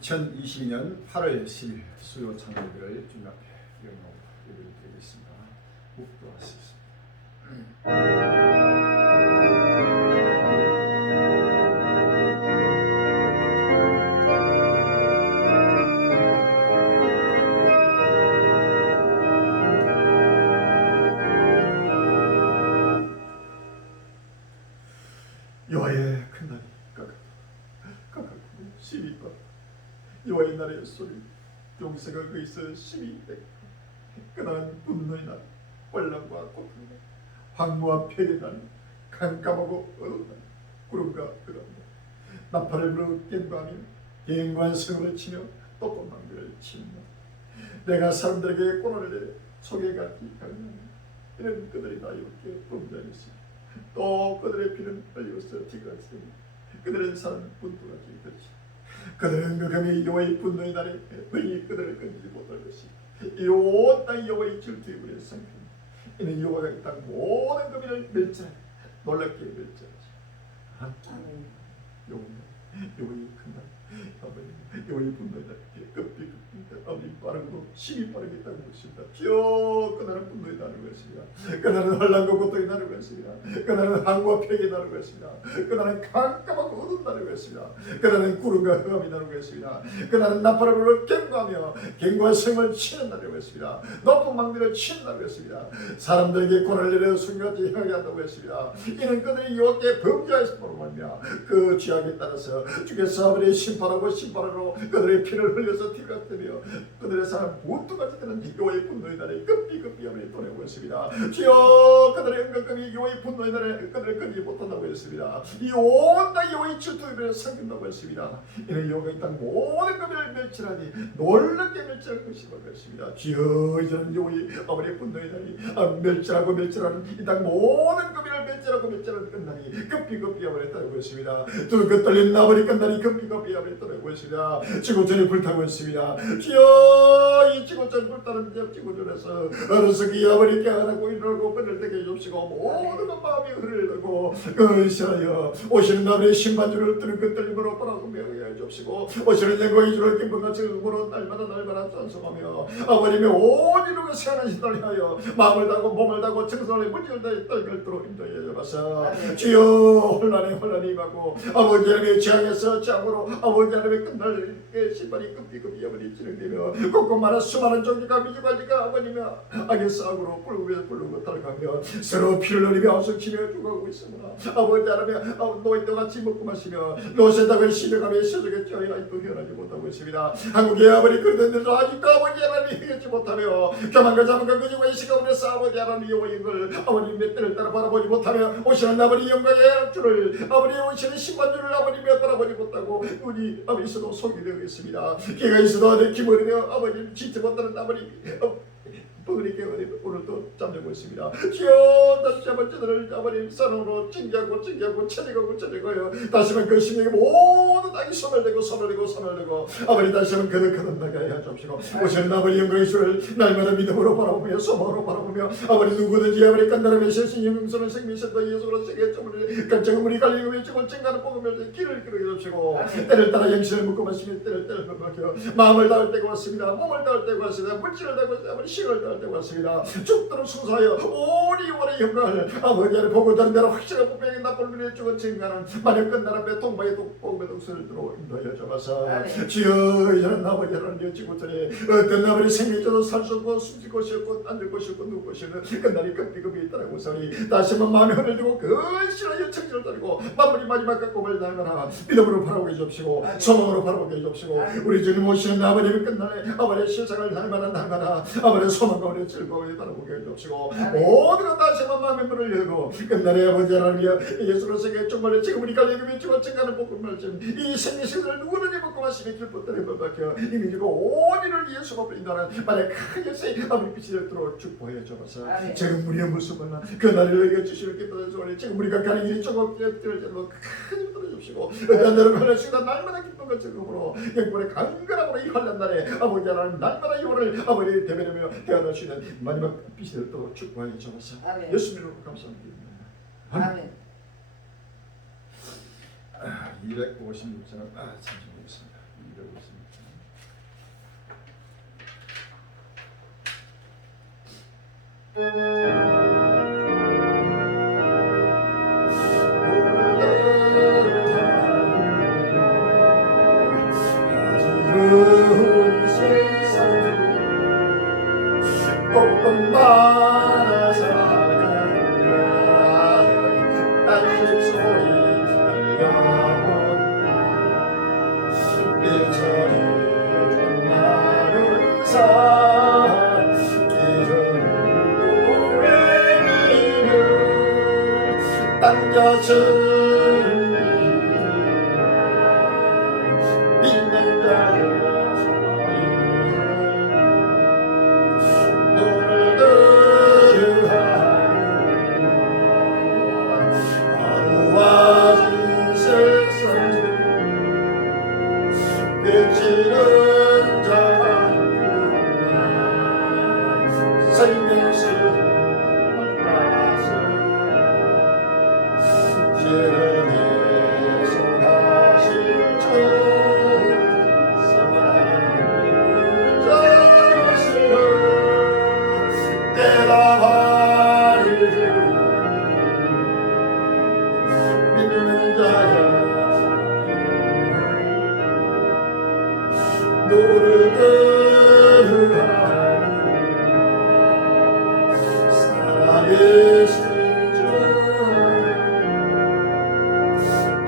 2022년 8월 10일 수요 찬양들을 주님 앞에 영광으로 예배를 드리겠습니다. 묵도할 수 있습니다. 여호와의 큰 날이 가깝고 심히 빠 여호와의 날의 소리 용서가 거기서 심히 때 끈한 분노의 날 혼란과 고통의 날 황무와 폐의 날 깜깜하고 어두운 날 구름과 어두운 날 나팔을 불어 깬밤이며 비행관 성을 치며 떴던 방비를 치는 날 내가 사람들에게 꼬라를 내려 소개가 기가는 이런 그들이 나이롭게 범죄하였으니 또 그들의 피는 흘려서 티가 있으니 그들의 사는 분투같이 그렇지 그들은 그감히 여호와의 분노의 날에 너희 그들을 끊지 못할 것이 이 온 땅이 여호와의 질투의 불에 삼키니 이는 여호와가 이 땅 모든 거민을 멸절하니 놀랍게 멸절하지. 아멘. 여호와의 큰날 아버님 여호와의 분노의 날 급히 아버님 빠르고 심히 빠르게 땅을 것입니다. 주여 그날은 분노의 날을 것입니다. 그날은 혼란과 고통의 날을 것입니다. 그날은 항과 폐의 날을 것입니다. 그날은 깜깜하고 어두운 날을 것입니다. 그날은 구름과 흑암이 날을 것입니다. 그날은 나팔을 불어 경고하며 경고와 성을 치는 날을 것입니다. 높은 망대를 치는 날을 것입니다. 사람들에게 고난을 내려 순간같이 행하게 한다고 했습니다. 이는 그들이 여호와께 범죄하였음으로 말미암아 그 죄악에 따라서 주께서 아버지의 심판하고 심판으로 그들의 피를 흘려서 티가 뜨며 그들의 사람 모두같이 되는 여호와의 분노의 날에 급히 아버지 보내고 있습니다. 주여 그들의 은근금이 여호와의 분노의 날에 그들을 끊지 못한다고 했습니다. 이 온 땅 여호와의 질투를 삼킨다고 했습니다. 이는 여호와가 이 땅 모든 금을 멸절하니 놀랍게 멸절할 것입니다. 주여 이제는 여호와의 아버지의 분노의 날이 멸절하는 이 땅 모든 금을 멸절하는 끝날이 급히 아버지 따르고 있습니다. 그 떨린 나버리 끝날이 급히 아버지 따르고 있습니다. 지구촌이 불타고 있습니다. 주여 이 지구촌 불타는 지구촌에서 어르석이 아버지께 하나고 일어나고 끊을 때게 줍시고 모든 마음이 흐르고 근시하여 오시는 날의 신반주를 뜨는 그 떨림으로 바라보며 줍시고 오시는 영광의 주를 기쁨과 즐거움으로 날마다 찬송하며 아버님의 온 이루고 세하는 신을 위하여 마음을 다고 몸을 다고 정성을 물질을 다해 떨ገል도록 인도해 주옵소서. 주여 혼란이 임하고 아버지 하나님의 재앙에서 재앙으로 아버지 하나님의 끝날 신발이 급히 아버지 진행되며 꼼꼼한 수많은 종교가 미주가지가 아버님의 악의 싸움으로 불고 따라가며 서로 피를 흘리며 엄성치며 죽어가고 있으므로 아버지 하나님의 노인도 같이 먹고 마시며 노쇠당을 시대감에 세속에 아직도 헤어나지 못하고 있습니다. 한국의 아버지 그런데도 아직도 아버지 하나님이 헤어지 못하며 교만과 자만과 그지과 이 시간에서 아버지 하나님의 여호와의 걸 아버님 몇 때를 따라 바라보지 못하며 오시는 아버지 영광의 주를 아버지 오시는 신반주를 아버지 몇 바라보지 못하고 눈이 아버지 있어도 속이 되어 있습니다. 귀가 있어도 아버지 기머리며 아버지 짓지 못하는 아버지 뻐그리게 오늘도 잠자고 있습니다. 주여 다시 한번 저들을 아버님 산으로 찡기하고 쳐내가요. 다시 한번 그 심령의 모든 땅이 소멸되고 아버지 다시 한번 거듭 나가게 하옵시고 오시는 아버지 영광의 주를 날마다 믿음으로 바라보며 소망으로 바라보며 아버지 누구든지 아버지 깐다람의 세신 영성을 생명신도 예수로 세계 점을 깜짝 우리 갈리고 외치고 찡가는 복음을 길을 끌어 주옵시고 때를 따라 영신을 묶고 마시며 때를 막혀 마음을 닿을 때가 왔습니다. 몸을 닿을 때가 왔습니다. 물질을 닿고 아버지 시간을 닿을 때가 왔습니다. 죽도록 순사하여 오리 원의 영광을 아버지를 보고 다른 대로 확실한 분명히 나쁜 눈에 죽은 증가는 만약 끝나는 배 통바에 복음의 독서를 들어 인도하여 잡아서 주여 이제는 아버지 하나님 지구촌에 어떤 아버지 생명조도 살 수 없고 숨질 곳이 없고 앉을 곳이 없고 누울 곳이 없는 끝날이 급히 있다라고 소리 다시 한번 마음에 흔들리고 근실하여 청지를 따르고 마지막 꿈을 날마다 믿음으로 바라보게 해주옵시고 소망으로 바라보게 해주옵시고 우리 주님 오시는 아버님의 끝날에 아버지의 세상을 날마다 아버지의 소망과 우리의 즐거움을 바라보게 해주옵시고 모든 것 다시 한번 마음의 문을 열고 끝날에 아버지 하나님 예수로서에게 정말 지금 우리 갈리고 외치고 증가하는 복음 말씀 이 생리신을 누구든지 먹고 마시며 기쁨들에 벌받겨 이미 주고 온 일을 예수가 인도하는 만약 큰 역사에 아버지 빛이 되도록 축복해 주옵소서. 지금 우리의 모습은 그 날을 내게 주시는 기쁨을 소리 지금 우리가 가는 길이 조금 뛰어들어도 큰 힘들어 주시고 어떤 날은 환란시다 날마다 기쁨과 즐거움으로 영권의 강건함으로 이 환란 날에 아버지 하나님 날마다 이원을 아버지 대변하며 대하는 수 있는 마지막 빛이 되도록 축복해 주옵소서. 예수님으로 감사합니다. 아멘. 256장을 잠시 보겠습니다. 256장. 아주 세상 꽃꽃 많아 살아가는 단식 소리 들려온다. 빗소리 많은 산 기름 우레이를 당겨주는 믿는 자의 그치는 자만큼만 생명수 만나서 지름에 속하신 주 사랑하는 자시여 대답하리를 믿는 자야 노르르 하는 살아계신 주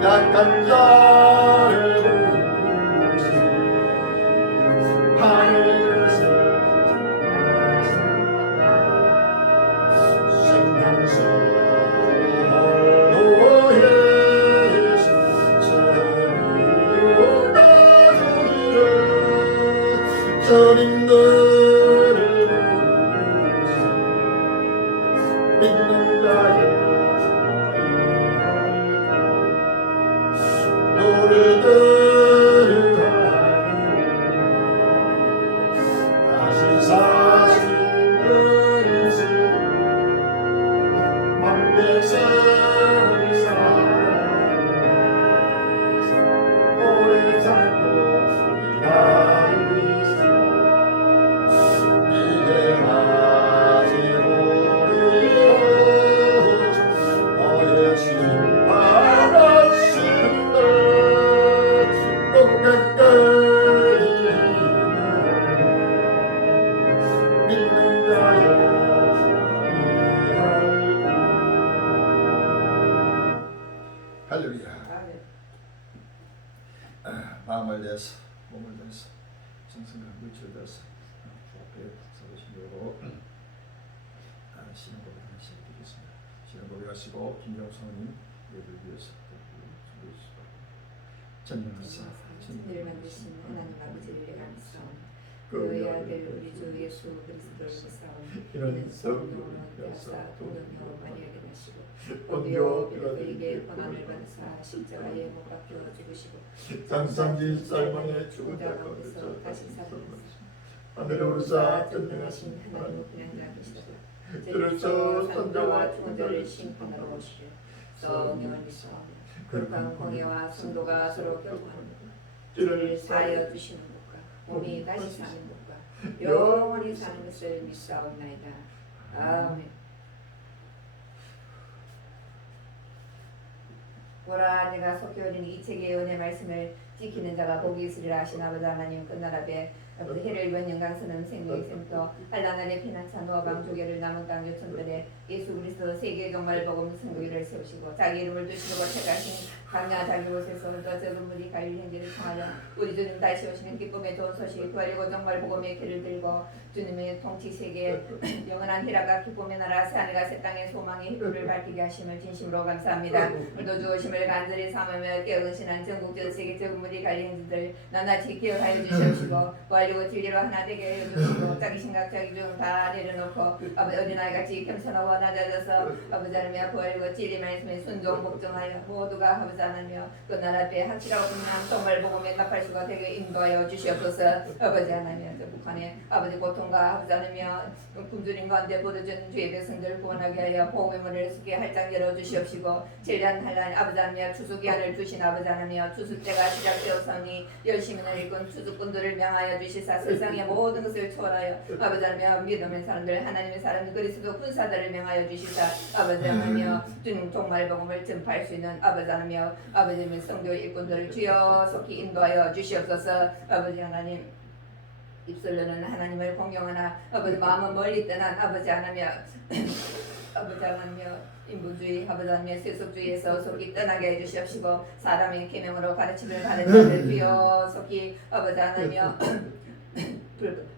약한 자를 보시 하늘에서 생명수 홀로 예수 저리로 나주기를 주님들을 보시 믿는 자의 노래들을 하는 다시 사신 그리스 만백성이 살아서 오래 살고 기다리소 기대하지 우리로 너의 심판하신 것 가까이 믿는 자여 할렐루야. 마음을 내서 몸을 내서 정성을 물질러서 주 앞에 서으시려고 신앙 고백 하나씩 드리겠습니다. 신앙 고백하시고 김경성님 예배를 위해서 준비해주시기 전능하사 천지를 만드신 하나님 아버지를 감사합니다. 그의 아들 우리 주 예수 그리스도를 믿사오니 이는 성령으로 되사 동정녀 마리아에게 나시고 본디오 빌라도에게 고난을 받으사 십자가에 못 박혀 죽으시고 장상지 쌀만에 죽은 자 가운데서 다시 살아나시고 하늘에 오르사 전능하신 하나님 높은 자 계시다가 들으셔 선자와 죽은 자를 심판하러 오시려 성령을 믿사오니 거룩한 공예와 성도가 서로 교통하는 이를 사하여 주시는 것과 몸이 다시 사는 것과 영원히 사는 것을 믿사옵나이다. 아멘. 보라 내가 속히 오는 이 책의 은혜 말씀을 지키는 자가 복이 있으리라 하신 아버지 하나님 끝나라되 아버지 해를 입은 영광스러운 생명의 샘터 한란날의 피난처 노아방 조개를 남은 땅 요천들에 예수 그리스도 세계 종말 복음 선교기를 세우시고 자기 이름을 두시고 택하신 강야 자기 곳에서 더 적은 물이 갈릴 행진을 통하여 우리 주님 다시 오시는 기쁨의 좋은 소식 구하려고 종말 복음의 길을 들고 주님의 통치 세계에 영원한 희락과 기쁨의 나라 새하늘과 새 땅의 소망의 희불을 밝히게 하심을 진심으로 감사합니다. 오늘도 주오심을 간절히 삼으며 깨어신한 전국 전 세계 적은 무리 관리행위들 낱낱이 기억하여 주시옵시고 보아리고 진리로 하나 되게 하여 주시고 자기 생각 자기 중 다 내려놓고 아버지 어린아이같이 겸손하고 낮아져서 아버지 하나님 보아리고 진리 말씀에 순종 복종하여 모두가 아버지 하나님 그 나라 앞에 확실하고 분명한 정말 보고 맨납할 수가 되게 인도하여 주시옵소서. 아버지 하나님 북한의 아버지 고통과 아버지 하나님 굶주린 가운데 보도전 주의 백성들 구원하게 하여 복음의 문을 쉽게 활짝 열어 주시옵시고 질량 한란 아버지 하나님 추수기한을 주신 아버지 하나님 추수 때가 시작되었으니 열심히 일꾼 추수꾼들을 명하여 주시사 세상의 모든 것을 초월하여 아버지 하나님 믿음의 사람들 하나님의 사람들 그리스도 군사들을 명하여 주시사 아버지 하나님 주님 종말 복음을 전파할 수 있는 아버지 하나님 아버지의 성도 일꾼들을 주여 속히 인도하여 주시옵소서. 아버지 하나님 입술로는 하나님을 공경하나 아버지 마음은 멀리 떠난 아버지 하나님 아버지 하나님 인본주의 아버지 하나님 세속주의에서 속히 떠나게 해주시옵시고 사람의 계명으로 가르침을 받는 자들 주여 속히 아버지 하나님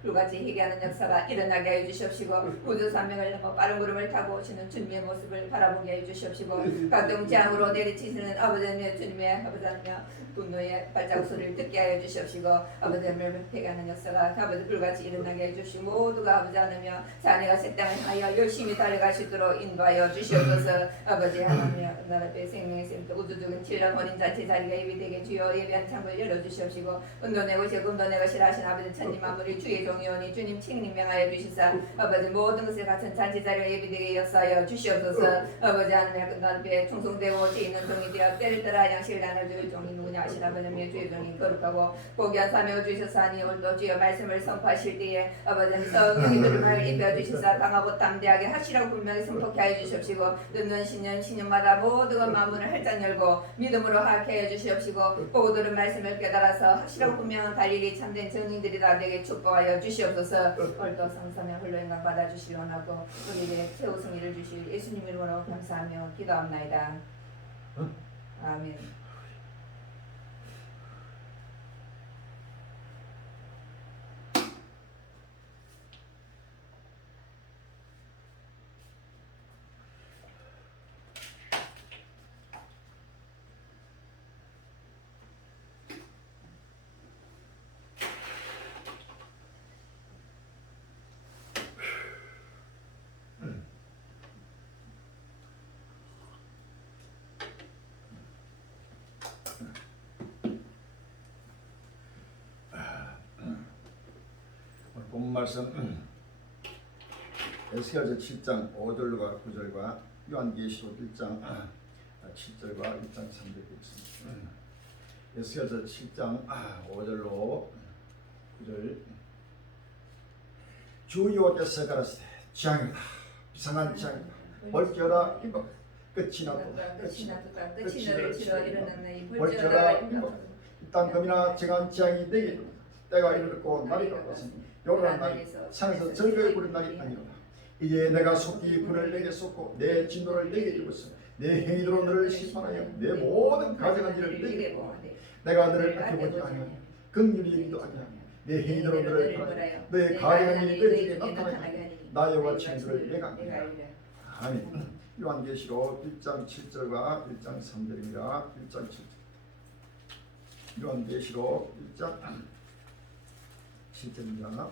불같이 회개하는 역사가 일어나게 해주시옵시고 우주 산명을 넘어 빠른 구름을 타고 오시는 주님의 모습을 바라보게 해주시옵시고 각종 재앙으로 내리치시는 아버지 하나님 주님의 아버지 하나님 분노의 발자국 소리를 듣게 하여 주시옵시고 아버지 하나님 회개하는 역사가 아버지 불같이 일어나게 해주시고 모두가 아버지 하나님 자녀가 새 땅을 하여 열심히 달려갈 수 있도록 인도하여 주시옵소서. 아버지 하나님 나라 앞에 생명의 샘터 우주적인 진로 혼인잔치 자리가 예비되게 주여 예비한 창을 열어주시옵시고 은도 내고 세금도 내고 실하신 아버지 천지 만물이 주의 종이오니 주님 칭님 명하여 주시사 아버지 모든 것을 갖춘 잔치 자리가 예비되게 역사하여 주시옵소서. 아버지 하나님 나라 앞에 충성되고 지 있는 종이 되어 때를 따라 양식을 나눠줄 종이 누구냐 하신 아버지의 주의 종이 거룩하고 고귀한 사명을 주셨사니 오늘도 주여 말씀을 선포하실 때에 아버지 성령이 들음을 입혀주시사 강하고 담대하게 하시라고 분명히 선포케 하여 주시옵시고 늦는 신년마다 모든 것 마음문을 활짝 열고 믿음으로 하게 해 주시옵시고 보고 들은 말씀을 깨달아서 하시라고 분명한 갈릴리 참된 증인들이 다 되게 축복하여 주시옵소서. 오늘도 성삼의 홀로 영광 받아주시려나고 우리에게 최후 승리를 주실 예수님 이름으로 감사하며 기도합나이다. 아멘. 본 말씀 에스겔서 7장 5절과 9절과 요한계시록 1장 7절과 1장 3절이 있습니다. 에스겔서 7장 5절로 9절 주 여호와께서 가라사대 재앙이다 비상한 재앙이다 벌지어라 이거 끝이 났도다 끝이 너를 치러 일어났나니 벌지어라 이거 땅 금이나 재앙 재앙이 내게 이르다 때가 이르렀고 날이 가까웠으니 요란한 날이 산에서 절벽에 부른 날이 아니로다. 이제 내가 속히 불을 내게 쏟고 내 진노를 내게 주었으며 내 행위대로 너를 심판하여 내 모든 가증한 일을 내게 보아 내가 너를 아껴보지 아니하며 긍휼히 여기도 아니하며 내 행위대로 너를 팔하여 너의 가증한 일이 너에게 나타나게 나 여호와 친구를 내가 아니하리라. 아멘. 요한계시록 1장 7절과 1장 3절입니다. 1장 7절 요한계시록 1장 7절입니다.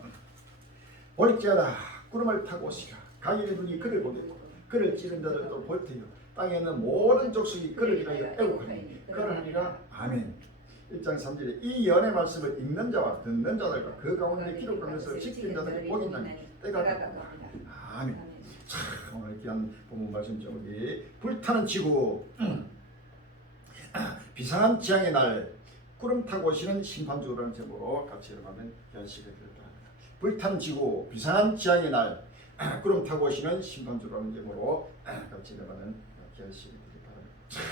볼지어다 구름을 타고 오시라 가길의 눈이 그를 보겠고 그를 찌른 자들도 볼 테요 땅에 있는 모든 족속이 그를 인하여 애국하니 그러하니라. 아멘. 1장 3절에 이 연의 말씀을 읽는 자와 듣는 자들과 그 가운데 기록하면서 지키는 자들이 복이나니 때가 됐다. 아멘. 참 오늘 귀한 본문 말씀 제목이 불타는 지구 비상한 재앙의 날 구름 타고 오시는 심판주라는 제목으로 같이 여러분 연식을 드렸다 합니다. 불타는 지구 비상한 재앙의 날 구름 타고 오시는 심판주라는 제목으로 같이 여러분 연식을 드렸다 합니다.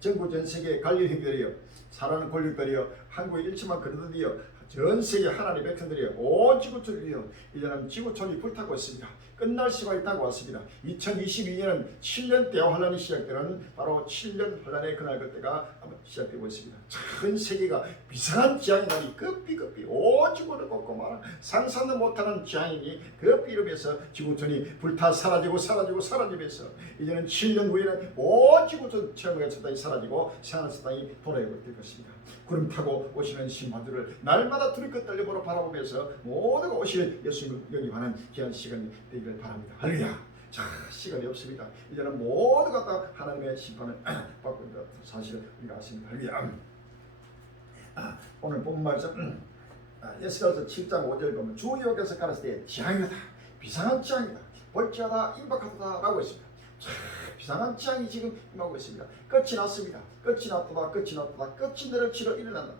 전국 전 세계 갈릴 행렬이여 사랑은 권력거리여 한국의 일치만 그러더니여 전 세계 하나님의 백성들이 온 지구촌을 위해 이제는 지구촌이 불타고 있습니다. 끝날 시간이 있다고 왔습니다. 2022년은 7년 대환란이 시작되는 바로 7년 환란의 그날 그때가 시작되고 있습니다. 전 세계가 비상한 재앙의 날이 급히 온 지구를 걷고 말아 상상도 못하는 재앙이 급히 이루면서 지구촌이 불타 사라지면서 이제는 7년 후에는 온 지구촌 천국의 천당이 사라지고 생활의 땅이 돌아오게 될 것입니다. 구름 타고 오시는 신바들을 날마다 두렵게 떨려보러 바라보면서 모두가 오실 예수님을 영입하는 귀한 시간이 되기를 바랍니다. 할렐루야. 자, 시간이 없습니다. 이제는 모두가 다 하나님의 심판을 받고 있는 사실을 우리가 아십니다. 할렐루야. 오늘 본 말씀 에스겔서 7장 5절 보면 주 여호와께서 가라사대 재앙이다, 비상한 재앙이다, 볼지어다 임박하다 라고 했습니다. 비상한 재앙이 지금 임하고 있습니다. 끝이 났습니다. 끝이 너를 치러 일어난다.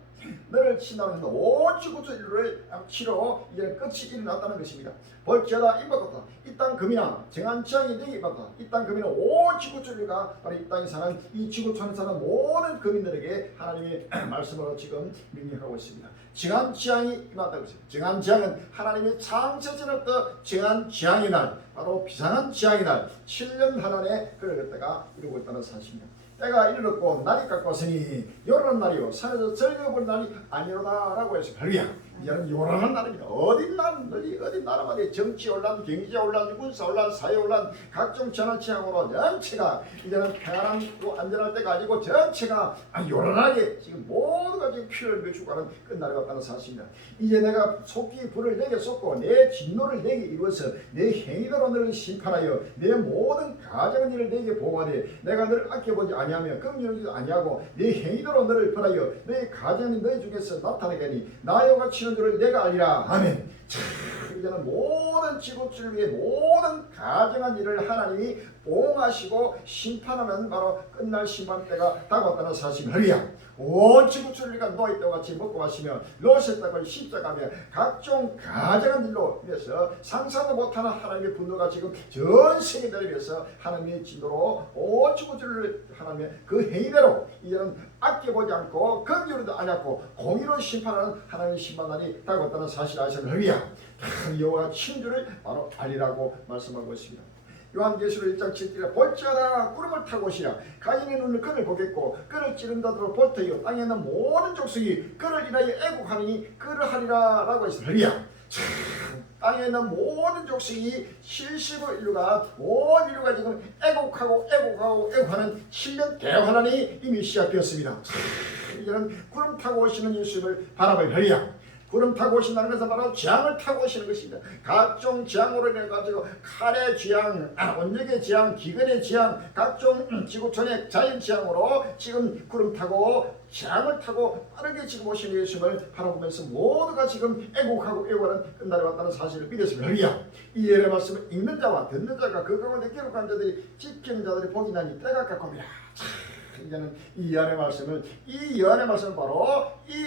너를 치나는 온 지구를 치러 이제 끝이 일어났다는 것입니다. 볼지어다 임박하다. 이 땅 금이나 정한 재앙이 내게 임박하다. 이 땅 금이나 온 지구촌과 바로 이 땅에 사는 이 지구촌에 사는 모든 금인들에게 하나님의 말씀으로 지금 명령하고 있습니다. 정한 재앙이 임한다고 했습니다. 정한 재앙은 하나님의 창세전부터 정한 재앙의 날, 바로 비상한 재앙의 날, 7년 환란에 그를 갖다가 이루고 있다는 사실입니다. 때가 이르렀고 날이 가까웠으니 요란한 날이요 산에서 즐거운 날이 아니로다 라고 했습니다. 할렐루야. 이제는 요란한 날입니다. 어디 나라마다 정치 혼란, 경제 혼란, 군사 혼란, 사회 혼란, 각종 전환 취향으로 전체가 이제는 평안하고 안전할 때가 아니고 전체가 요란하게 지금 모두가 지금 피를 맺히고 가는 끝날이 왔다는 사실입니다. 이제 내가 속히 불을 내게 쏟고 내 진노를 내게 이루어서 내 행위대로 너를 심판하여 내 모든 가정의 일을 내게 보호하되 내가 너를 아껴보지 아니하며 긍휼하지 아니하고 내 행위대로 너를 벌하여 내 가정이 너희 중에서 나타내겠니 나 여호와 치는 줄을 내가 알리라. 아멘. 자, 이제는 모든 지구촌을 위해 모든 가정한 일을 하나님이 보호하시고 심판하는 바로 끝날 심판 때가 다가왔다는 사실을 할렐루야. 온 지구촌을 우리가 노아이와 같이 먹고 마시며 롯의 땅을 십자가며 각종 가정한 일로 인해서 상상도 못하는 하나님의 분노가 지금 전 세계를 위해서 하나님의 진노로 온 지구촌을 하나님의 그 행위대로 이제는 아껴보지 않고 긍휼도 안 하고 공의로 심판하는 하나님의 심판날이 다가왔다는 사실을 아시면 할렐루야. 여호와가 친 줄을 바로 알리라고 말씀하고 있습니다. 요한계시록 1장 7절에 볼지어다 구름을 타고 오시라. 가인의 눈을 그를 보겠고 그를 찌른 자들로 볼터이요 땅에 있는 모든 족속이 그를 인하여 애국하니 그를 하리라 라고 했습니다. 땅에 있는 모든 족속이 70인류가 온 인류가 지금 애국하는 7년 대환란이 이미 시작되었습니다. 이제는 구름 타고 오시는 예수님을 바라봐야 할렐루야. 구름 타고 오신다는 것은 바로 재앙을 타고 오시는 것입니다. 각종 재앙으로 인해 가지고 칼의 재앙, 원적의 재앙, 기근의 재앙, 각종 지구촌의 자연 재앙으로 지금 구름 타고 재앙을 타고 빠르게 지금 오시는 예수님을 바라보면서 모두가 지금 애국하는 끝날이 왔다는 사실을 믿었습니다. 할렐루야. 이 예의 말씀을 읽는 자와 듣는 자가 그 가운데 기록한 자들이 지키는 자들이 복이 나니 때가 가까웁니다. 이제는 이 예언의 말씀을 바로 이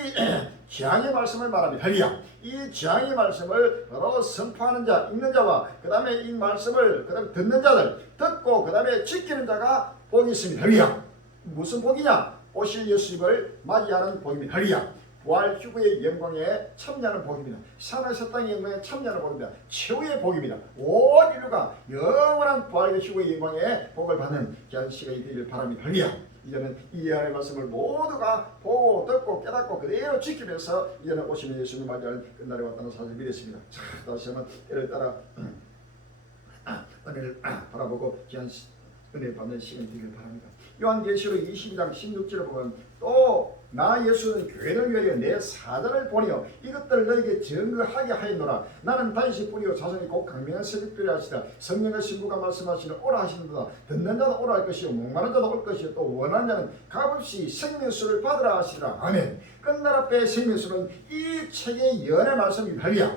재앙의 말씀을 말합니다. 할렐루야. 이 재앙의 말씀을 바로 선포하는 자, 읽는 자와 그 다음에 이 말씀을 그 다음에 듣는 자들, 듣고 그 다음에 지키는 자가 복이 있습니다. 할렐루야. 무슨 복이냐? 오실 예수님을 맞이하는 복입니다. 할렐루야. 부활 휴거의 영광에 참여하는 복입니다. 산에서 땅의 영광에 참여하는 복입니다. 최후의 복입니다. 온 인류가 영원한 부활의 휴거의 영광에 복을 받는 귀한 시간이 되기를 바랍니다. 할렐루야. 이제는 이 예언의 말씀을 모두가 보고 듣고 깨닫고 그대로 지키면서 이제는 오시는 예수님을 맞이하는 끝날이 왔다는 사실을 믿었습니다. 자, 다시 한번 때를 따라 은혜를 바라보고 귀한 은혜 받는 시간이 되기를 바랍니다. 요한계시록 22장 16절을 보면 또 나 예수는 교회를 위하여 내 사자를 보내어 이것들을 너에게 증거하게 하였노라. 나는 다윗의 뿌리요 자손이 곧 강명한 새벽별이 하시다. 성령의 신부가 말씀하시는 오라 하시는도다. 듣는 자도 오라 할 것이요 목마른 자도 올 것이요 또 원하는 자는 값없이 생명수를 받으라 하시리라. 아멘. 끝날 앞에 생명수는 이 책의 예언의 말씀입니다. 할렐루야.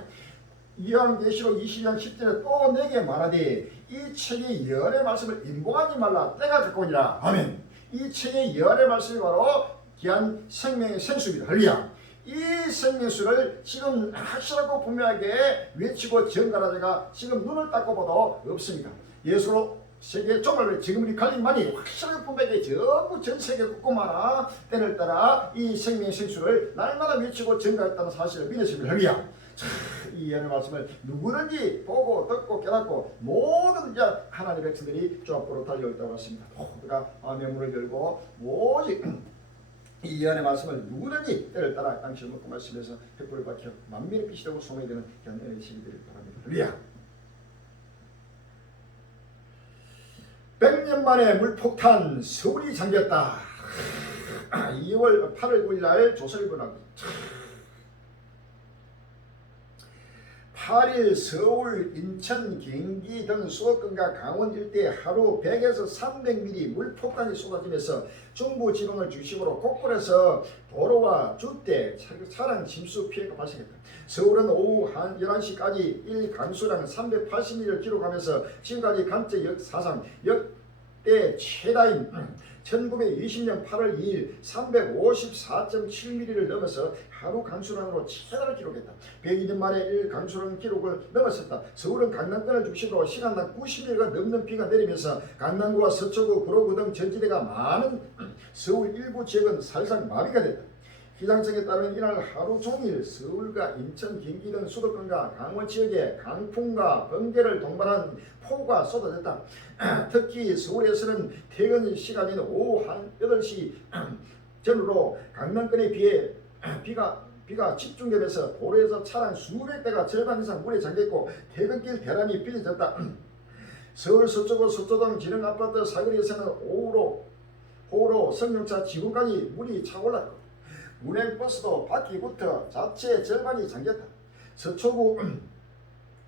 요한계시록 22장 10절에 또 내게 말하되 이 책의 예언의 말씀을 인공하지 말라. 때가 가까우니라. 아멘. 이 책의 예언의 말씀이 바로 귀한 생명의 생수입니다. 할렐루야. 이 생명수를 지금 확실하고 분명하게 외치고 전가라자가 지금 눈을 닦고 봐도 없습니다. 예수로 세계 정말 지금 우리 갈림만이 확실하게 분배돼 전부 전 세계 곳곳마다 때를 따라 이 생명의 생수를 날마다 미치고 증가했다는 사실을 믿으시길 바랍니다. 이 예언의 말씀을 누구든지 보고 듣고 깨닫고 모든 이제 하나님의 백성들이 주 앞으로 달려있다고 했습니다. 모두가 마음의 문을 열고 오직 이 예언의 말씀을 누구든지 때를 따라 당신을 먹고 말씀에서 횃불을 밝혀 만민의 빛이 되고 소명이 되는 견인의 시기를 바랍니다. 할렐루야. 100년 만에 물폭탄 서울이 잠겼다. 2월 8월 9일 날 조선일보나 8일 서울, 인천, 경기 등 수도권과 강원 일대에 하루 100에서 300mm 물폭탄이 쏟아지면서 중부 지방을 중심으로 곳곳에서 도로와 주택, 차량 침수 피해가 발생했다. 서울은 오후 11시까지 1강수량 380mm를 기록하면서 지금까지 간째 역사상 역대 최다인 1920년 8월 2일 354.7mm를 넘어서 하루 강수량으로 최다를 기록했다. 102년 만에 1강수량 기록을 넘었었다. 서울은 강남권을 중심으로 시간당 90mm가 넘는 비가 내리면서 강남구와 서초구, 구로구 등 전지대가 많은 서울 일부 지역은 사실상 마비가 됐다. 기상청에 따르면 이날 하루 종일 서울과 인천, 경기 등 수도권과 강원 지역에 강풍과 번개를 동반한 폭우가 쏟아졌다. 특히 서울에서는 퇴근 시간인 오후 8시 전후로 강남권에 비가 집중되면서 도로에서 차량 수백 대가 절반 이상 물에 잠겼고 퇴근길 대란이 빚어졌다. 서울 서초구 서초동 진흥아파트 사거리에서는 호우로 승용차 지붕까지 물이 차올랐고 운행버스도 바퀴부터 자체 절반이 잠겼다. 서초구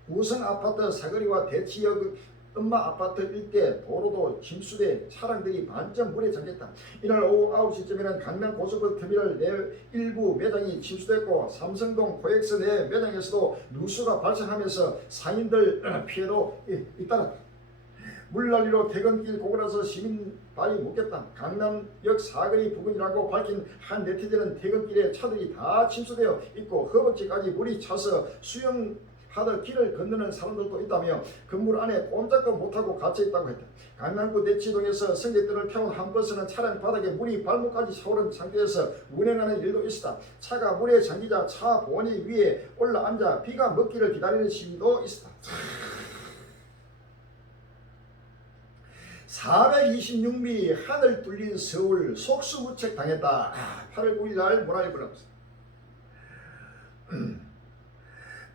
우성아파트 사거리와 대치역 음마아파트 일대 도로도 침수돼 차량들이 반쯤 물에 잠겼다. 이날 오후 9시쯤에는 강남 고속버스 터미널 내 일부 매장이 침수됐고 삼성동 코엑스 내 매장에서도 누수가 발생하면서 상인들 피해도 잇따랐다. 물난리로 퇴근길 고구라서 시민 발이 묶였다. 강남역 사거리 부근이라고 밝힌 한 네티즌은 퇴근길에 차들이 다 침수되어 있고 허벅지까지 물이 차서 수영하듯 길을 건너는 사람들도 있다며 건물 안에 꼼짝도 못하고 갇혀있다고 했다. 강남구 내치동에서 승객들을 태운 한 버스는 차량 바닥에 물이 발목까지 차오른 상태에서 운행하는 일도 있었다. 차가 물에 잠기자 차 보니 위에 올라앉아 비가 먹기를 기다리는 시민도 있었다. 426mm 하늘 뚫린 서울 속수무책 당했다. 8월 9일 날 문화일보라고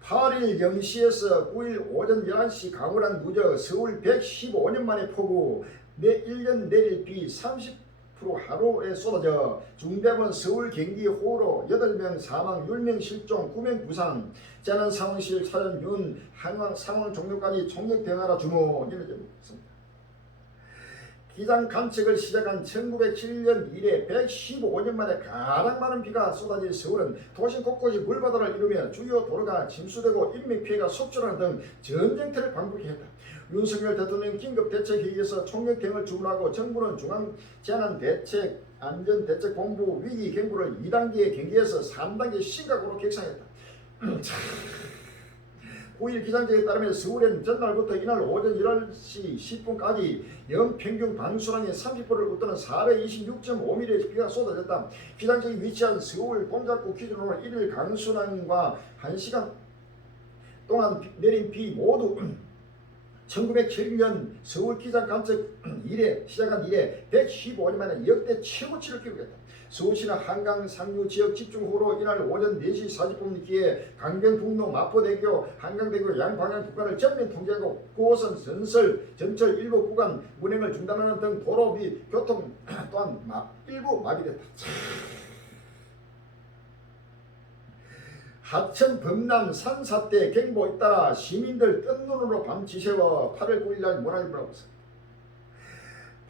8일 0시에서 9일 오전 11시 강우량 누적 서울 115년 만에 폭우 1년 내릴 비 30% 하루에 쏟아져 중대본 서울 경기 호우로 8명 사망 10명 실종 9명 부상 재난 상황실 차전 윤 상황 종료까지 총력 대응하라 주문 이런 점이 있습니다. 기상 관측을 시작한 1907년 이래 115년 만에 가장 많은 비가 쏟아진 서울은 도심 곳곳이 물바다를 이루며 주요 도로가 침수되고 인명피해가 속출하는 등 전쟁터를 반복했다. 윤석열 대통령 긴급대책회의에서 총력 대응을 주문하고 정부는 중앙재난안전대책본부 위기경보를 2단계 경계에서 3단계 심각으로 격상했다. 9일 기상청에 따르면 서울엔 전날부터 이날 오전 11시 10분까지 연평균 강수량의 30%를 웃도는 426.5mm의 비가 쏟아졌다. 기상청이 위치한 서울 동작구 기준으로 1일 강수량과 1시간 동안 내린 비 모두 1970년 서울 기상 관측 시작한 이래 115년 만에 역대 최고치를 기록했다. 서울시는 한강 상류 지역 집중호우로 이날 오전 4시 40분기에 강변북로 마포대교 한강대교 양방향 구간을 전면 통제하고 9호선 전철 일부 구간 운행을 중단하는 등 도로 및 교통 또한 일부 마비됐다. 하천 범람 산사태 경보에 따라 시민들 뜬 눈으로 밤 지새워 8월 9일 날 문화일보라고 했습니다.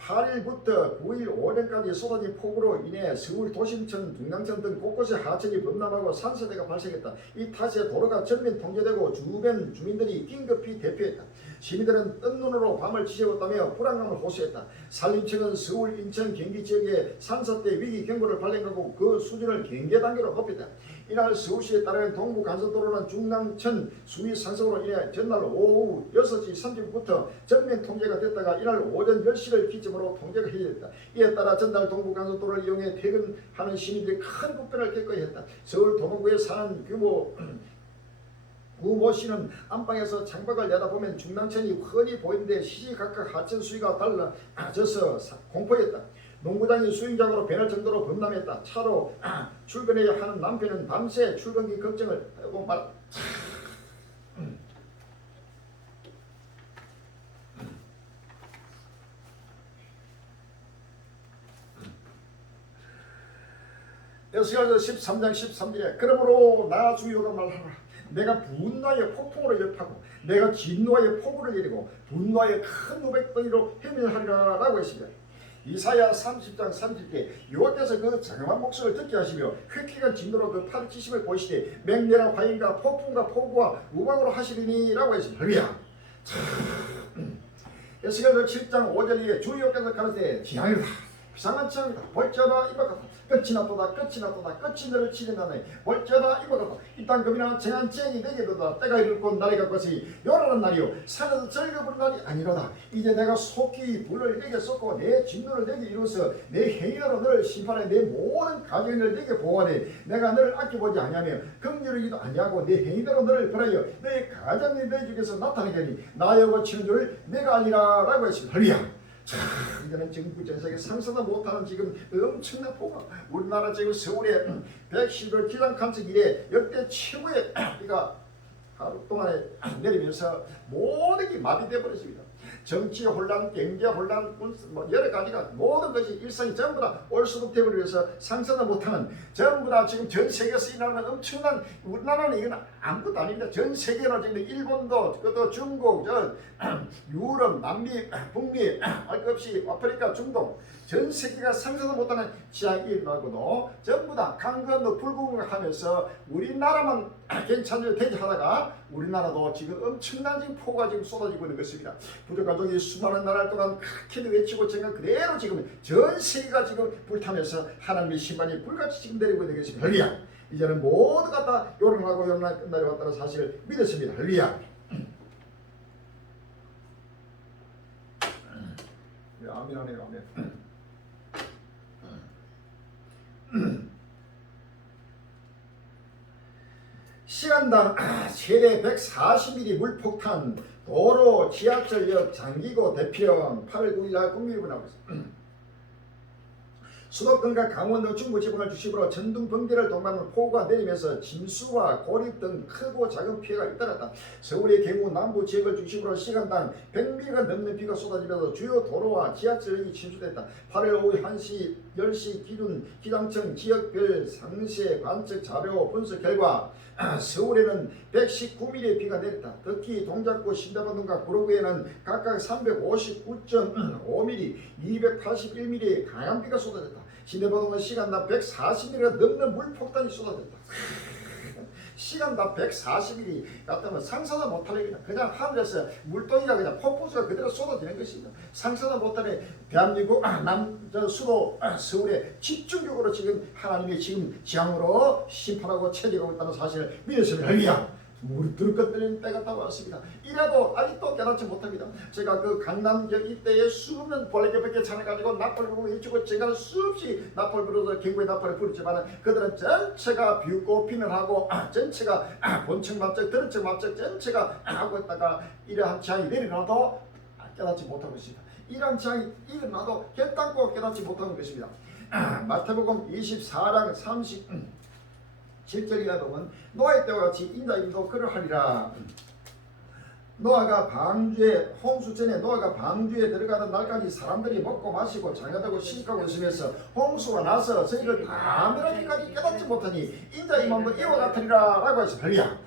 8일부터 9일 오전까지 쏟아진 폭우로 인해 서울 도심천, 중랑천 등 곳곳에 하천이 범람하고 산사태가 발생했다. 이 탓에 도로가 전면 통제되고 주변 주민들이 긴급히 대피했다. 시민들은 뜬 눈으로 밤을 지새웠다며 불안감을 호소했다. 산림청은 서울, 인천, 경기 지역에 산사태 위기 경보를 발령하고 그 수준을 경계 단계로 높였다. 이날 서울시에 따르면 동부 간선도로는 중랑천 수위 상승으로 인해 전날 오후 6시 30분부터 전면 통제가 됐다가 이날 오전 10시를 기점으로 통제가 해제됐다. 이에 따라 전날 동부 간선도로를 이용해 퇴근하는 시민들이 큰 불편을 겪어야 했다. 서울 도봉구에 사는 구모 씨는 안방에서 창밖을 내다보면 중랑천이 훤히 보이는데 시시각각 하천 수위가 달라져서 공포했다. 농구장이 수영장으로 변할 정도로 범람했다. 차로 출근해야 하는 남편은 밤새 출근길 걱정을 하고 말았다. 에스겔서 13장 13절에 그러므로 나 주여가 말하라. 내가 분노의 폭풍으로 열파고 내가 진노의 폭우를 내리고 분노의 큰 우백덩이로 해밀하리라 라고 했습니다. 이사야 30장 30절 여호와께서 그 장엄한 목소리를 듣게 하시며 획획한 진노로 그 파리치심을 보시되 맹렬한 화인과 폭풍과 폭우와 우박으로 하시리니 라고 했습니다. 할렐루야. 에스겔서 7장 5절에 주 여호와께서 가라사대 지향이다 비상한 지향이다 볼지어다 이와 같다 끝이 났도다 끝이 났도다 끝이 너를 치린다네 볼지어다 이와 같다 이 땅 금이나 정한 지행이 되게도다 때가 이를 곧 날이 갈 것이 요란한 날이요 산에서 절겨 부른 날이 아니로다. 이제 내가 속히 불을 내게 쏟고 내 진노를 내게 이루어서 내 행위로 너를 심판해 내 모든 가정을 내게 보호하되 내가 너를 아껴보지 아니하며 긍휼히도 아니하고 내 행위대로 너를 벌하여 내 가정이 내 중에서 나타나게 하니 나 여호와 치는 줄을 내가 알리라 라고 했습니다. 할렐루야. 자, 이제는 지금 전 세계 상상도 못하는 지금 엄청난 폭우. 우리나라 지금 서울에 110일 기상 관측 이래 역대 최고의 비가 하루 동안에 내리면서 모든 게 마비되어 버렸습니다. 정치 혼란, 경제 혼란, 뭐 여러 가지가 모든 것이 일상이 전부 다 올수록되어 버려서 상상도 못하는 전부 다 지금 전 세계에서 일어나는 엄청난 우리나라는 이건 아무것도 아닙니다. 전 세계는 지금 일본도 또 중국, 유럽, 남미, 북미, 알 것 없이 아프리카, 중동 전 세계가 상상도 못하는 지향이 일어나고도 전부 다 강건도 불구하면서 우리나라만 괜찮을 대지하다가 우리나라도 지금 엄청난 지금 폭우가 지금 쏟아지고 있는 것입니다. 부족가족이 수많은 나라 동안 그렇게 외치고 제가 그대로 지금 전 세계가 지금 불타면서 하나님의 심판이 불같이 지금 내리고 있는 것입니다. 할렐루야. 이제는 모두가 다 요란하고 요란한 끝날이 왔다는 사실을 믿었습니다. 할렐루야. 아멘하네요. 아멘. 시간당 최대 140mm 물폭탄 도로 지하철역 장기고 대평 8월 9일 날 국민일보 나오고 있습니다. 수도권과 강원도 중부 지방을 중심으로 전등 번개를 동반하는 폭우가 내리면서 침수와 고립 등 크고 작은 피해가 잇따랐다. 서울의 경우 남부 지역을 중심으로 시간당 100mm가 넘는 비가 쏟아지면서 주요 도로와 지하철역이 침수됐다. 8월 오후 1시 10시 기준 기상청 지역별 상세 관측 자료 분석 결과 서울에는 119mm의 비가 내렸다. 특히 동작구, 신대방동과 구로구에는 각각 359.5mm, 281mm의 강한 비가 쏟아졌다. 신대방동은 시간당 140mm가 넘는 물폭탄이 쏟아졌다. 시간당 140mm 같으면 상상도 못할 일이다. 그냥 하늘에서 물동이가 그냥 폭포수가 그대로 쏟아지는 것입니다. 상상도 못하는 대한민국 수도 서울에 집중적으로 지금 하나님이 지금 지향으로 심판하고 체제하고 있다는 사실을 믿으시면 할렐루야. 우리 들을 것들은 때가 다 왔습니다. 이래도 아직도 깨닫지 못합니다. 제가 그 강남역 이때에 수없는 벌레개밖에 차려가지고 나팔을 부르고 일주고 제가 수없이 나팔 불어서 경고의 나팔을 부르지만 그들은 전체가 비웃고 비난하고 전체가 본청 맞적 들은 척 맞적 전체가 하고 있다가 이러한 지향이 내려놔도 깨닫지 못하고 있습니다. 이러한 지향이 일어나도 결단코 깨닫지 못하는 것입니다. 마태복음 24장 37절이라 보면 노아의 때와 같이 인자임도 그러하리라. 노아가 방주에 홍수 전에 노아가 방주에 들어가던 날까지 사람들이 먹고 마시고 장가들고 시집가고 있으면서 홍수가 나서 저희를 가면하기까지 깨닫지 못하니 인자임도 이와 같으리라 라고 해서 할렐루야.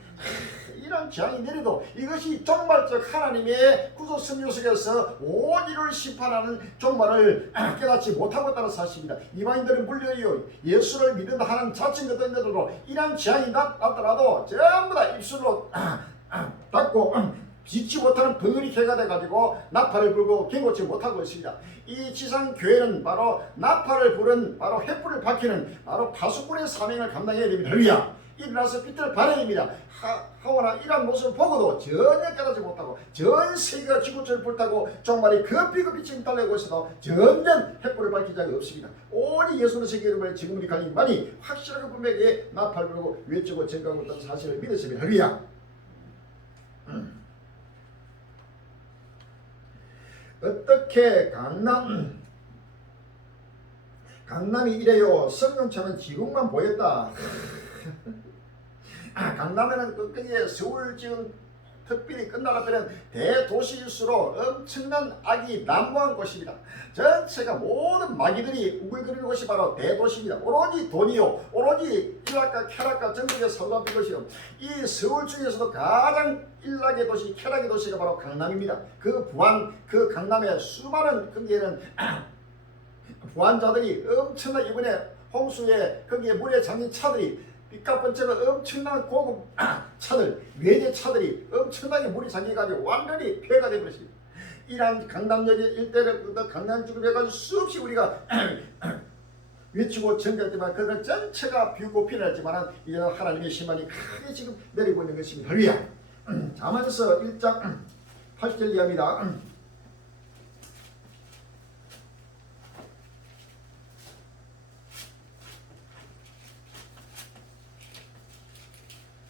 이런 재앙이 내려도 이것이 종말적 하나님의 구조 승리 속에서 온 인류를 심판하는 종말을 깨닫지 못하고 있다는 사실입니다. 이방인들은 물려요. 예수를 믿는다 하는 자칭 같은 데들도 이런 재앙이 났더라도 전부 다 입술로 닫고 짓지 못하는 벙어리 개가 돼가지고 나팔을 불고 경고치 못하고 있습니다. 이 지상교회는 바로 나팔을 부른 바로 횃불을 밝히는 바로 파수꾼의 사명을 감당해야 됩니다. 할렐루야. 일어나서 빛을 발해야 됩니다. 하오나 이런 모습을 보고도 전혀 깨닫지 못하고 전 세계가 지구촌을 불타고 종말이 급히 지금 달래고 있어도 전혀 횃불을 밝힌 적이 없습니다. 오직 예수의 세계 이름을 지금 우리 갈림만이 확실하게 분명하게 나팔 불고 외치고 증거하고 있다는 사실을 믿으시면 할렐루야. 어떻게 강남이 이래요. 성령차는 지붕만 보였다. 강남에는 끝까지 서울 지금 특별히 끝나라면 대도시일수록 엄청난 악이 난무한 곳입니다. 전체가 모든 마귀들이 우글거리는 곳이 바로 대도시입니다. 오로지 돈이요, 오로지 일락과 쾌락과 정복에 사로잡힌 것이요. 이 서울 중에서도 가장 일락의 도시, 쾌락의 도시가 바로 강남입니다. 그 강남에 수많은 거기에는 부한자들이 엄청난 이번에 홍수에 거기에 물에 잠긴 차들이 삐까뻔쩍한 엄청난 고급 차들, 외제 차들이 엄청나게 물이 잠겨가지고 완전히 폐가 되어버렸습니다. 이러한 강남역 일대를 강남 쪽으로 해가지고 수없이 우리가 외치고 전개했지만 그들은 전체가 비우고 피난했지만 이제 하나님의 심판이 크게 지금 내리고 있는 것입니다. 할렐루야. 잠언서 1장 8절 이하입니다.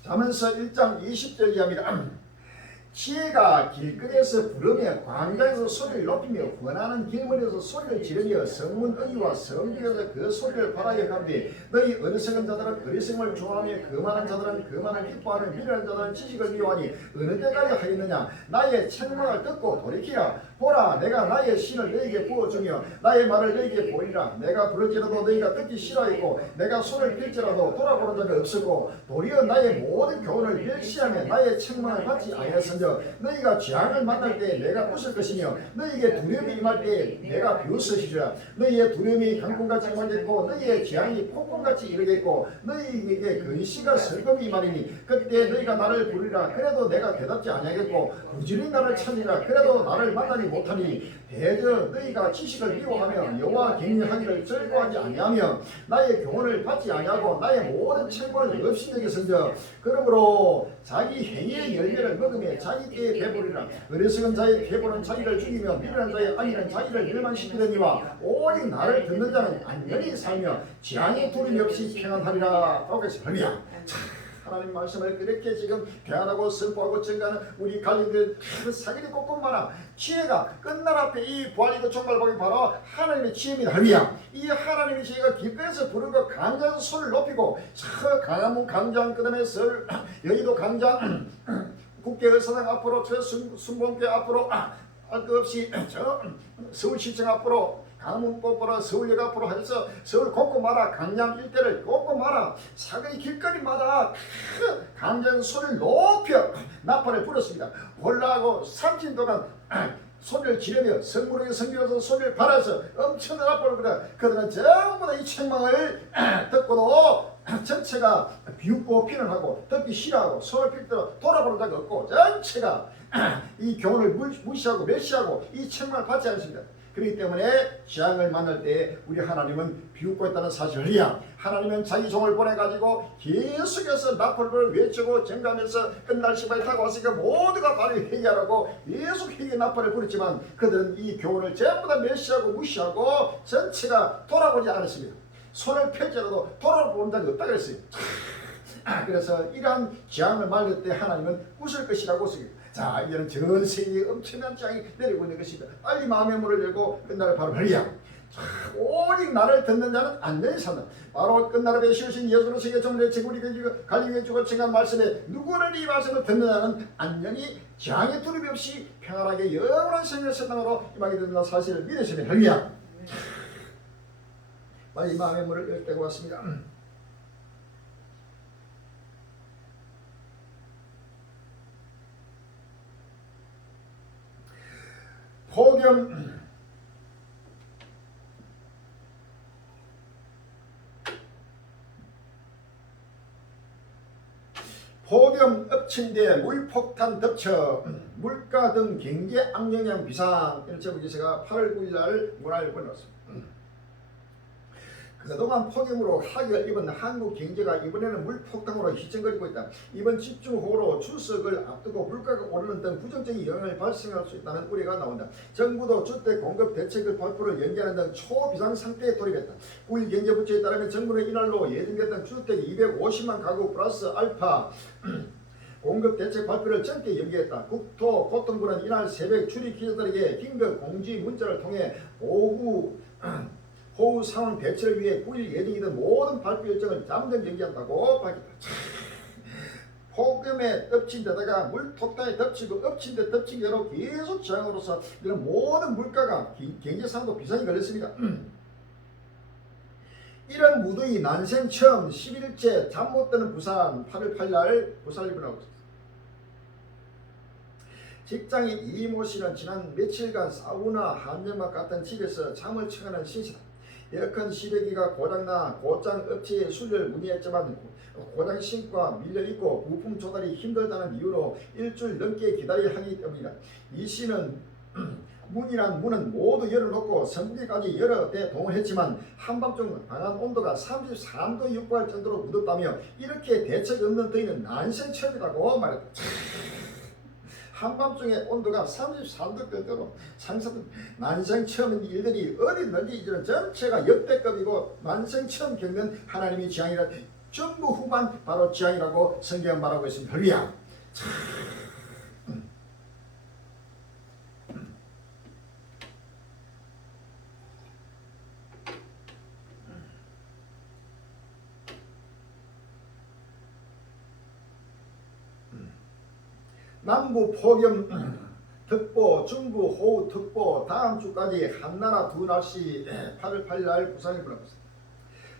잠언서 1장 20절 이하입니다. 지혜가 길거리에서 부르며 광장에서 소리를 높이며 권하는 길머리에서 소리를 지르며 성문 의와 성벽에서 그 소리를 바라게 가되 너희 어리석은 자들은 어리석음을 좋아하며 거만한 자들은 거만을 기뻐하는 미련한 자들은 지식을 미워하니 어느 때까지 하겠느냐. 나의 책망을 듣고 돌이키라. 보라, 내가 나의 신을 너희에게 부어주며 나의 말을 너희에게 보이라. 내가 부르지라도 너희가 듣기 싫어하고 내가 손을 펼지라도 돌아보는 자가 없었고 도리어 나의 모든 교훈을 멸시하며 나의 책망을 받지 아니하였으며 너희가 재앙을 만날 때 내가 웃을 것이며 너희에게 두려움이 임할 때 내가 비웃으시리라. 너희의 두려움이 강풍같이 임하겠고 너희의 재앙이 폭풍같이 이르겠고 너희에게 근시가 슬픔이 임하리니 그때 너희가 나를 부르리라. 그래도 내가 대답지 아니하겠고 부지런히 나를 찾으리라. 그래도 나를 만나지 못하니 대저 너희가 지식을 미워하며 여호와 경외하기를 즐거워하지 아니하며 나의 교훈을 받지 아니하고 나의 모든 책망을 없이 여겼은즉 그러므로 자기 행위의 열매를 먹으며 자기 때에 배부리라. 어리석은 자의 배부른 자기를 죽이며 미련한 자의 아니는 자기를 멸망시키더니와 오직 나를 듣는 자는 안전히 살며 재앙의 두려움이 없이 평안하리라. 할렐루야. 하나님 말씀을 그렇게 지금 대안하고 선포하고 증가하는 우리 갈림들 사기리 꼭꼭마나 지혜가 끝날 앞에 이 부활이고 종말복이 바로 하나님의 지혜입니다. 할렐루야. 이 하나님의 지혜가 길거리에서 부르고 강장에서 손을 높이고 저 강화문 강장 그다음에 여의도 강장 국회의사당 앞으로 저 순복교 앞으로 그 없이 저 서울시청 앞으로 강문법으로 서울역 앞으로 해서 서울 곳곳마다 강남 일대를 곳곳마다 사거리 길거리마다 강장 소리를 높여 나팔을 불었습니다. 올라가고 3진 동안 소리를 지르며 성문에 성기로서 소리를 발해서 엄청난 나팔을 불어 그들은 전부 다 이 책망을 듣고도 전체가 비웃고 피난하고 듣기 싫어하고 손을 필대로 돌아보는 자가 없고 전체가 이 교훈을 무시하고 멸시하고 이 책망을 받지 않습니다. 그렇기 때문에 재앙을 만날 때 우리 하나님은 비웃고 있다는 사실을 하나님은 자기 종을 보내가지고 계속해서 나팔을 외치고 증가하면서 끝날 시간이 다가왔으니까 모두가 바로 회개하라고 계속 회개 나팔을 부르지만 그들은 이 교훈을 전부 다 멸시하고 무시하고 전체가 돌아보지 않았습니다. 손을 펼쳐도 돌아보는 적이 없다 그랬어요. 그래서 이러한 재앙을 만날 때 하나님은 웃을 것이라고 쓰기. 자, 이제는 전 세계에 엄청난 재앙이 내리고 있는 것입니다. 빨리 마음의 문을 열고 끝날 바로 할렐루야. 오직 나를 듣는 자는 안전히 산다. 바로 끝날에 씌우신 예수로 세계 정례 제국이 갈림에 주고 증한 말씀에 누구는 이 말씀을 듣는 자는 안전히 재앙의 두려움 없이 평안하게 영원한 생명의 세상으로 임하게 된다는 사실을 믿으시면 할렐루야. 빨리 마음의 문을 열 때가 왔습니다. 복음 1 폭염 엎친데 물폭탄 덮쳐 물가 등 경제 악영향 비상 이런 제목 기사가 8월 9일 날 문화를 보내왔습니다. 그동안 폭염으로 하기를 입은 한국 경제가 이번에는 물폭탄으로 휘청거리고 있다. 이번 집중호우로 추석을 앞두고 물가가 오르는 등 부정적인 영향을 발생할 수 있다는 우려가 나온다. 정부도 주택 공급 대책을 발표를 연기하는 등 초비상 상태에 돌입했다. 9일 경제부처에 따르면 정부는 이날로 예정됐던 주택 250만 가구 플러스 알파 공급 대책 발표를 짧게 연기했다. 국토교통부는 이날 새벽 출입 기자들에게 긴급 공지 문자를 통해 호우 상황 대처를 위해 9일 예정이던 모든 발표 일정을 잠정 연기한다고 밝혔다. 폭염에 덮친 데다가 물폭탄에 덮치고 엎친 데 덮친 게로 계속 저항으로서 이런 모든 물가가 경제상도 비상이 걸렸습니다. 이런 무더위 난생 처음 10일째 잠 못 드는 부산 8월 8일 부산일보라고 있습니다. 직장인 이모 씨는 지난 며칠간 사우나 한점막 같은 집에서 잠을 청하는 신세다. 에어컨 시래기가 고장나 곧장 업체에 수리를 문의했지만 고장 신고가 밀려있고 부품 조달이 힘들다는 이유로 일주일 넘게 기다려야 하기 때문이다. 이 씨는 문이란 문은 모두 열어놓고 선풍기까지 여러 대 동원했지만 한밤중 방안 온도가 33도 육박할 정도로 무덥다며 이렇게 대책 없는 더위는 난생 처음이라고 말했다. 한밤중에 온도가 33도 정도로 상상 난생 처음인 일들이 어디든지 이제는 전체가 역대급이고 난생 처음 겪는 하나님의 지향이라 전부 후반 바로 지향이라고 성경 말하고 있습니다. 할렐루야. 남부 폭염 특보, 중부 호우 특보, 다음 주까지 한나라 두 날씨 8월 8일 날 부산에 불어났습니다.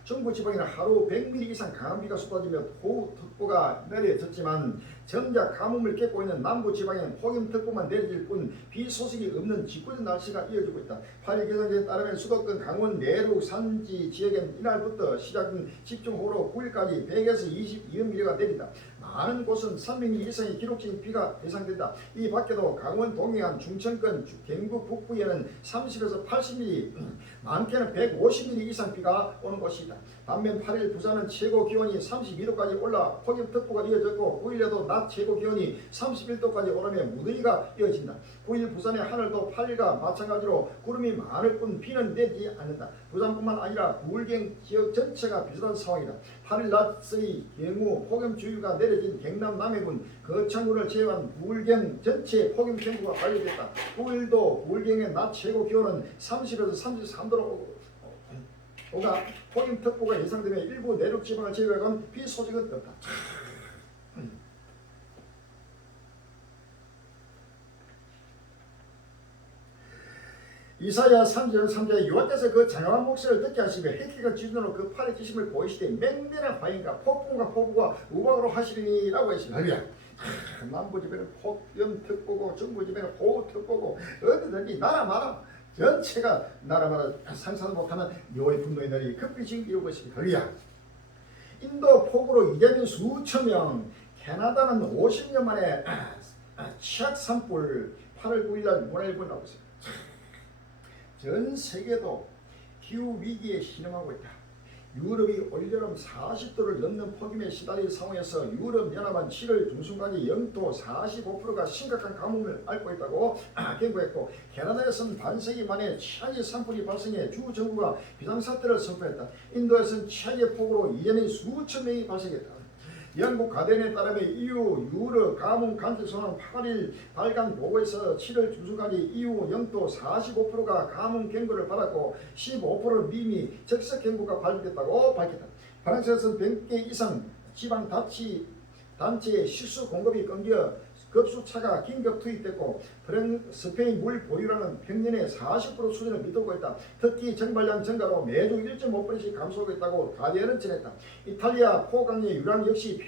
중부 지방에는 하루 100mm 이상 강한 비가 쏟아지며 호우특보가 내려졌지만 정작 가뭄을 겪고 있는 남부 지방에는 폭염특보만 내려질 뿐 비 소식이 없는 지구적 날씨가 이어지고 있다. 8일 기상청에 따르면 수도권 강원 내륙 산지 지역엔 이날부터 시작된 집중호우로 9일까지 100에서 22mm가 내린다. 많은 곳은 300mm 이상의 기록적인 비가 예상된다. 이 밖에도 강원 동해안, 중천권, 경북 북부에는 30에서 80mm, 많게는 150mm 이상 비가 오는 곳이다. 반면 8일 부산은 최고 기온이 32도까지 올라 폭염특보가 이어졌고 9일에도 낮 최고 기온이 31도까지 오르며 무더위가 이어진다. 9일 부산의 하늘도 8일과 마찬가지로 구름이 많을 뿐 비는 내리지 않는다. 부산뿐만 아니라 부울경 지역 전체가 비슷한 상황이다. 8일 낮의 경우 폭염주의가 내려진 경남 남해군 거창군을 제외한 부울경 전체 폭염 경보가 발효됐다. 9일도 부울경의 낮 최고 기온은 30에서 33도로 오가 폭염특보가 예상되며 일부 내륙 지방을 제외한 비 소식은 없다. 이사야 3장 3절에 여호와께서 그 장엄한 목소리를 듣게 하시며 해키가 지존으로 그 팔의 지심을 보이시되 맹렬한 화인과 폭풍과 폭우가 우박으로 하시리니라고 하시니 남부지배는 폭염특보고 중부지배는 호우특보고 어디든지 나라마다 전체가 나라마다 상상도 못하는 여호와의 분노의 날이 급비지 이루고 있습니다. 할렐루야. 인도 폭우로 이재민 수천 명, 캐나다는 50년 만에 치약 산불 8월 9일 날 문화일보에 나오고 있습니다. 전 세계도 기후 위기에 신음하고 있다. 유럽이 올여름 40도를 넘는 폭염에 시달린 상황에서 유럽연합은 7월 중순까지 영토 45%가 심각한 가뭄을 앓고 있다고 경고했고 캐나다에서는 반세기 만에 최악의 산불이 발생해 주 정부가 비상사태를 선포했다. 인도에서는 최악의 폭우로 이전에 수천 명이 발생했다. 영국 가디언에 따르면 EU 유럽 가뭄 감축 소망 8일 발간 보고에서 7월 중순까지 EU 영토 45%가 가뭄 경고를 받았고 15%는 미미 적색 경고가 발표됐다고 밝혔다. 프랑스에서는 100개 이상 지방 단체의 식수 공급이 끊겨 급수차가 긴급 투입됐고 스페인 물 보유량은 평년의 40% 수준을 미도고 있다. 특히 정발량 증가로 매주 1.5%씩 감소하고 있다고 가디언은 전했다. 이탈리아 포강의 유량 역시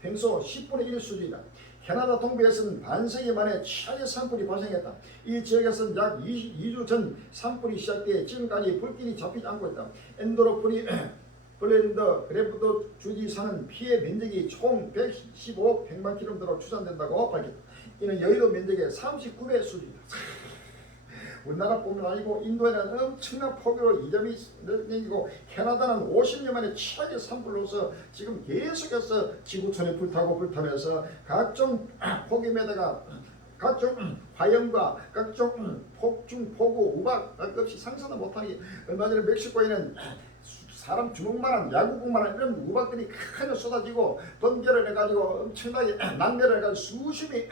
평소 10분의 1 수준이다. 캐나다 동부에서는 반세기 만에 최악의 산불이 발생했다. 이 지역에서는 약 2주 전 산불이 시작돼 지금까지 불길이 잡히지 않고 있다. 엔도로핀이 플랜더 그래프트 주지사는 피해 면적이 총 115 평방킬로미터로 추산된다고 밝혔다. 이는 여의도 면적의 39배 수준이다. 우리나라뿐만 아니고 인도에는 엄청난 폭우로 이점이 생기고 캐나다는 50년 만에 최악의 산불로서 지금 계속해서 지구촌이 불타면서 각종 폭염에다가 각종 화염과 각종 폭중, 폭우, 우박 없이 상상도 못하니 얼마 전에 멕시코에는 사람 주먹만한 야구공만한 이런 우박들이 크게 쏟아지고 번개를 해가지고 엄청나게 낙뢰를 해가지고 수심이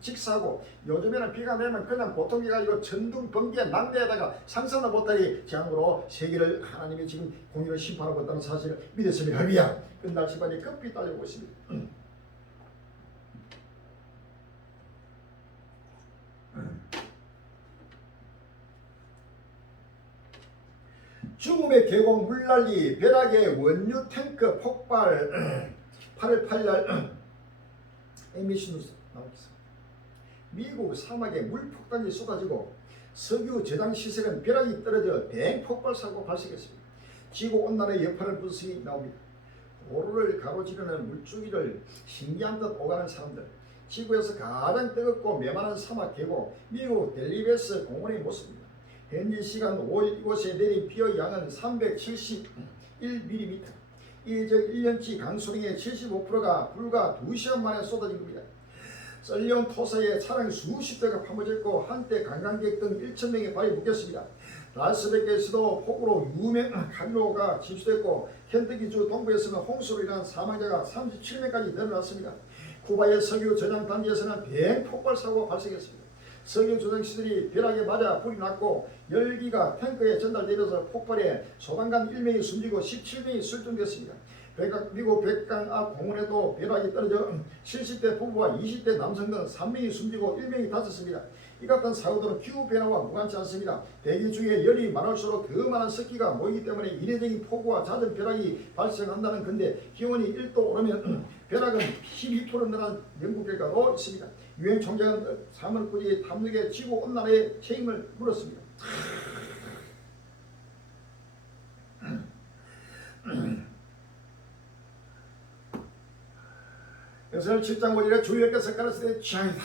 직사하고 요즘에는 비가 내면 그냥 보통 비가 아니고 천둥, 번개, 낙뢰에다가 상상도 못하니 재앙으로 세계를 하나님이 지금 공의로 심판하고 있다는 사실을 믿었습니다. 할렐루야. 끝날 시간이 급히 달려오고 있습니다. 죽음의 계곡 물난리 벼락의 원유 탱크 폭발 8월 8일 MBC 뉴스 나오겠습니다. 미국 사막에 물폭탄이 쏟아지고 석유 저장 시설은 벼락이 떨어져 대폭발 사고 발생했습니다. 지구온난화의 여파를 분석이 나옵니다. 도로를 가로지르는 물줄기를 신기한 듯 오가는 사람들, 지구에서 가장 뜨겁고 메마른 사막 계곡 미국 델리베스 공원의 모습입니다. 현지 시간 5일 이곳에 내린 비의 양은 371mm. 이 즉 1년치 강수량의 75%가 불과 2시간 만에 쏟아진 겁니다. 썰려온 토사에 차량 수십 대가 파묻혔고 한때 관광객 등 1,000명의 발이 묶였습니다. 라스베가스에서도 폭우로 유명 강로가 침수됐고 켄터키주 동부에서는 홍수로 인한 사망자가 37명까지 늘어났습니다. 쿠바의 석유 저장 단지에서는 대폭발 사고가 발생했습니다. 석유 저장 시설이 벼락에 맞아 불이 났고 열기가 탱크에 전달되면서 폭발해 소방관 1명이 숨지고 17명이 실종됐습니다. 미국 백강 앞 공원에도 벼락이 떨어져 70대 부부와 20대 남성 등 3명이 숨지고 1명이 다쳤습니다. 이 같은 사고들은 기후변화와 무관치 않습니다. 대기 중에 열이 많을수록 더 많은 습기가 모이기 때문에 이례적인 폭우와 잦은 벼락이 발생한다는 건데 기온이 1도 오르면 벼락은 12% 늘어난 연구 결과도 있습니다. 유엔 총장은 3월 9일 탐욕의 지구온난화의 책임을 물었습니다. 역설 7장 5절에 주여께서 가라사대 취향이다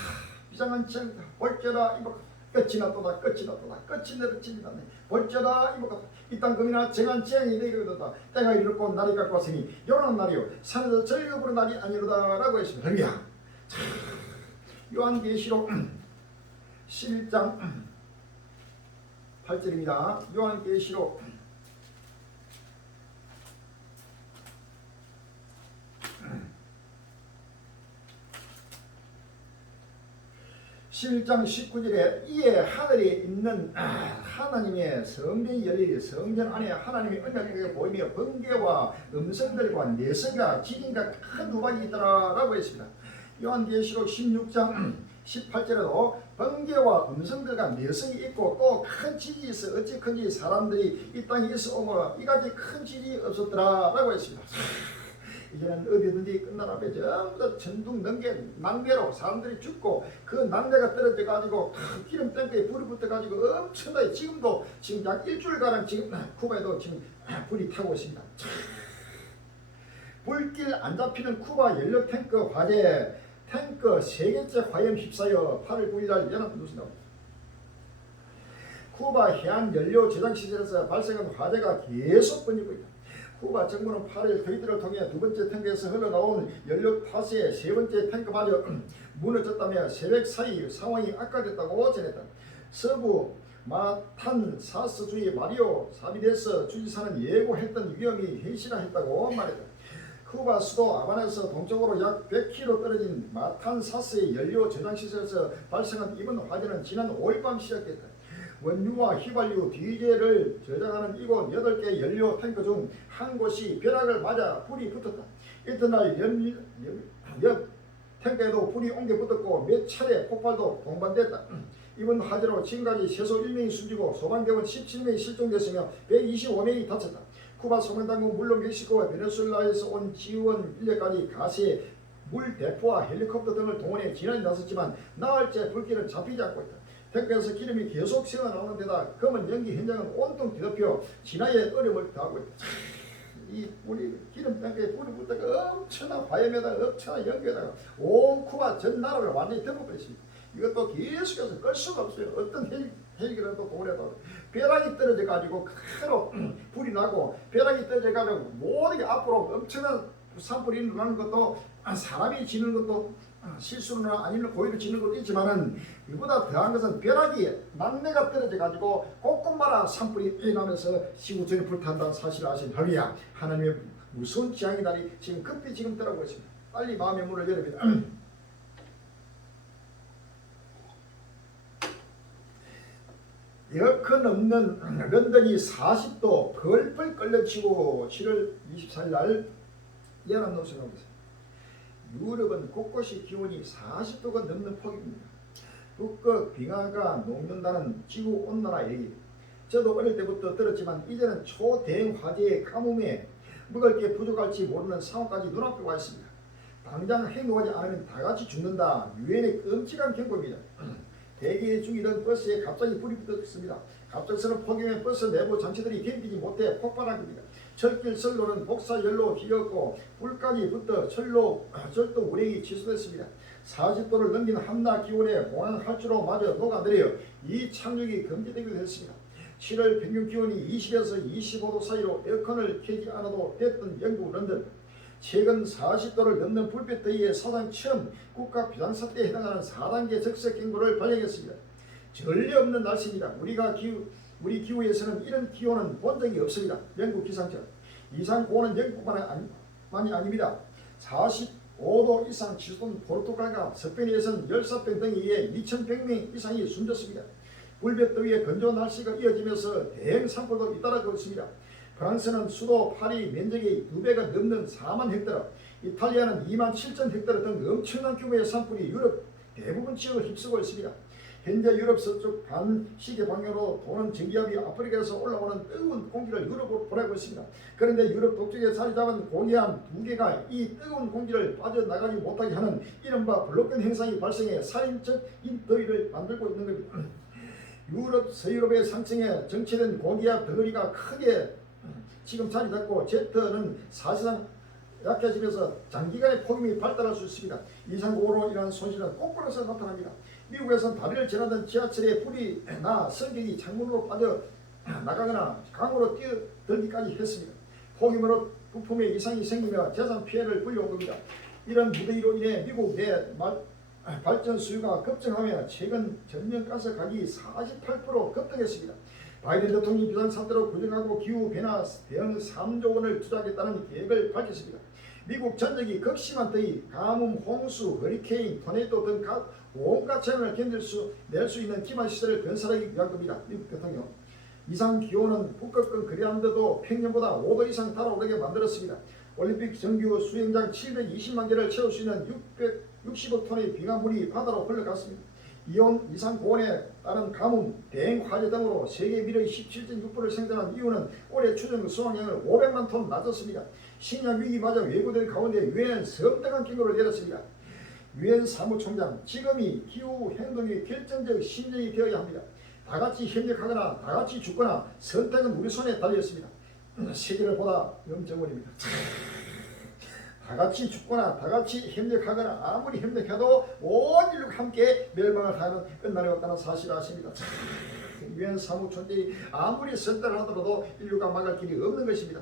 비장한 취향이다 볼지어다 이보라 끝이 났도다 끝이 났도다 끝이 내려칩니다. 볼지어다 이보라 이 땅 금이나 정한 취향이 되거든다 때가 이르고 날이 갖고 왔으니 요런 날이요 산에서 절겨 부른 날이 아니로다 라고 했습니다. 할렐루야. 요한계시록 11장 8절입니다. 요한계시록 11장 19절에 이에 하늘에 있는 하나님의 성전이 열리니 성전 안에 하나님의 언약궤가 보이며 번개와 음성들과 내성과 지진과 큰 우박이 있더라 라고 했습니다. 요한계시록 16장 18절에도 번개와 음성들과 내성이 있고 또 큰 지진이 있어 어찌 큰지 사람들이 이 땅에 있어 오므로 이같이 큰 지진이 없었더라 라고 했습니다. 이제는 어디든지 끝난 앞에 전부 다 천둥 번개 낙뢰로 사람들이 죽고 그 낙뢰가 떨어져 가지고 기름 탱크에 불이 붙어 가지고 엄청나게 지금도 지금 약 일주일가량 지금 쿠바에도 지금 불이 타고 있습니다. 불길 안 잡히는 쿠바 연료 탱크 화재 탱크 3개째 화염 휩싸여 8월 9일 연합뉴스 나옵니다. 쿠바 해안 연료 저장 시설에서 발생한 화재가 계속 번지고 있다. 쿠바 정부는 8일 트위터를 통해 두 번째 탱크에서 흘러나온 연료 타스의 세 번째 탱크 발이 무너졌다며 새벽 사이 상황이 악화됐다고 전했다. 서부 마탄사스주의 마리오 사비데스 주지사는 예고했던 위험이 현실화했다고 말했다. 쿠바 수도 아바나에서 동쪽으로 약 100km 떨어진 마탄사스의 연료 저장시설에서 발생한 이번 화재는 지난 5일 밤 시작됐다. 원유와 휘발유, 디젤을 저장하는 이곳 8개 연료 탱크 중 한 곳이 벼락을 맞아 불이 붙었다. 이튿날 옆 탱크에도 불이 옮겨 붙었고 몇 차례 폭발도 동반됐다. 이번 화재로 지금까지 최소 1명이 숨지고 소방대원 17명이 실종됐으며 125명이 다쳤다. 쿠바 소방당국 물론 멕시코와 베네수엘라에서 온 지원 인력까지 가세, 물 대포와 헬리콥터 등을 동원해 진화에 나섰지만 나흘째 불길은 잡히지 않고 있다. 탱크에서 기름이 계속 새어나오는 데다 검은 연기 현장은 온통 뒤덮여 진화에 어려움을 더하고 있다. 이 우리 기름 땅에 불이 붙다가 엄청난 화염에다가 엄청난 연기에다가 온 쿠바 전 나라를 완전히 덮어버렸습니다. 이것도 계속해서 끌 수가 없어요. 어떤 헬기라도 고래도 벼락이 떨어져 가지고 그대로 불이 나고 벼락이 떨어져 가지고 모든 게 앞으로 엄청난 산불이 일어나는 것도 사람이 지는 것도 실수나 아니면 고의로 지는 것도 있지만은 이보다 더한 것은 벼락이 막내가 떨어져 가지고 곳곳마다 산불이 일어나면서 지구촌이 불탄다는 사실을 아신 하루야 하나님의 무서운 재앙의 날이 지금 급히 지금 떠나고 있습니다. 빨리 마음의 문을 열어야 합니다. 에어컨 없는 런던이 40도 펄펄 끓여치고 7월 24일 날 연합노선을 하고 있습니다. 유럽은 곳곳이 기온이 40도가 넘는 폭입니다. 북극 빙하가 녹는다는 지구온난화 얘기. 저도 어릴 때부터 들었지만 이제는 초대형 화재의 가뭄에 먹을 게 부족할지 모르는 상황까지 눈앞에 와 있습니다. 당장 행동하지 않으면 다 같이 죽는다. 유엔의 끔찍한 경고입니다. 대기 중이던 버스에 갑자기 불이 붙었습니다. 갑작스러운 폭염에 버스 내부 장치들이 견디지 못해 폭발한 겁니다. 철길 선로는 복사열로 휘었고 불까지 붙어 철도 운행이 취소됐습니다. 40도를 넘긴 한낮 기온에 공항할주로 마저 녹아내려 이 착륙이 금지되기도 했습니다. 7월 평균 기온이 20에서 25도 사이로 에어컨을 켜지 않아도 됐던 영국 런던. 최근 40도를 넘는 불볕 더위에 사상 처음 국가 비상사태에 해당하는 4단계 적색 경보를 발령했습니다. 전례 없는 날씨입니다. 우리 기후에서는 이런 기온은 본 적이 없습니다. 영국 기상청. 이상 고온은 영국만이 아닙니다. 45도 이상 치솟은 포르투갈과 스페인에서는 열사병 등에 의해 2,100명 이상이 숨졌습니다. 불볕 더위에 건조한 날씨가 이어지면서 대형 산불도 잇따르고 있습니다. 프랑스는 수도 파리 면적이 2배가 넘는 4만 헥타르, 이탈리아는 2만 7천 헥타르 등 엄청난 규모의 산불이 유럽 대부분 지역을 휩쓰고 있습니다. 현재 유럽 서쪽 반시계 방향으로 도는 전기압이 아프리카에서 올라오는 뜨거운 공기를 유럽으로 보내고 있습니다. 그런데 유럽 동쪽에 자리 잡은 고기압 2개가 이 뜨거운 공기를 빠져나가지 못하게 하는 이른바 블록된 현상이 발생해 살인적인 더위를 만들고 있는 겁니다. 유럽, 서유럽의 상층에 정체된 고기압 덩어리가 크게 지금 자리 잡고 제트는 사실상 약해지면서 장기간의 폭염이 발달할 수 있습니다. 이상고로 인한 손실은 곳곳에서 나타납니다. 미국에서는 다리를 지나던 지하철에 불이 나 승객이 창문으로 빠져 나가거나 강으로 뛰어들기까지 했습니다. 폭염으로 부품에 이상이 생기며 재산 피해를 불려온 겁니다. 이런 무더위로 인해 미국 내 발전 수요가 급증하며 최근 전년가스 가격이 48% 급등했습니다. 바이든 대통령이 비상사태로 구정하고 기후변화 대응 3조 원을 투자하겠다는 계획을 밝혔습니다. 미국 전역이 극심한 더위, 가뭄, 홍수, 허리케인, 토네이도 등 온갖 재난을 낼 수 있는 기반시설을 건설하기 위한 겁니다. 미국 대통령. 이상 기온은 북극권 그리안드도 평년보다 5도 이상 달아오르게 만들었습니다. 올림픽 정규 수영장 720만 개를 채울 수 있는 660억 톤의 빙하물이 바다로 흘러갔습니다. 이상 고온에 따른 가뭄, 대형 화재 등으로 세계 밀의 17.6%를 생산한 이유는 올해 추정 수확량을 500만 톤 낮췄습니다. 식량 위기마저 외구될 가운데 유엔은 섬뜩한 경고를 내렸습니다. 유엔 사무총장, 지금이 기후 행동의 결정적 심정이 되어야 합니다. 다같이 협력하거나 다같이 죽거나 선택은 우리 손에 달려있습니다. 세계를 보다 염정원입니다. 다같이 죽거나 다같이 협력하거나 아무리 협력해도 온 인류가 함께 멸망을 하는 끝날이 왔다는 사실을 아십니다. 유엔 사무총장이 아무리 선택을 하더라도 인류가 막을 길이 없는 것입니다.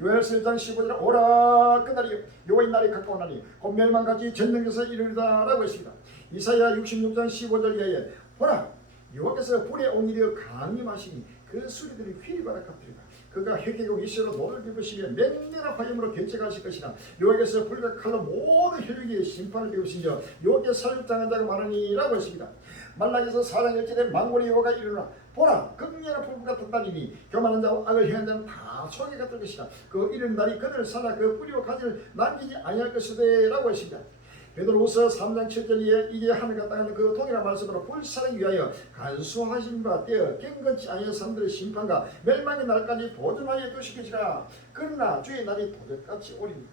요엘서 1장 15절 오라 끝날이 여호와의 날이 가까우나니 곧 멸망까지 전능에서 이르리다 라고 했습니다. 이사야 66장 15절 이하에 보라 여호와께서 불에 옹이되어 강림하시니 그 수리들이 휘리바라 같으리라. 그가 혈계고 이스로 노를 빗으시며 맹렬한 화염으로 결정하실 것이나 여호와께서 불과 칼로 모든 혈육에 심판을 배우시며 여호와께 살육당한 자가 많으니라고 했습니다. 말라기서 4장 1절에 망군의 여호와가 이르노라 보라 극렬한 불 같은 날이니 교만한 자와 악을 행한 자는 다 소에게 같을 것이다. 그 이른 날이 그들을 살아 그 뿌리와 가지를 남기지 아니할 것이되 라고 했습니다. 베드로후서 3장 7절에 이제 하늘과 땅은 그 동일한 말씀으로 불사르기 위하여 간수하신 바 되어 경건치 아니한 사람들의 심판과 멸망의 날까지 보존하여 두실 것이라. 그러나 주의 날이 도적같이 오리니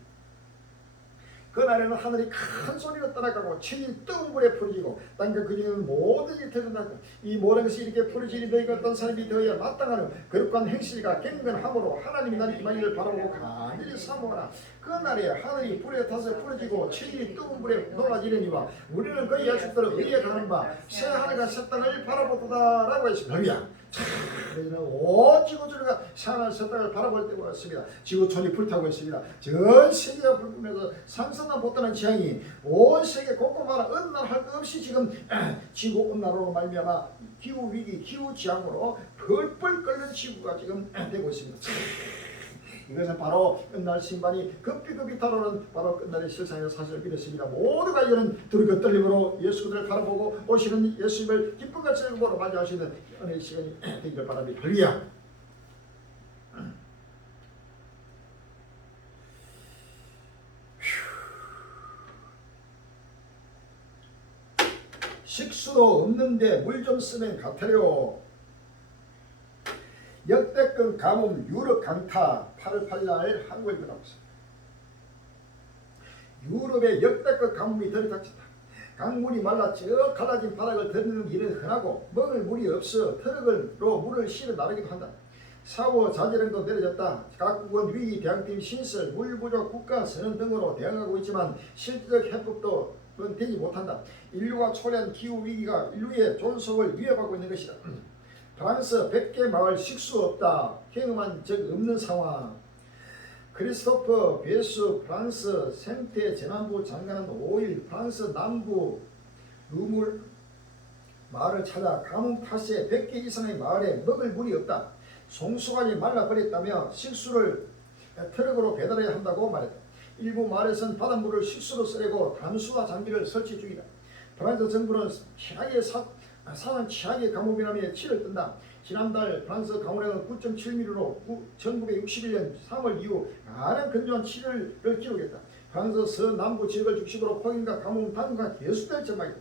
그날에는 하늘이 큰 소리로 따라가고 천이 뜨거운 불에 부러지고 땅과 그 중에 있는 모든 일이 터진다고. 이 모든 것이 이렇게 부러지니 너희가 어떤 사람이 되어야 마땅하는 거룩한 행실과 경건함으로 하나님 나를 임하기를 바라보고 간절히 사모하라. 그날에 하늘이 불에 타서 부러지고 천이 뜨거운 불에 녹아지려니와 우리는 그 약속대로 의에 가는 바 새 하늘과 새 땅을 바라보도다라고 했습니다. 할렐루야. 우리는 온 지구촌이가 새하늘 새 땅을 바라볼 때가 왔습니다. 지구촌이 불타고 있습니다. 전 세계가 불면서 상상도 못하는 지향이 온 세계 곳곳마다 어느 날 할 것 없이 지금 지구 온난화로 말미암아 기후 위기, 기후 지향으로 펄펄 끓는 지구가 지금 되고 있습니다. 이것은 바로 끝날 심판이 급히 다루는 바로 끝날의 실상의 사실을 믿었습니다. 모두가 이제는 두렵고 떨림으로 예수 그들을 바라보고 오시는 예수님을 기쁨과 즐거움으로 맞이하시는 은혜의 시간이 되기를 바랍니다. 할렐루야. 식수도 없는데 물 좀 쓰면 같아요. 역대급 가뭄 유럽 강타 8월 8일 한국에 일어나고 있습니다. 유럽의 역대급 가뭄이 들이닥쳤다. 강물이 말라 저 갈라진 바닥을 걷는 일은 흔하고 먹을 물이 없어 트럭으로 물을 실어 나르기도 한다. 사고 자재량도 내려졌다. 각국은 위기 대응팀 신설, 물 부족 국가 선언 등으로 대응하고 있지만 실질적 해법도 되지 못한다. 인류가 초래한 기후 위기가 인류의 존속을 위협하고 있는 것이다. 프랑스 100개 마을 식수 없다. 경험한 적 없는 상황. 크리스토퍼 베수 프랑스 생태재난부 장관은 5일 프랑스 남부 루물 마을을 찾아 가뭄 탓에 100개 이상의 마을에 먹을 물이 없다. 송수관이 말라버렸다며 식수를 트럭으로 배달해야 한다고 말했다. 일부 마을에서는 바닷물을 식수로 쓰려고 담수화 장비를 설치 중이다. 프랑스 정부는 사상 최악의 가뭄이라며 치를 뜬다. 지난달 프랑스 강우량은 9.7mm로 1961년 3월 이후 가장 건조한 7일을 기록했다. 프랑스 서남부 지역을 중심으로 폭염과 가뭄 당분간 계속될 전망이다.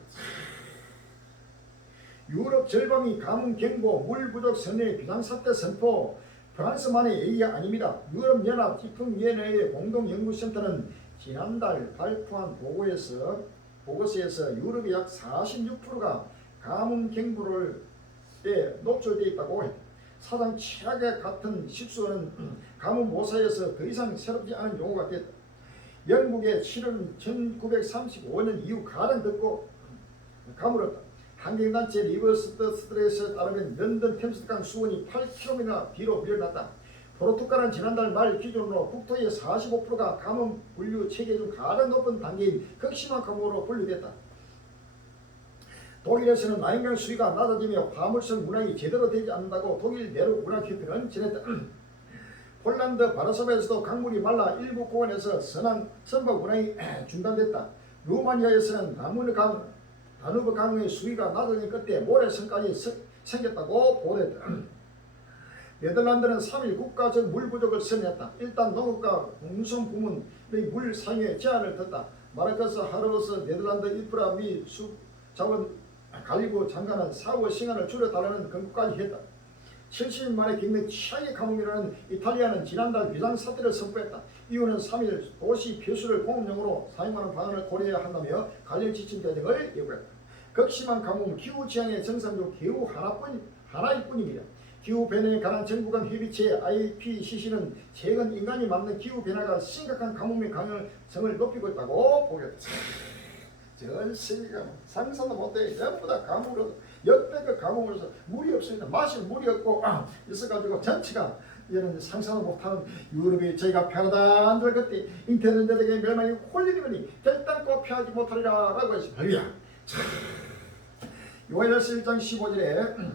유럽 절반이 가뭄 경보, 물 부족 선례, 비상사태 선포. 프랑스만의 얘기가 아닙니다. 유럽연합 지풍위원회의 공동연구센터는 지난달 발표한 보고서에서 유럽의 약 46%가 가뭄 경보에 노출되어 있다고 했다. 사상 최악의 같은 식수는 가뭄 모사에서 더 이상 새롭지 않은 용어가 됐다. 영국의 7월 1935년 이후 가장 덥고 가물었다. 환경단체 리버스트 스트레스에 따르면 런던 템스강 수온이 8km나 뒤로 밀려났다. 포르투갈은 지난달 말 기준으로 국토의 45%가 가뭄 분류 체계 중 가장 높은 단계인 극심한 가뭄으로 분류됐다. 독일에서는 나인강 수위가 낮아지며 화물선 운항이 제대로 되지 않는다고 독일 내륙 운항협회는 전했다. 폴란드 바르소바에서도 강물이 말라 일부 구간에서 선박 운항이 중단됐다. 루마니아에서는 다누브 강의 수위가 낮아진 끝에 모래성까지 생겼다고 보도했다. 네덜란드는 3일 국가적 물 부족을 선언했다. 일단 농업과 공송 부문의 물 사용에 제한을 뒀다. 마르커스 하르버스 네덜란드 인프라 미 자원 관리부 장관은 사후 시간을 줄여달라는 권고까지 했다. 70년 만에 겪는 최악의 가뭄이라는 이탈리아는 지난달 비상사태를 선포했다. 이유는 3일 도시 폐수를 공업용으로 사용하는 방안을 고려해야 한다며 관련 지침 대책을 예고했다. 극심한 가뭄, 기후지향의 정상 중 기후 하나일 뿐입니다. 기후변화에 관한 정부 간 협의체 IPCC는 최근 인간이 만든 기후변화가 심각한 가뭄의 가능성을 높이고 있다고 보겠다. 전 세계가 상상도 못해. 전부 다 가뭄으로 역대급 가뭄으로서 물이 없습니다. 마실 물이 없고 있어가지고 전체가 이제는 상상도 못하는 유럽이 저희가 편하다 안들 그때 인터넷에게 멸망이 홀리니 결단코 피하지 못하리라 라고 했습니다. 할렐루야. 요엘서 1장 15절에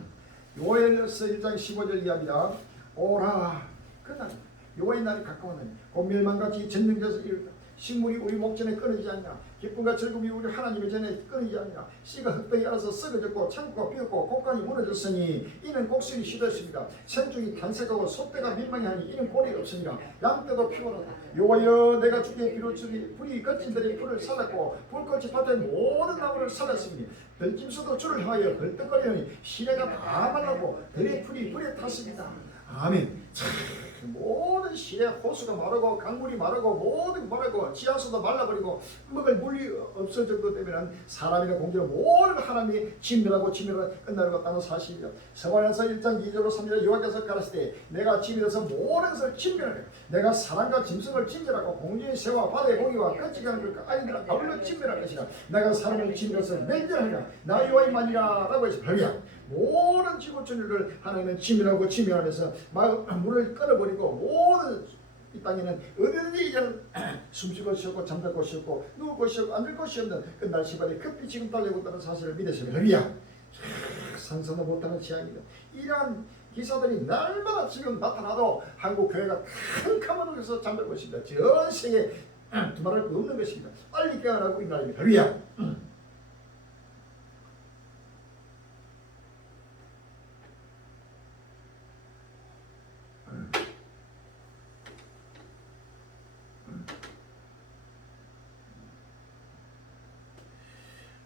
요엘서 1장 15절 이하입니다. 오라 그날 여호와의 날이 가까웠느니 곧 멸망같이 전능자에서 이르다. 식물이 우리 목전에 끊어지지 않냐. 기쁨과 즐거움이 우리 하나님의 전에 끊어지지 않냐. 씨가 흙덩이 알아서 썩어졌고 창고가 비었고 곡간이 무너졌으니 이는 곡식이 시들었습니다. 생중이 탄색하고 소떼가 민망해하니 이는 고리가 없으니라. 양떼도 피곤하다. 여호와여 내가 주께 비로소리 불이 거친들이 풀을 살랐고 불꽃이 밭의 모든 나무를 살랐으니 들짐승도 주를 향하여 걸떡거리니 시내가 다 말라고 들의 풀이 불에 탔습니다. 아멘. 모든 시내 호수가 마르고 강물이 마르고 모든 마르고 지하수도 말라버리고 먹을 물이 없을 정도 되면 사람이나 공기는 모든 하나님이 진멸하고 끝나는 것 같다는 사실이죠. 서반에서 1장 2절로 3절에 여호와께서 가라사대 때 내가 진멸해서 모든 것을 진멸하네. 내가 사람과 짐승을 진멸하고 공중의 새와 바다의 고기와 끄지가는 것과 아이들아 아울러 진멸할 것이라. 내가 사람을 진멸해서 멸절하리라. 나 여호와이니라 라고 해서 별이야. 모든 지구촌을 하나님은 진멸하면서 물을 끊어버리고 모든 이 땅에는 어디든지 이제는 숨쉴 곳이 없고 잠잘 곳이 없고 누울 곳이 없고 앉을 곳이 없는 끝날 시발이 급히 지금 달리고 있다는 사실을 믿으시면 할렐루야. 상상도 못하는 지향입니다. 이러한 기사들이 날마다 지금 나타나도 한국 교회가 캄캄하면서 잠들 것입니다. 전 세계에 두말할 거 없는 것입니다. 빨리 깨어나고 이 날입니다. 할렐루야.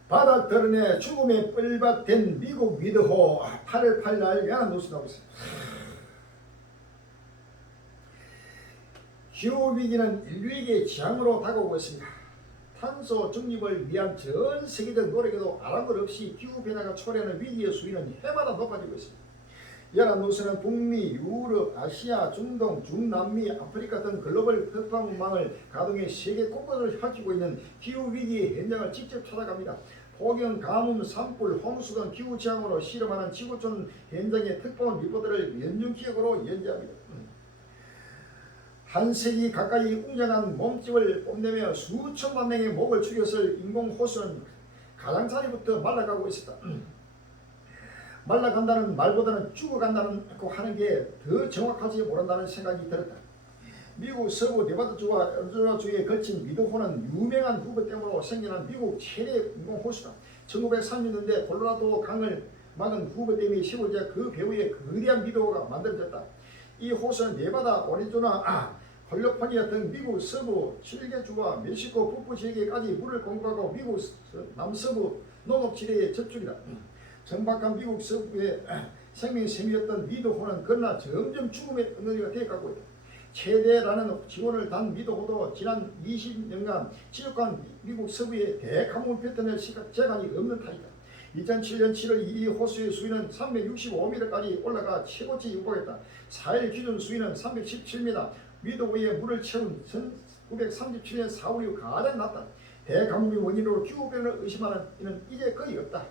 바닥 드러내 죽음의 뻘밭된 미국 위드호 8월 8일 야한 뉴스 나오고 있습니다. 기후위기는 인류에게 재앙으로 다가오고 있습니다. 탄소 중립을 위한 전 세계적 노력에도 아랑곳 없이 기후변화가 초래하는 위기의 수위는 해마다 높아지고 있습니다. 야한 뉴스는 북미, 유럽, 아시아, 중동, 중남미, 아프리카 등 글로벌 협상망을 가동해 세계 곳곳을 핥히고 있는 기후위기의 현장을 직접 찾아갑니다. 폭염, 가뭄, 산불, 홍수 등 기후재앙으로 실험하는 지구촌 현장의 특별한 리포트를 연중기획으로 연재합니다. 한 세기 가까이 웅장한 몸집을 뽐내며 수천만 명의 목을 죽였을 인공호수는 가장자리부터 말라가고 있었다. 말라간다는 말보다는 죽어간다는 하는 게 더 정확하지 못한다는 생각이 들었다. 미국 서부 네바다주와 애리조나주에 걸친 위도호는 유명한 후보댐으로 생겨난 미국 최대 인공호수다. 1930년대 콜로라도 강을 막은 후보댐이 세워져 그 배후에 거대한 위도호가 만들어졌다. 이 호수는 네바다, 애리조나, 캘리포니아 등 미국 서부 7개 주와 멕시코 북부 지역에까지 물을 공급하고 미국 남서부 농업지대에 접촉이다. 천박한 미국 서부의 생명샘이었던 위도호는 그러나 점점 죽음의 응어리가 되어가고 있다. 최대라는 지원을 단 위도호도 지난 20년간 지역간 미국 서부의 대가뭄을 뱉어낼 재간이 없는 타이다. 2007년 7월 이 호수의 수위는 365m까지 올라가 최고치 육박했다. 4일 기준 수위는 317m, 위도호에 물을 채운 1937년 4월 이후 가장 낮다. 대가뭄이 원인으로 기후변화를 의심하는 이는 이제 거의 없다.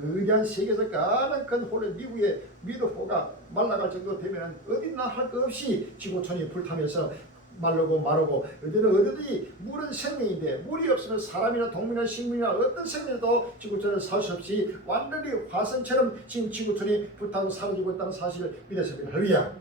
거대한 세계에서 가장 큰 호를 미국의 위도호가 말라갈 정도 되면 어디나 할 것 없이 지구촌이 불타면서 마르고 어디든지 물은 생명인데 물이 없으면 사람이나 동물이나 식물이나 어떤 생명도 지구촌에 살 수 없이 완전히 화성처럼 지금 지구촌이 불타고 사라지고 있다는 사실을 믿으십니다. 할렐루야.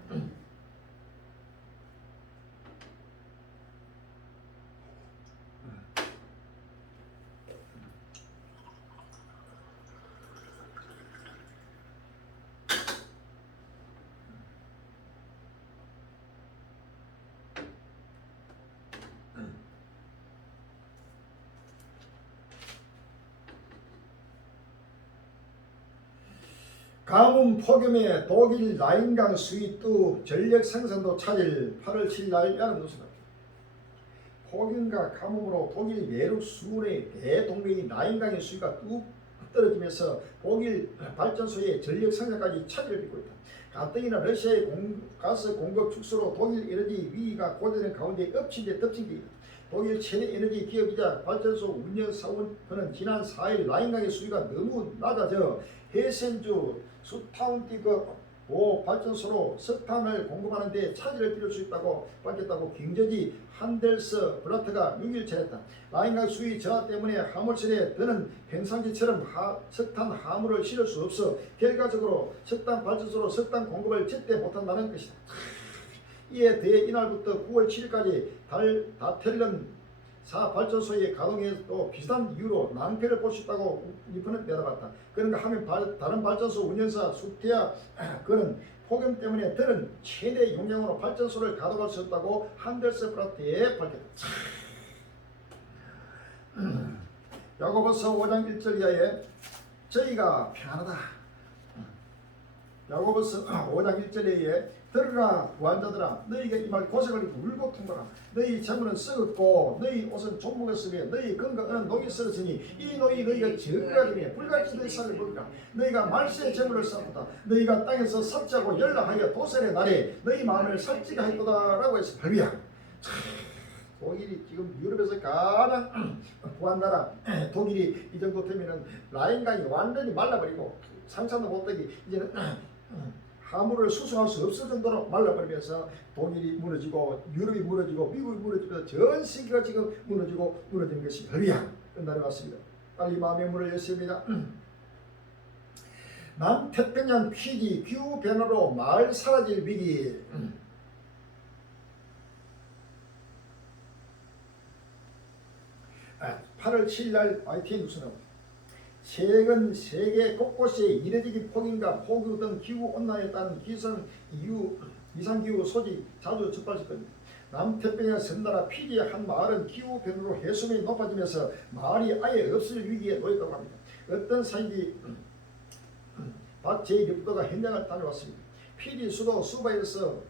가뭄 폭염에 독일 라인강 수위 뚝 전력 생산도 차질 8월 7일 날 야는 뉴스다. 폭염과 가뭄으로 독일 내륙 수문의 대동맹인 라인강의 수위가 뚝 떨어지면서 독일 발전소의 전력 생산까지 차질을 빚고 있다. 가뜩이나 러시아의 가스 공급 축소로 독일 에너지 위기가 고조된 가운데 엎친 데 덮친 게 있다. 독일 최대 에너지 기업이자 발전소 운영사원은 지난 4일 라인강의 수위가 너무 낮아져 헤센주 수타운티그 발전소로 석탄을 공급하는 데 차질을 빚을 수 있다고 밝혔다고 경제지 한델스 블라트가 6일 전했다. 라인강 수위 저하 때문에 화물선에 더는 평상시처럼 석탄 화물을 실을 수 없어 결과적으로 석탄 발전소로 석탄 공급을 제때 못한다는 것이다. 이에 대해 이날부터 9월 7일까지 다텔런 4 발전소의 가동에도 비슷한 이유로 낭패를 볼 수 있다고 리포트는 내다봤다. 그런가 하면 다른 발전소 운영사 수태야 그는 폭염 때문에 들은 최대 용량으로 발전소를 가동할 수 없다고 한델스 프라트에 밝혔다. 야고보서 5장 1절 이하에 저희가 평안하다. 야고보서 5장 1절에 들으라 구한자들아 너희가 이 말 고색을 입고 울고 통보라. 너희 재물은 썩었고 너희 옷은 종목했으며 너희 건강은 녹이 썩었으니 이 노이 너희가 저그가 되며 불같이 너희 살을 먹으라. 너희가 말세의 재물을 쌓았다. 너희가 땅에서 삭제하고 연락하여 도살의 날에 너희 마음을 살찌게 하였도다라고 해서 할렐루야. 독일이 지금 유럽에서 가장 부한 나라 독일이 이 정도 되면은 라인강이 완전히 말라버리고 상상도 못하게 이제는 화물을 수송할 수 없을 정도로 말라버리면서 독일이 무너지고 유럽이 무너지고 미국이 무너지면서 전 세계가 지금 무너지는 것이 할렐루야. 끝날이 왔습니다. 빨리 마음의 문을 여십니다. 남태평양 피기 기후변화로 마을 사라질 위기. 8월 7일 YTN 뉴스는 최근 세계 곳곳에 이례적인 폭염과 폭우 등 기후온난화에 따른 이상기후 소식 자주 접하실 겁니다. 남태평양 섬나라 피디의 한 마을은 기후변화로 해수면이 높아지면서 마을이 아예 없을 위기에 놓였다고 합니다. 어떤 사인이 박제희 리포터가 현장을 다녀왔습니다. 피디 수도 수바에서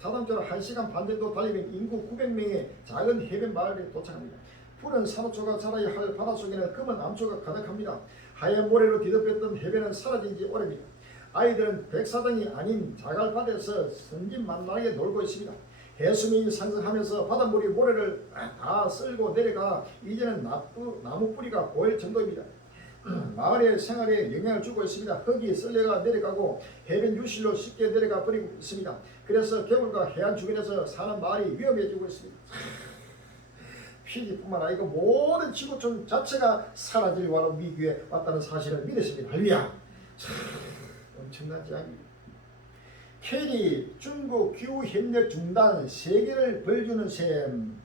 자동차로 1시간 반 정도 달리면 인구 900명의 작은 해변 마을에 도착합니다. 푸른 산호초가 자라야 할 바닷속에는 검은 암초가 가득합니다. 하얀 모래로 뒤덮였던 해변은 사라진 지 오래입니다. 아이들은 백사장이 아닌 자갈밭에서 선진만만하게 놀고 있습니다. 해수면이 상승하면서 바닷물이 모래를 다 쓸고 내려가 이제는 나무 뿌리가 보일 정도입니다. 마을의 생활에 영향을 주고 있습니다. 흙이 쓸려가 내려가고 해변 유실로 쉽게 내려가 버리고 있습니다. 그래서 개울과 해안 주변에서 사는 마을이 위험해지고 있습니다. 피디뿐만 아니고 모든 지구촌 자체가 사라질 위기에 왔다는 사실을 믿으십니다. 할렐루야. 엄청난 재앙입니다. 캐리 중국 기후협력 중단 세계를 벌주는 셈.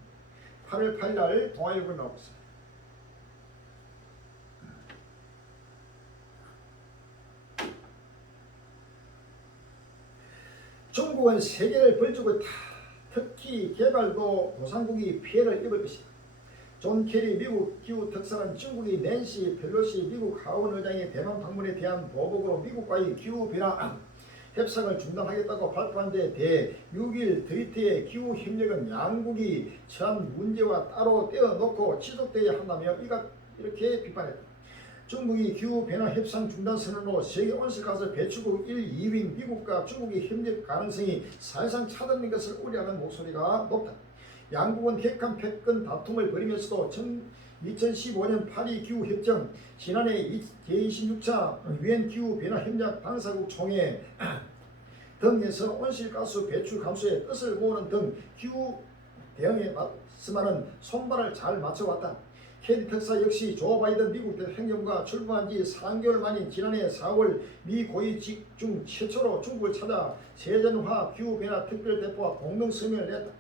8월 8일 동아일보 나왔습니다. 중국은 세계를 벌주고 있다. 특히 개발도 도상국이 피해를 입을 것이다. 존 케리 미국 기후특사는 중국이 낸시 펠로시 미국 하원 의장의 대만 방문에 대한 보복으로 미국과의 기후변화 협상을 중단하겠다고 발표한 데 대해 6일 트위터에 기후협력은 양국이 처한 문제와 따로 떼어놓고 지속되어야 한다며 이렇게 비판했다. 중국이 기후변화 협상 중단 선언으로 세계 온실가스 배출국 1, 2위인 미국과 중국의 협력 가능성이 사실상 차단된 것을 우려하는 목소리가 높다. 양국은 핵한 패권 다툼을 벌이면서도 2015년 파리 기후협정, 지난해 제26차 유엔 기후변화 협약 당사국 총회 등에서 온실가스 배출 감소에 뜻을 모으는 등 기후 대응에 맞서는 손발을 잘 맞춰왔다. 캐리 특사 역시 조 바이든 미국 행정부가 출범한 지 3개월 만인 지난해 4월 미 고위직 중 최초로 중국을 찾아 세전화 기후변화 특별대표와 공동성명을 냈다.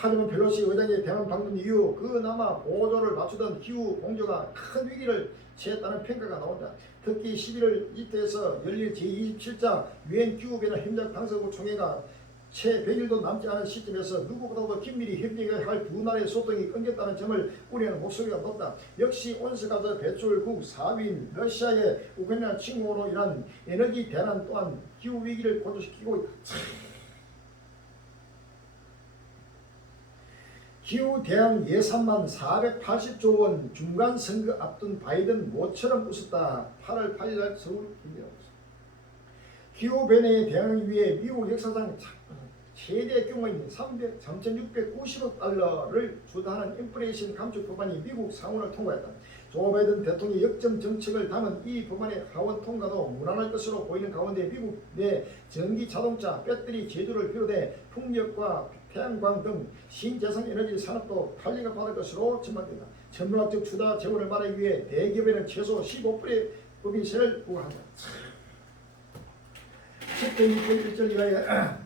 하지만 펠로시 의장의 대만 방문 이후 그나마 보조를 맞추던 기후 공조가 큰 위기를 처했다는 평가가 나온다. 특히 11월 이태에서 열릴 제27차 유엔 기후변화 협약 당사국 총회가 채 100일도 남지 않은 시점에서 누구보다도 긴밀히 협력해야 할 두 나라의 소통이 끊겼다는 점을 우려하는 목소리가 높다. 역시 온실가스 배출국 4위인 러시아의 우크라이나 침공으로 인한 에너지 대란 또한 기후위기를 고조시키고 있다. 기후 대응 예산만 480조 원 중간 선거 앞둔 바이든 모처럼 웃었다. 8월 8일 서울 김민호. 기후 변화에 대응하기 위해 미국 역사상 최대 규모인 3,690억 달러를 주도하는 인플레이션 감축 법안이 미국 상원을 통과했다. 조 바이든 대통령의 역점 정책을 담은 이 법안의 하원 통과도 무난할 것으로 보이는 가운데 미국 내 전기 자동차, 배터리 제조를 비롯해 풍력과 태양광 등 신재생 에너지 산업도 탄력을 받을 것으로 전망된다. 천문학적 추다 재원을 말하기 위해 대기업에는 최소 15%의 법인세를 부과한다. 10편 2편 1절 이하에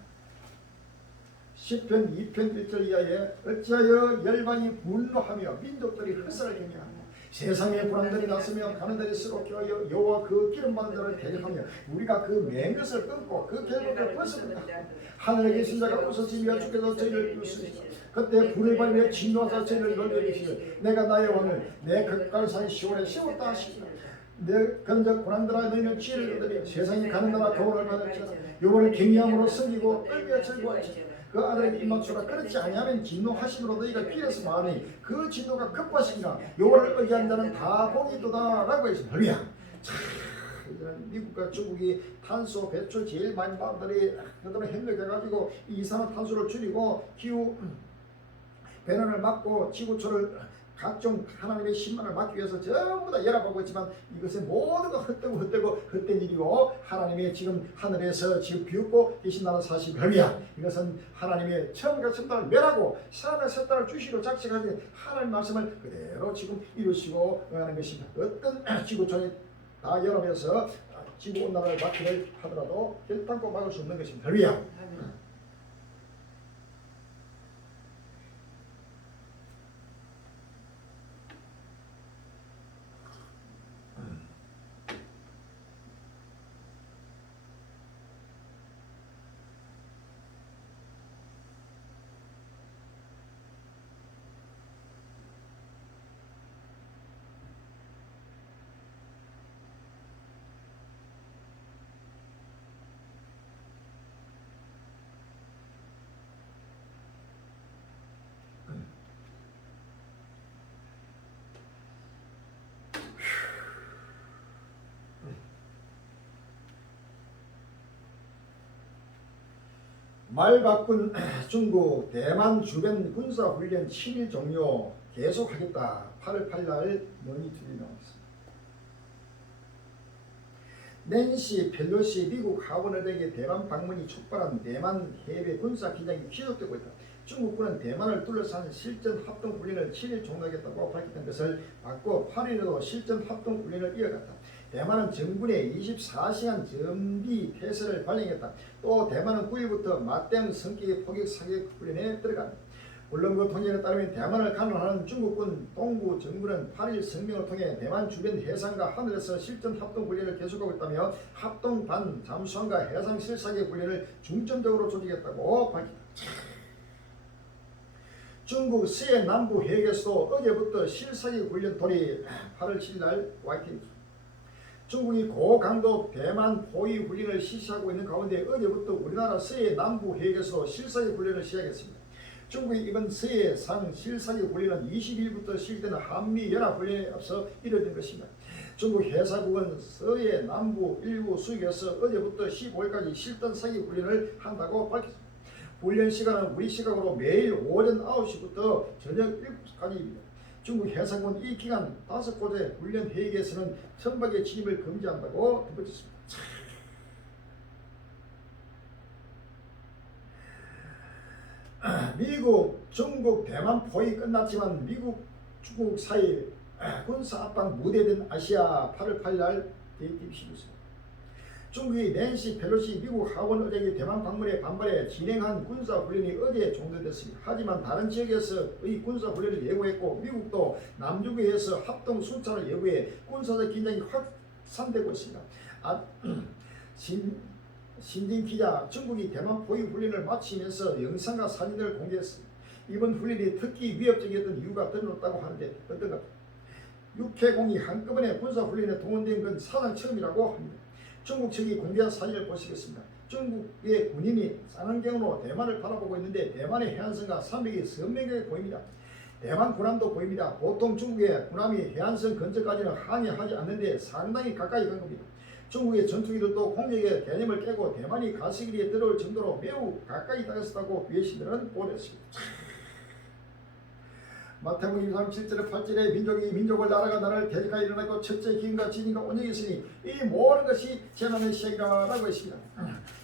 10편 2편 1절 이하에 어찌하여 열방이 분노하며 민족들이 흑사를 경외하며 세상에 불안들이 났으며 가는 자리 쓰럽게 하여 여호와 그 기름 받은 자를 대적하며 우리가 그 맨 것을 끊고 그 결국을 벗어버린다. 하늘에 계신 자가 웃으시며 주께서 저희를 비우시리라. 그때 불을 발며 진노하사 저희를 놀려주시며 내가 나의 왕을 내 극갈산 시온에 세웠다 하시리라. 그런 저 고난들아 너희는 지혜를 얻으며 세상에 가는 나라 교훈을 받을지어다. 요거를 경외함으로 섬기고 떨며 즐거워하시라. 그 아들에게 입맞추라. 그렇지 아니하면 진노하심으로 너희가 피해서 마하니 그 진노가 급하시니라. 요거를 의지한 자는 다 복이 있도다라고 했습니다. 할렐루야. 이제는 미국과 중국이 탄소 배출 제일 많이 받들이 그들은 협력해가지고 이산화탄소를 줄이고 기후 배난을 막고 지구촌을 각종 하나님의 신만을 막기 위해서 전부 다 연합하고 있지만 이것은 모든 거 헛된 일이고 하나님의 지금 하늘에서 지금 비웃고 계신다는 사실 별이야. 이것은 하나님의 처음과 첫날을 멸하고 사람의 첫날을 주시로 작식하신 하나님 말씀을 그대로 지금 이루시고 하는 것입니다. 어떤 지구촌이 다 연합해서 지구 온난화를 막기를 하더라도 결단코 막을 수 없는 것입니다. 별이야. 말 바꾼 중국 대만 주변 군사훈련 7일 종료 계속하겠다. 8월 8일 모니터링 나왔습니다. 낸시 펠로시 미국 하원의장의 대만 방문이 촉발한 대만 해외 군사 긴장이 계속되고 있다. 중국군은 대만을 둘러싼 실전 합동 훈련을 7일 종료하겠다고 밝혔던 것을 받고 8일에도 실전 합동 훈련을 이어갔다. 대만은 정군의 24시간 정비 태세를 발령했다. 또 대만은 9일부터 맞대응 성격의 포격 사격 훈련에 들어간다. 물론 그 통계에 따르면 대만을 강론하는 중국군 동부 정부는 8일 성명을 통해 대만 주변 해상과 하늘에서 실전 합동 훈련을 계속하고 있다며 합동 반 잠수함과 해상 실사격 훈련을 중점적으로 조직했다고 밝혔다. 중국 서해 남부 해역에서도 어제부터 실사격 훈련 돌입. 8월 7일 날 YTN 중국이 고강도 대만 포위 훈련을 실시하고 있는 가운데 어제부터 우리나라 서해 남부 해역에서 실사격 훈련을 시작했습니다. 중국이 이번 서해상 실사격 훈련은 20일부터 시작되는 한미연합훈련에 앞서 이뤄진 것입니다. 중국 해사국은 서해 남부 일부 수역에서 어제부터 15일까지 실전 사격 훈련을 한다고 밝혔습니다. 훈련 시간은 우리 시각으로 매일 오전 9시부터 저녁 7시까지입니다. 중국 해상군 이 기간 5곳의 훈련 해역에서는 선박의 진입을 금지한다고 덧붙였습니다. 미국, 중국, 대만 포위 끝났지만 미국, 중국 사이 군사 압박 무대된 아시아 8월 8일 날 JTBC 뉴스. 중국이 낸시 펠로시 미국 하원 의장이 대만 방문에 반발해 진행한 군사훈련이 어제 종료됐습니다. 하지만 다른 지역에서의 군사훈련을 예고했고 미국도 남중국해에서 합동 순찰을 예고해 군사적 긴장이 확산되고 있습니다. 신진 기자, 중국이 대만 포위 훈련을 마치면서 영상과 사진을 공개했습니다. 이번 훈련이 특히 위협적이었던 이유가 드러났다고 하는데 어떤가? 육해공이 한꺼번에 군사훈련에 동원된 건 사상 처음이라고 합니다. 중국 측이 공개한 사진을 보시겠습니다. 중국의 군인이 쌍안경으로 대만을 바라보고 있는데 대만의 해안선과 산맥이 선명하게 보입니다. 대만 군함도 보입니다. 보통 중국의 군함이 해안선 근처까지는 항해하지 않는데 상당히 가까이 간 겁니다. 중국의 전투기들도 공격의 개념을 깨고 대만이 가스길에 들어올 정도로 매우 가까이 다가섰다고 외신들은 보냈습니다. 마태복음 27절 8절에 민족을 나라가 나를 대적하여 일어나고 첫째 기근과 지진과 온역이 있으니 이 모든 것이 재난의 시작이라고 했습니다.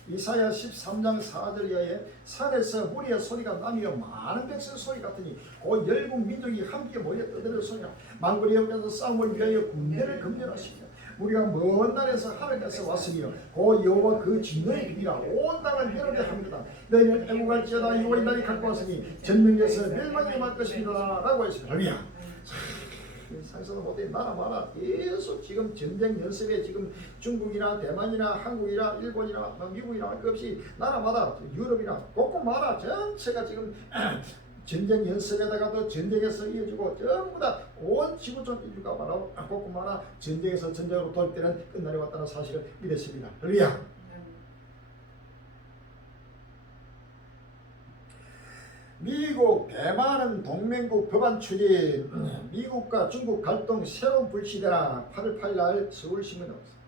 이사야 13장 4절 이하에 산에서 무리의 소리가 나며 많은 백성 소리 같으니 곧 열국 민족이 함께 모여 떠드는 소리라. 만군의 여호와께서 싸움을 위하여 군대를 금전하십니다. 우리가 먼 날에서 하늘에서 왔으며 그 여호와 그 진노의 비리라 온 땅을 멸하게 합니다. 너희는 애국할지어다 여호와의 날이 가까웠으니 전능에서 멸망이 임할 것입니다 라고 했습니다. 할렐루야. 상서도 못해 나라 마라 계속 지금 전쟁 연습에 지금 중국이나 대만이나 한국이나 일본이나 미국이나 할 것 없이 나라마다 유럽이나 곳곳 마라 전체가 지금 전쟁 연습에다가도 전쟁에서 이어지고 전부 다 온 지구촌 인류가 바로 꼭꼭 말아 전쟁에서 전쟁으로 돌 때는 끝날이 왔다는 사실을 믿었습니다. 할렐루야. 미국 대만은 동맹국 법안 추진, 미국과 중국 갈등 새로운 불씨대라. 8월 8일 날 서울신문에 나왔습니다.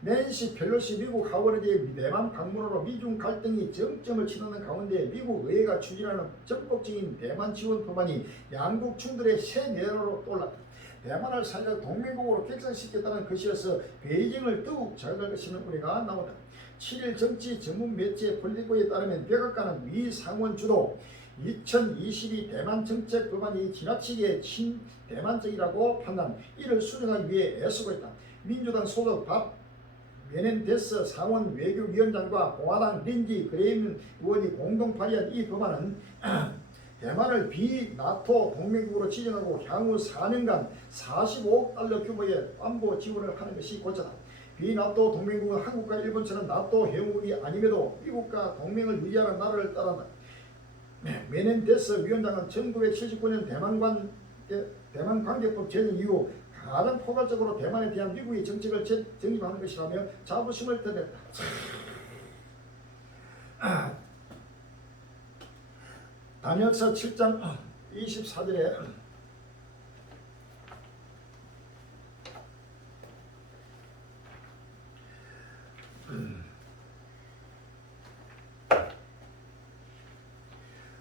낸시 펠로시 미국 하원의제 대만 방문으로 미중 갈등이 정점을 치르는 가운데 미국 의회가 추진하는 적극적인 대만 지원 법안이 양국 충돌의 새 내로로 떠올랐다. 대만을 사회적 동맹국으로 객상시켰다는 것이어서 베이징을 더욱 자극할 것이라는 우려가 나온다. 7일 정치 전문 매체 폴리고에 따르면 백악관은 미 상원 주도 2022 대만 정책 법안이 지나치게 친대만적이라고 판단, 이를 수정하기 위해 애쓰고 있다. 민주당 소속 밥 메넨데스 상원 외교위원장과 공화당 린지 그레임 의원이 공동 발의한 이 법안은 대만을 비나토 동맹국으로 지정하고 향후 4년간 45억 달러 규모의 안보 지원을 하는 것이 고쳐다. 비나토 동맹국은 한국과 일본처럼 나토 회원국이 아님에도 미국과 동맹을 유지하는 나라를 따른다. 메넨데스 위원장은 1979년 대만관계법 제정 이후 가장 포괄적으로 대만에 대한 미국의 정책을 정립하는 것이라며 자부심을 드렸다. 다니엘서 7장 24절에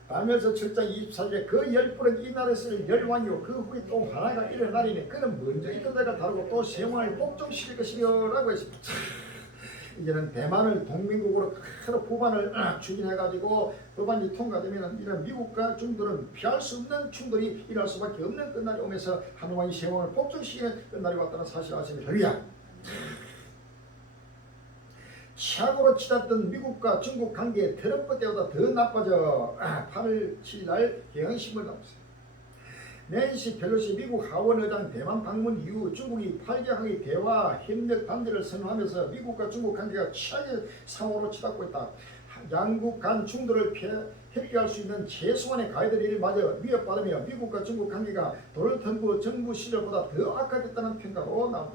다니엘서 7장 24절에 그 10뿔은 이 나라에 쓸 열왕이요 그 후에 또 하나가 일어나리니 그는 먼저 있던 데가 다르고 또 세왕을 복종시킬 것이요 라고 했습니다. 이제는 대만을 동맹국으로 큰 법안을 추진해가지고 법안이 통과되면 이런 미국과 중국은 피할 수 없는 충돌이 일어날 수밖에 없는 끝날이 오면서 한왕이 세왕을 복종시키는 끝날이 왔다는 사실을 아십니다. 할렐루야. 최악으로 치닫던 미국과 중국 관계 트럼프 때보다 더 나빠져 8월 7일 날 경향신문 나왔습니다. 낸시 펠로시 미국 하원의장 대만 방문 이후 중국이 8개국의 대화 협력 단절을 선언하면서 미국과 중국 관계가 최악의 상황으로 치닫고 있다. 양국 간 충돌을 해결할 수 있는 최소한의 가이드라인을 마저 위협받으며 미국과 중국 관계가 도널드 정부 시절보다 더 악화됐다는 평가로 나온다.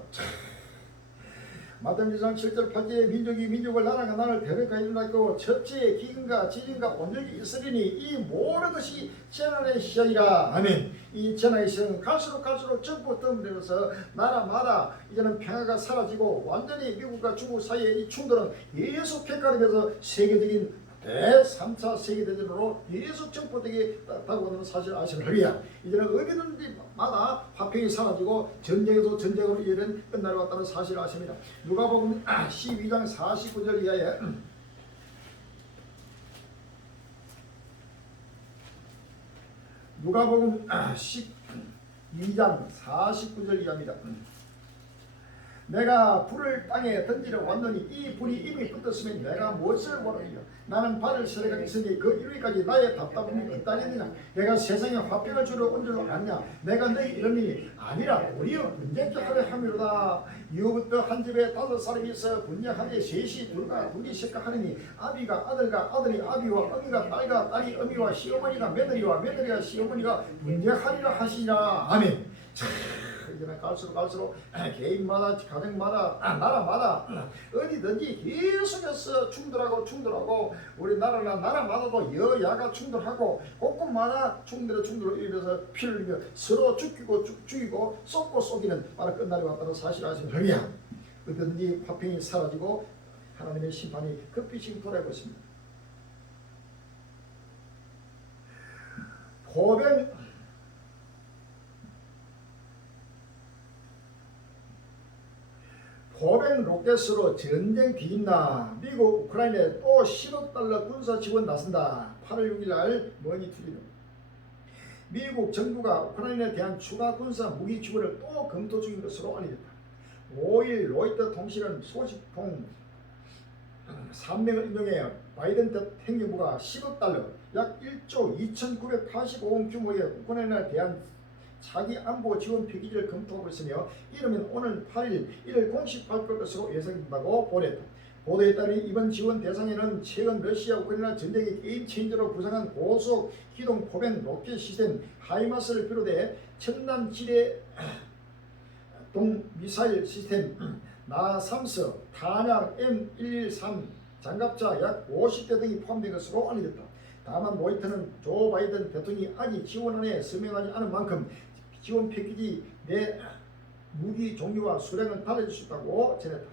마태복음 7절 8절에 민족이 민족을 나라가 나라를 대적하여 일어났고 첫째 기근과 지진과 온전히 있으리니 이 모든 것이 재난의 시작이라. 아멘. 이 재난의 시작은 갈수록 전부 덤벼들어서 나라마다 이제는 평화가 사라지고 완전히 미국과 중국 사이의 이 충돌은 계속 격화되면서 세계적인 대3차 세계대전으로 계속 정포되게 다가오는 사실 아시겠습니까? 이제는 어디든지마다 화평이 사라지고 전쟁에도 전쟁으로 이르는 끝날이 왔다는 사실을 아십니다. 누가복음 12장 49절 이하에 누가복음 12장 49절 이하입니다. 내가 불을 땅에 던지러 왔더니 이 불이 이미 붙었으면 내가 무엇을 원하리요? 나는 발을 세례가 있으니 그 이르기까지 나의 답답함이 없다느냐? 내가 세상에 화평을 주러 온 줄로 아냐? 내가 너희 이름이 아니라 우리여 분쟁케 하려 함이로다. 이후부터 한 집에 5사람이 있어 분쟁하되 셋이 둘과 둘이 생각하느니 아비가 아들과 아들이 아비와 어미가 딸과 딸이 어미와 시어머니가 며느리와 며느리가 시어머니가 분쟁하리라 하시니라. 아멘. 이제는 갈수록 개인마다 가정마다 나라마다 어디든지 계속해서 충돌하고 우리나라나 나라마다도 여야가 충돌하고 곳곳마다 충돌로 인해서 피를 흘리며 서로 죽이고 쏟고 쏘기는 바로 끝날이 왔다는 사실을 아십니까? 어디든지 화평이 사라지고 하나님의 심판이 급히 지금 돌아오고 있습니다. 포백 로켓으로 전쟁 뒤집나. 미국 우크라이나에 또 10억 달러 군사 지원 나선다. 8월 6일 날 머니투리는 미국 정부가 우크라이나에 대한 추가 군사 무기 지원을 또 검토 중인 것으로 알려졌다. 5일 로이터 통신은 소식통 3명을 인용해 바이든 행정부가 10억 달러 약 1조 2,985억 규모의 우크라이나에 대한 차기 안보 지원 패키지를 검토하고 있으며 이르면 오늘 8일 이를 공식 발표할 것으로 예상된다고 보냈다. 보도에 따르면 이번 지원 대상에는 최근 러시아 우크라이나 전쟁의 게임 체인저로 부상한 고속 기동 포병 로켓 시스템 하이마스를 비롯해 첨단 지뢰 동 미사일 시스템 나삼스 탄약 M113 장갑차 약 50대 등이 포함된 것으로 알려졌다. 다만 로이터는 조 바이든 대통령이 아직 지원안에 서명하지 않은 만큼 지원 패키지 내 무기 종류와 수량은 달라질 수 있다고 전했다.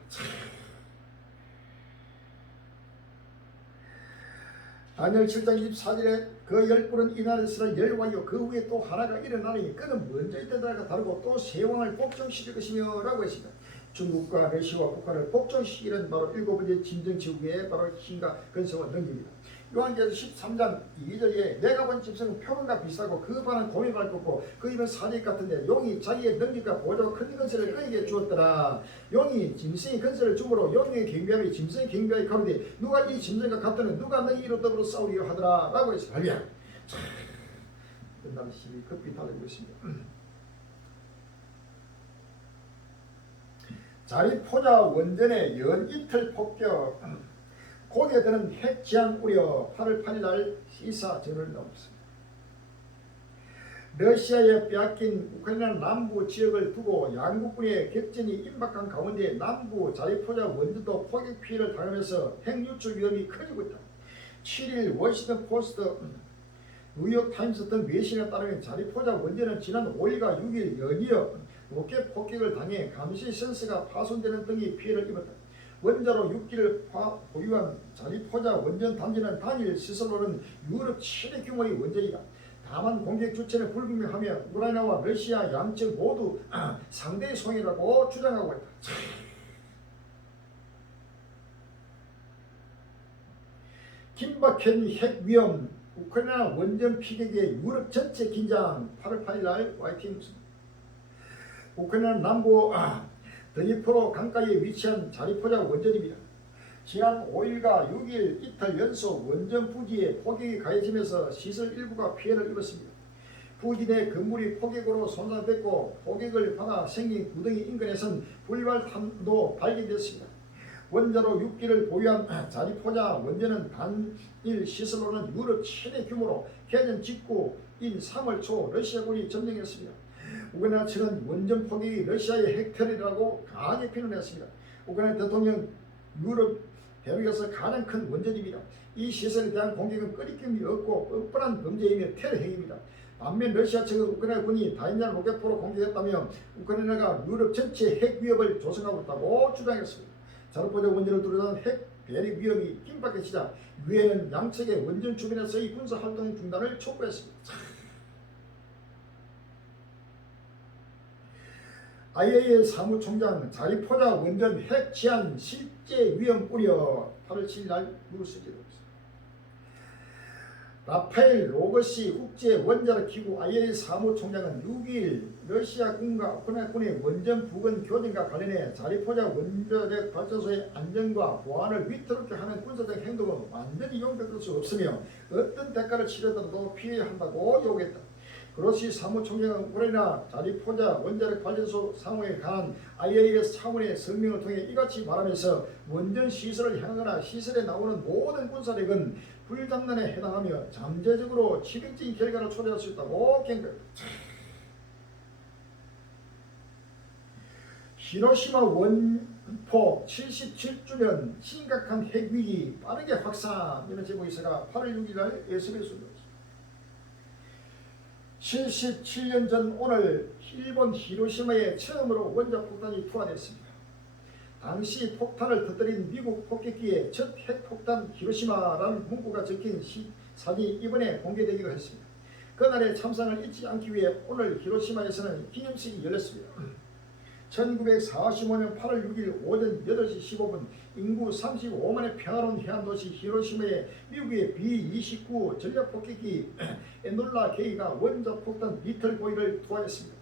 다니엘 7장 24절에 그 10불은 이 나라에 쓰라 열왕이요 그 후에 또 하나가 일어나니 그는 먼저 있던 다르고 또 세 왕을 복종시킬 것이며 라고 했습니다. 중국과 러시아와 북한을 복종시키는 바로 7번째 진정지국의 바로 힘과 근성과 능력입니다. 요한계시록 13장 2절에 내가 본 짐승은 표범과 비슷하고 그 발은 곰이 밟고 그 입은 사직 같은데 용이 자기의 능력과 보좌와 큰 근세를 그에게 주었더라. 용이 짐승의 근세를 주므로 용의 경비함이 짐승의 경비함이 가운데 누가 이 짐승과 같더는 누가 너희 이로 더불어 싸우리요 하더라 라고 해서 할렐루야. 끝나는 힘이 급히 달리고 있습니다. 자리포자 원전의 연이틀 폭격 고개 드는 핵지향 우려 8월 8일 날 시사 전을 넘었습니다. 러시아에 빼앗긴 우크라이나 남부 지역을 두고 양국군의 격전이 임박한 가운데 남부 자리포자 원전도 포격 피해를 당하면서 핵 유출 위험이 커지고 있다. 7일 워싱턴 포스트, 뉴욕타임스 등 외신에 따르면 자리포자 원전은 지난 5일과 6일 연이어 로켓 폭격을 당해 감시 센서가 파손되는 등의 피해를 입었다. 원자로 6기를 보유한 자리포자 원전 단지는 단일 시설로는 유럽 최대 규모의 원전이다. 다만 공격 주체는 불분명하며 우크라이나와 러시아 양측 모두 상대의 손해라고 주장하고 있다. 긴박한 핵 위험, 우크라이나 원전 피격에 유럽 전체 긴장. 8월 8일 날 YTN 뉴스. 우크라이나 남부 드니프로 강가에 위치한 자리포자 원전입니다. 지난 5일과 6일 이틀 연속 원전 부지에 폭격이 가해지면서 시설 일부가 피해를 입었습니다. 부지 내 건물이 폭격으로 손상됐고 폭격을 받아 생긴 구덩이 인근에선 불발탄도 발견됐습니다. 원자로 6기를 보유한 자리포자 원전은 단일 시설로는 유럽 최대 규모로 개전 직후인 3월 초 러시아군이 점령했습니다. 우크라이나 측은 원전 폭격이 러시아의 핵테러라고 강하게 표현했습니다. 우크라이나 대통령 유럽 대륙에서 가장 큰 원전입니다. 이 시설에 대한 공격은 끊임이 없고 뻔뻔한 범죄이며 테러 행위입니다. 반면 러시아 측은 우크라이나군이 다인자 로켓포로 공격했다며 우크라이나가 유럽 전체 핵 위협을 조성하고 있다고 주장했습니다. 자리포자 원전을 둘러싼 핵 배리 위험이 긴박해지자 유엔은 양측의 원전 주변에서의 군사 활동 중단을 촉구했습니다. IAEA 사무총장 자리포자 원전 핵 치안 실제 위험 우려 8월 7일 날 뉴스지로 라파엘 로그시 국제 원자력 기구 IAEA 사무총장은 6일 러시아군과 우크라이나군의 원전 부근 교전과 관련해 자리포자 원자력 발전소의 안전과 보안을 위태롭게 하는 군사적 행동은 완전히 용납될 수 없으며 어떤 대가를 치르더라도 피해야 한다고 요구했다. 그로시 사무총장은 우크라이나 자리포자 원자력 발전소 상황에 관한 IAEA 차원의 성명을 통해 이같이 말하면서 원전 시설을 향하거나 시설에 나오는 모든 군사력은 불장난에 해당하며 잠재적으로 치명적인 결과를 초래할 수 있다고 경고했다. 히로시마 원폭 77주년 심각한 핵위기 빠르게 확산 이런 제목에서가 8월 6일 날 SBS입니다. 77년 전 오늘 일본 히로시마에 처음으로 원자폭탄이 투하됐습니다. 당시 폭탄을 터뜨린 미국 폭격기의 첫 핵폭탄 히로시마라는 문구가 적힌 사진이 이번에 공개되기도 했습니다. 그날의 참상을 잊지 않기 위해 오늘 히로시마에서는 기념식이 열렸습니다. 1945년 8월 6일 오전 8시 15분 인구 35만의 평화로운 해안도시 히로시마에 미국의 B-29 전략폭격기 에놀라 K가 원자폭탄 리틀 보이를 투하했습니다.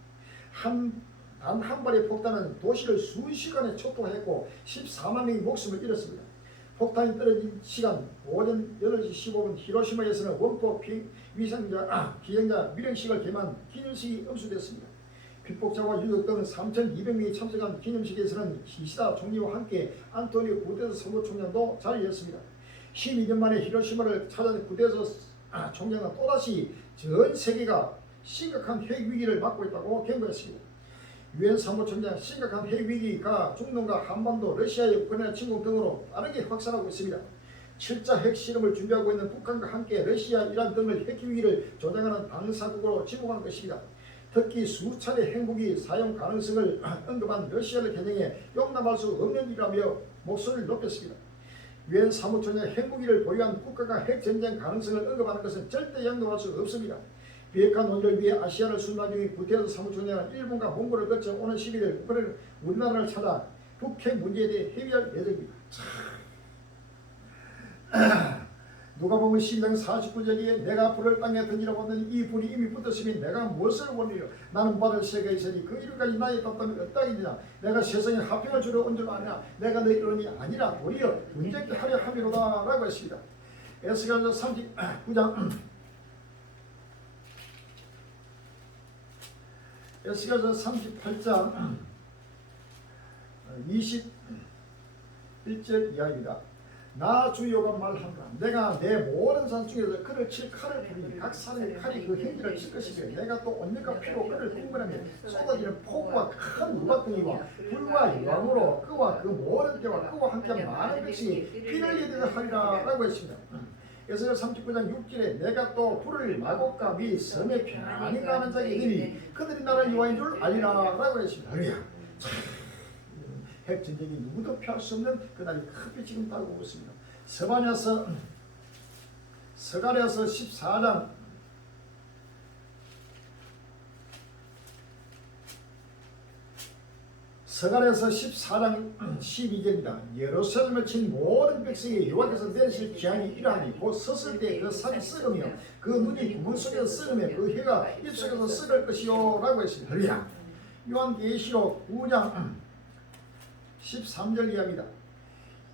단 한 발의 폭탄은 도시를 수시간에 초토화했고 14만 명의 목숨을 잃었습니다. 폭탄이 떨어진 시간 오전 8시 15분 히로시마에서는 원폭 비행자 밀행식을 겸한 기념식이 엄수됐습니다. 피폭자와 유족 등 3,200명이 참석한 기념식에서는 기시다 총리와 함께 안토니오 구테레스 사무총장도 자리했습니다. 12년 만에 히로시마를 찾아낸 구테레스 총장은 또다시 전 세계가 심각한 핵 위기를 맞고 있다고 경고했습니다. 유엔 사무총장 심각한 핵 위기가 중동과 한반도, 러시아의 우크라이나 침공 등으로 빠르게 확산하고 있습니다. 7차 핵실험을 준비하고 있는 북한과 함께 러시아, 이란 등을 핵 위기를 조장하는 당사국으로 지목한 것입니다. 특히 수차례 핵무기 사용 가능성을 언급한 러시아를 겨냥해 용납할 수 없는 일이라며 목소리를 높였습니다. 유엔 사무총장 핵무기를 보유한 국가가 핵전쟁 가능성을 언급하는 것은 절대 양도할 수 없습니다. 비핵화 논의를 위해 아시아를 순방 중인 구테레스 사무총장은 일본과 몽골을 거쳐 오는 11일 우리나라를 찾아 북핵 문제에 대해 회의할 예정입니다. 누가 보면 신당 49절기에 내가 불을 땅에 던지러 왔더니 이 불이 이미 붙었으니 내가 무엇을 원하여 나는 받을 새가 있으니 그 이름까지 나의 답답이 어떠하겠느냐. 내가 세상에 화평을 주려 온 줄 아냐. 내가 너희 이름이 아니라 도리어 문제게 하려 함이로다 라고 했습니다. 에스겔서 39장 에스겔서 38장 21절 이하입니다. 나 주여가 말한다. 내가 내 모든 산 중에서 그를 칠 칼을 부리니 각 사람의 칼이 그 행기를 칠 것이며 내가 또 온갖 피로 그를 풍부하며 쏟아지는 폭우와 큰 우박등이와 불과 유황으로 그와 그 모든 때와 그와 함께 많은 백성이 피를 흘리듯 하리라 라고 했습니다. 에스겔 39장 6절에 내가 또 불을 마곡과 미 섬에 편안히 가는 자에게 이르니 그들이 나를 여호와인 줄 알리라 라고 했습니다. 핵전쟁이 누구도 피할 수 없는 그날이 크게 지금 다가오고 있습니다. 서가랴서 14장 12절입니다. 예루살렘을 친 모든 백성이 여호와께서 내리실 재앙이 이러하니 곧 섰을 때 그 산이 썩으며 그 눈이 구멍 속에서 썩으며 그 혀가 입속에서 썩을 것이요 라고 했습니다. 요한계시록 9장 13절 이하입니다.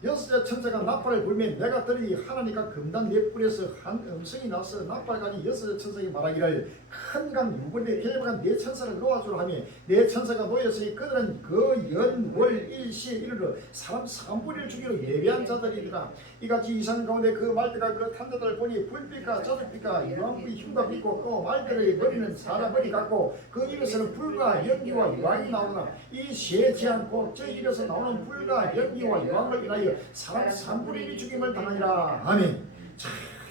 여섯째 천사가 나팔을 불면 내가 들으니 하나님과 금단 네 뿔에서 한 음성이 나서 나팔 가진 여섯째 천사에게 말하기를 큰 강 유분에 개박한 네 천사를 놓아주라 하며 네 천사가 놓였으니 그들은 그 연월 일시에 이르러 사람 3분의 죽이러 예배한 자들이더라. 이같이 이상 가운데 그 말들과 그 탄자들을 보니 불빛과 저녁빛과 유황빛 흉과 있고 그 말들의 머리는 사람 머리 같고 그 입에서는 불과 연기와 유황이 나오나 이 세지 않고 저 입에서 나오는 불과 연기와 유황을 인하여 사람 3분의 1이 죽임을 당하니라. 아멘.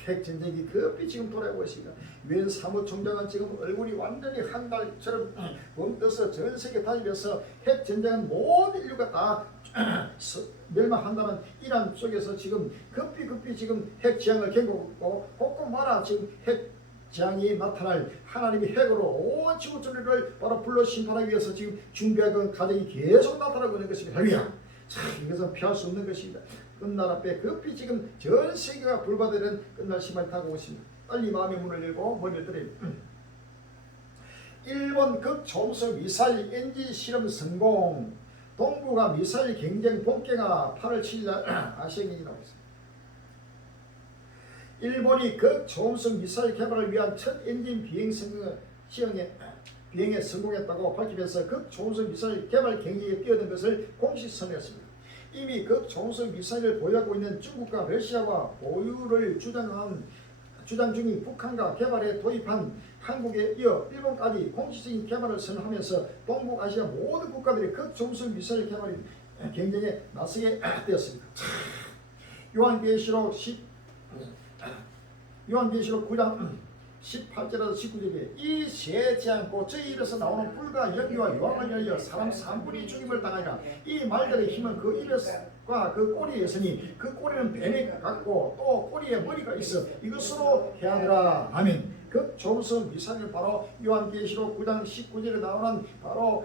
핵전쟁이 급히 지금 돌아오고 있습니다. 유엔 사무총장은 지금 얼굴이 완전히 한 달처럼 멍떠서 전 세계 다니면서 핵전쟁은 모든 인류가 다 멸망한다는 이란 속에서 지금 급히 지금 핵재앙을 경고하고 곳곳마다 지금 핵재앙이 나타날 하나님의 핵으로 온 지구 전체를 바로 불러 심판하기 위해서 지금 준비하던 과정이 계속 나타나고 있는 것입니다. 할렐루야. 이것은 피할 수 없는 것입니다. 끝날 앞에 급히 지금 전 세계가 불바다는 끝날 시간이 다가오고 있습니다. 빨리 마음의 문을 열고 머리를 들어요. 일본 극초음속 미사일 엔진 실험 성공. 동북아 미사일 경쟁 본격화 8월 7일 아시아 경기가 나오고 있습니다. 일본이 극초음속 미사일 개발을 위한 첫 엔진 비행에 성공했다고 밝히면서 극초음속 미사일 개발 경쟁에 뛰어든 것을 공식 선언했습니다. 이미 극초음속 미사일을 보유하고 있는 중국과 러시아와 보유를 주장 중인 북한과 개발에 도입한 한국에 이어 일본까지 공식적인 개발을 선언하면서 동북아시아 모든 국가들이 극초음속 미사일 개발 경쟁에 나서게 되었습니다. 요한계시록 9장 18절에서 19절에 이 세지 않고 저희 입에서 나오는 불과 연기와 유황을 열려 사람 3분이 죽임을 당하니라. 이 말들의 힘은 그 입에서과 그 꼬리에 있으니 그 꼬리는 뱀에 같고 또 꼬리에 머리가 있어 이것으로 해하더라. 아멘. 극초음속 미사일 바로 요한계시록 9장 19절에 나오는 바로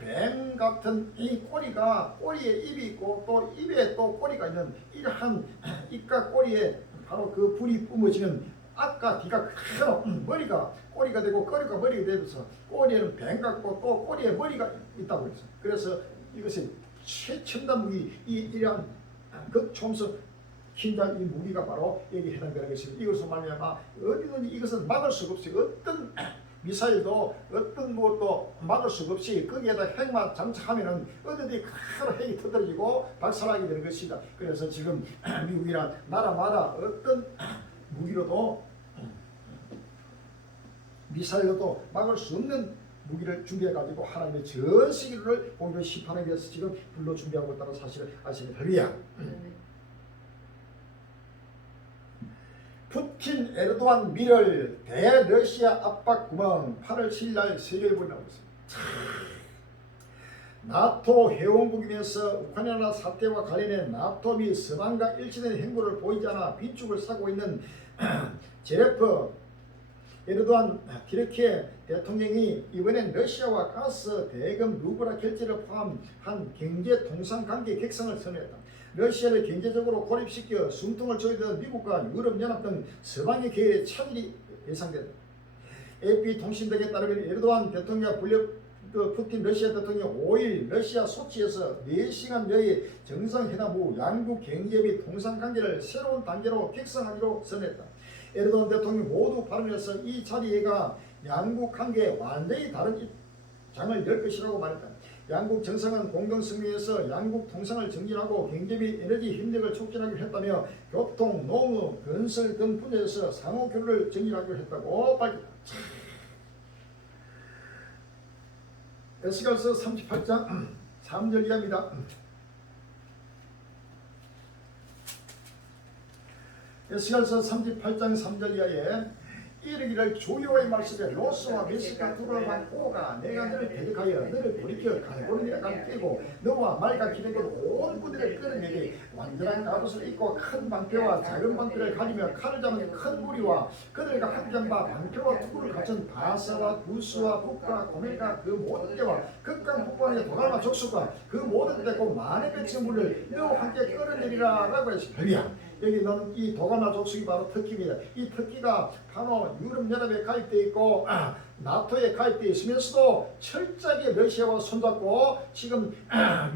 뱀 같은 이 꼬리에 입이 있고 또 입에 또 꼬리가 있는 이러한 입과 꼬리에 바로 그 불이 뿜어지는 앞과 뒤가 큰 머리가 꼬리가 되고 꼬리가 머리가 되면서 꼬리에는 뱀 같고 또 꼬리에 머리가 있다고 했어요. 그래서 이것이 최첨단 무기 이러한 극초음속 긴장 이 무기가 바로 여기 해당되는 것입니다. 이것으로 말미암아 어디든지 이것은 막을 수가 없어요. 어떤 미사일도 어떤 무엇도 막을 수가 없이 거기에다 핵만 장착하면은 어디든지 큰 핵이 터뜨려지고 발사하게 되는 것이다. 그래서 지금 미국이란 나라마다 어떤 무기로도 미사일로도 막을 수 없는 무기를 준비해가지고 하나님의 전 세계를 공의로 심판하기 위해서 지금 불러 준비하고 있다는 사실을 아시면 할렐루야. 푸틴 에르도안 미를 대러시아 압박 구멍 8월 7일 세계일보에 나오고 있습니다. 나토 회원국이면서 우크라이나 사태와 관련해 나토 미 서방과 일치된 행보를 보이지 않아 빈축을 사고 있는 제레프 에르도안 티르키예 대통령이 이번엔 러시아와 가스, 대금, 루블화 결제를 포함한 경제 통상관계 객상을 선언했다. 러시아를 경제적으로 고립시켜 숨통을 조이던 미국과 유럽연합 등 서방의 계획에 차질이 예상된다. AP 통신 등에 따르면 에르도안 대통령과 푸틴 러시아 대통령이 5일 러시아 소치에서 4시간여의 정상회담 후 양국 경제 및 통상관계를 새로운 단계로 객상하기로 선언했다. 에르도안 대통령이 모두 발언해서 이 자리가 양국 관계에 완전히 다른 입장을 열 것이라고 말했다. 양국 정상은 공동성명에서 양국 통상을 정진하고 경제 및 에너지 협력을 촉진하기로 했다며 교통, 농업, 건설 등 분야에서 상호 교류를 정진하기로 했다고 밝혔다. 에스겔서 38장 3절 이하입니다. 에스겔서 38장 3절 이하에 이르기를 주여의 말씀에 로스와 메시카 두로만 오가 내가 너를 대적하여 너를 돌이켜 갈고리에 감기고 너와 말과 기는 온 부대를 끌어내게 완전한 갑옷을 입고 큰 방패와 작은 방패를 가지며 칼을 잡은 큰 무리와 그들과 함께한바 방패와 투구를 갖춘 바사와 부스와 북과 고멜과 그 모든 때와 극강 북방의 도갈마 족속과 그 모든 때고 만의 백성 물을 너와 함께 끌어내리라 라고 했습니다. 여기 너는 이 도갈마 족속이 바로 터키입니다. 이 터키가 바로 유럽연합에 가입되어 있고 나토에 가입되어 있으면서도 철저하게 러시아와 손잡고 지금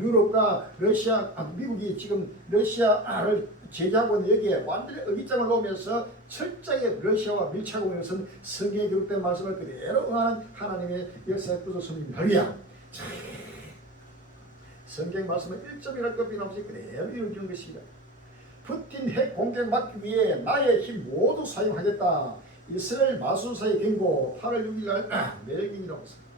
유럽과 러시아, 미국이 지금 러시아를 제재하고 있는 여기에 완전히 어깃장을 놓으면서 철저하게 러시아와 밀착하고 있는 것은 성경에 기록된 말씀을 그대로 응하는 하나님의 역사의 구조선입니다. 할렐루야. 성경 말씀은 1점이랄 것이 없이 그대로 이루어지는 것입니다. 푸틴 핵 공격 막기 위해 나의 힘 모두 사용하겠다. 이스라엘 마술사의 경고 8월 6일 날 멜긴이라고 했습니다.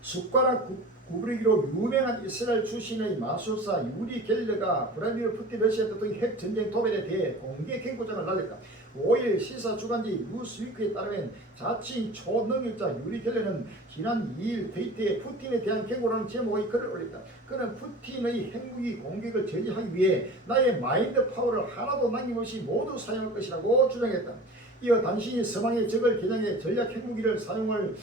숟가락 구부리기로 유명한 이스라엘 출신의 마술사 유리 갤러가 브라디미르 푸틴 러시아 대통령 핵 전쟁 도발에 대해 공개 경고장을 날렸다. 5일 시사 주간지 뉴스위크에 따르면 자칭 초능력자 유리 갤러는 지난 2일 트위터에 푸틴에 대한 경고라는 제목의 글을 올렸다. 그는 푸틴의 핵무기 공격을 저지하기 위해 나의 마인드 파워를 하나도 남김없이 모두 사용할 것이라고 주장했다. 이어 당신이 서방의 적을 겨냥해 전략 핵무기를 사용을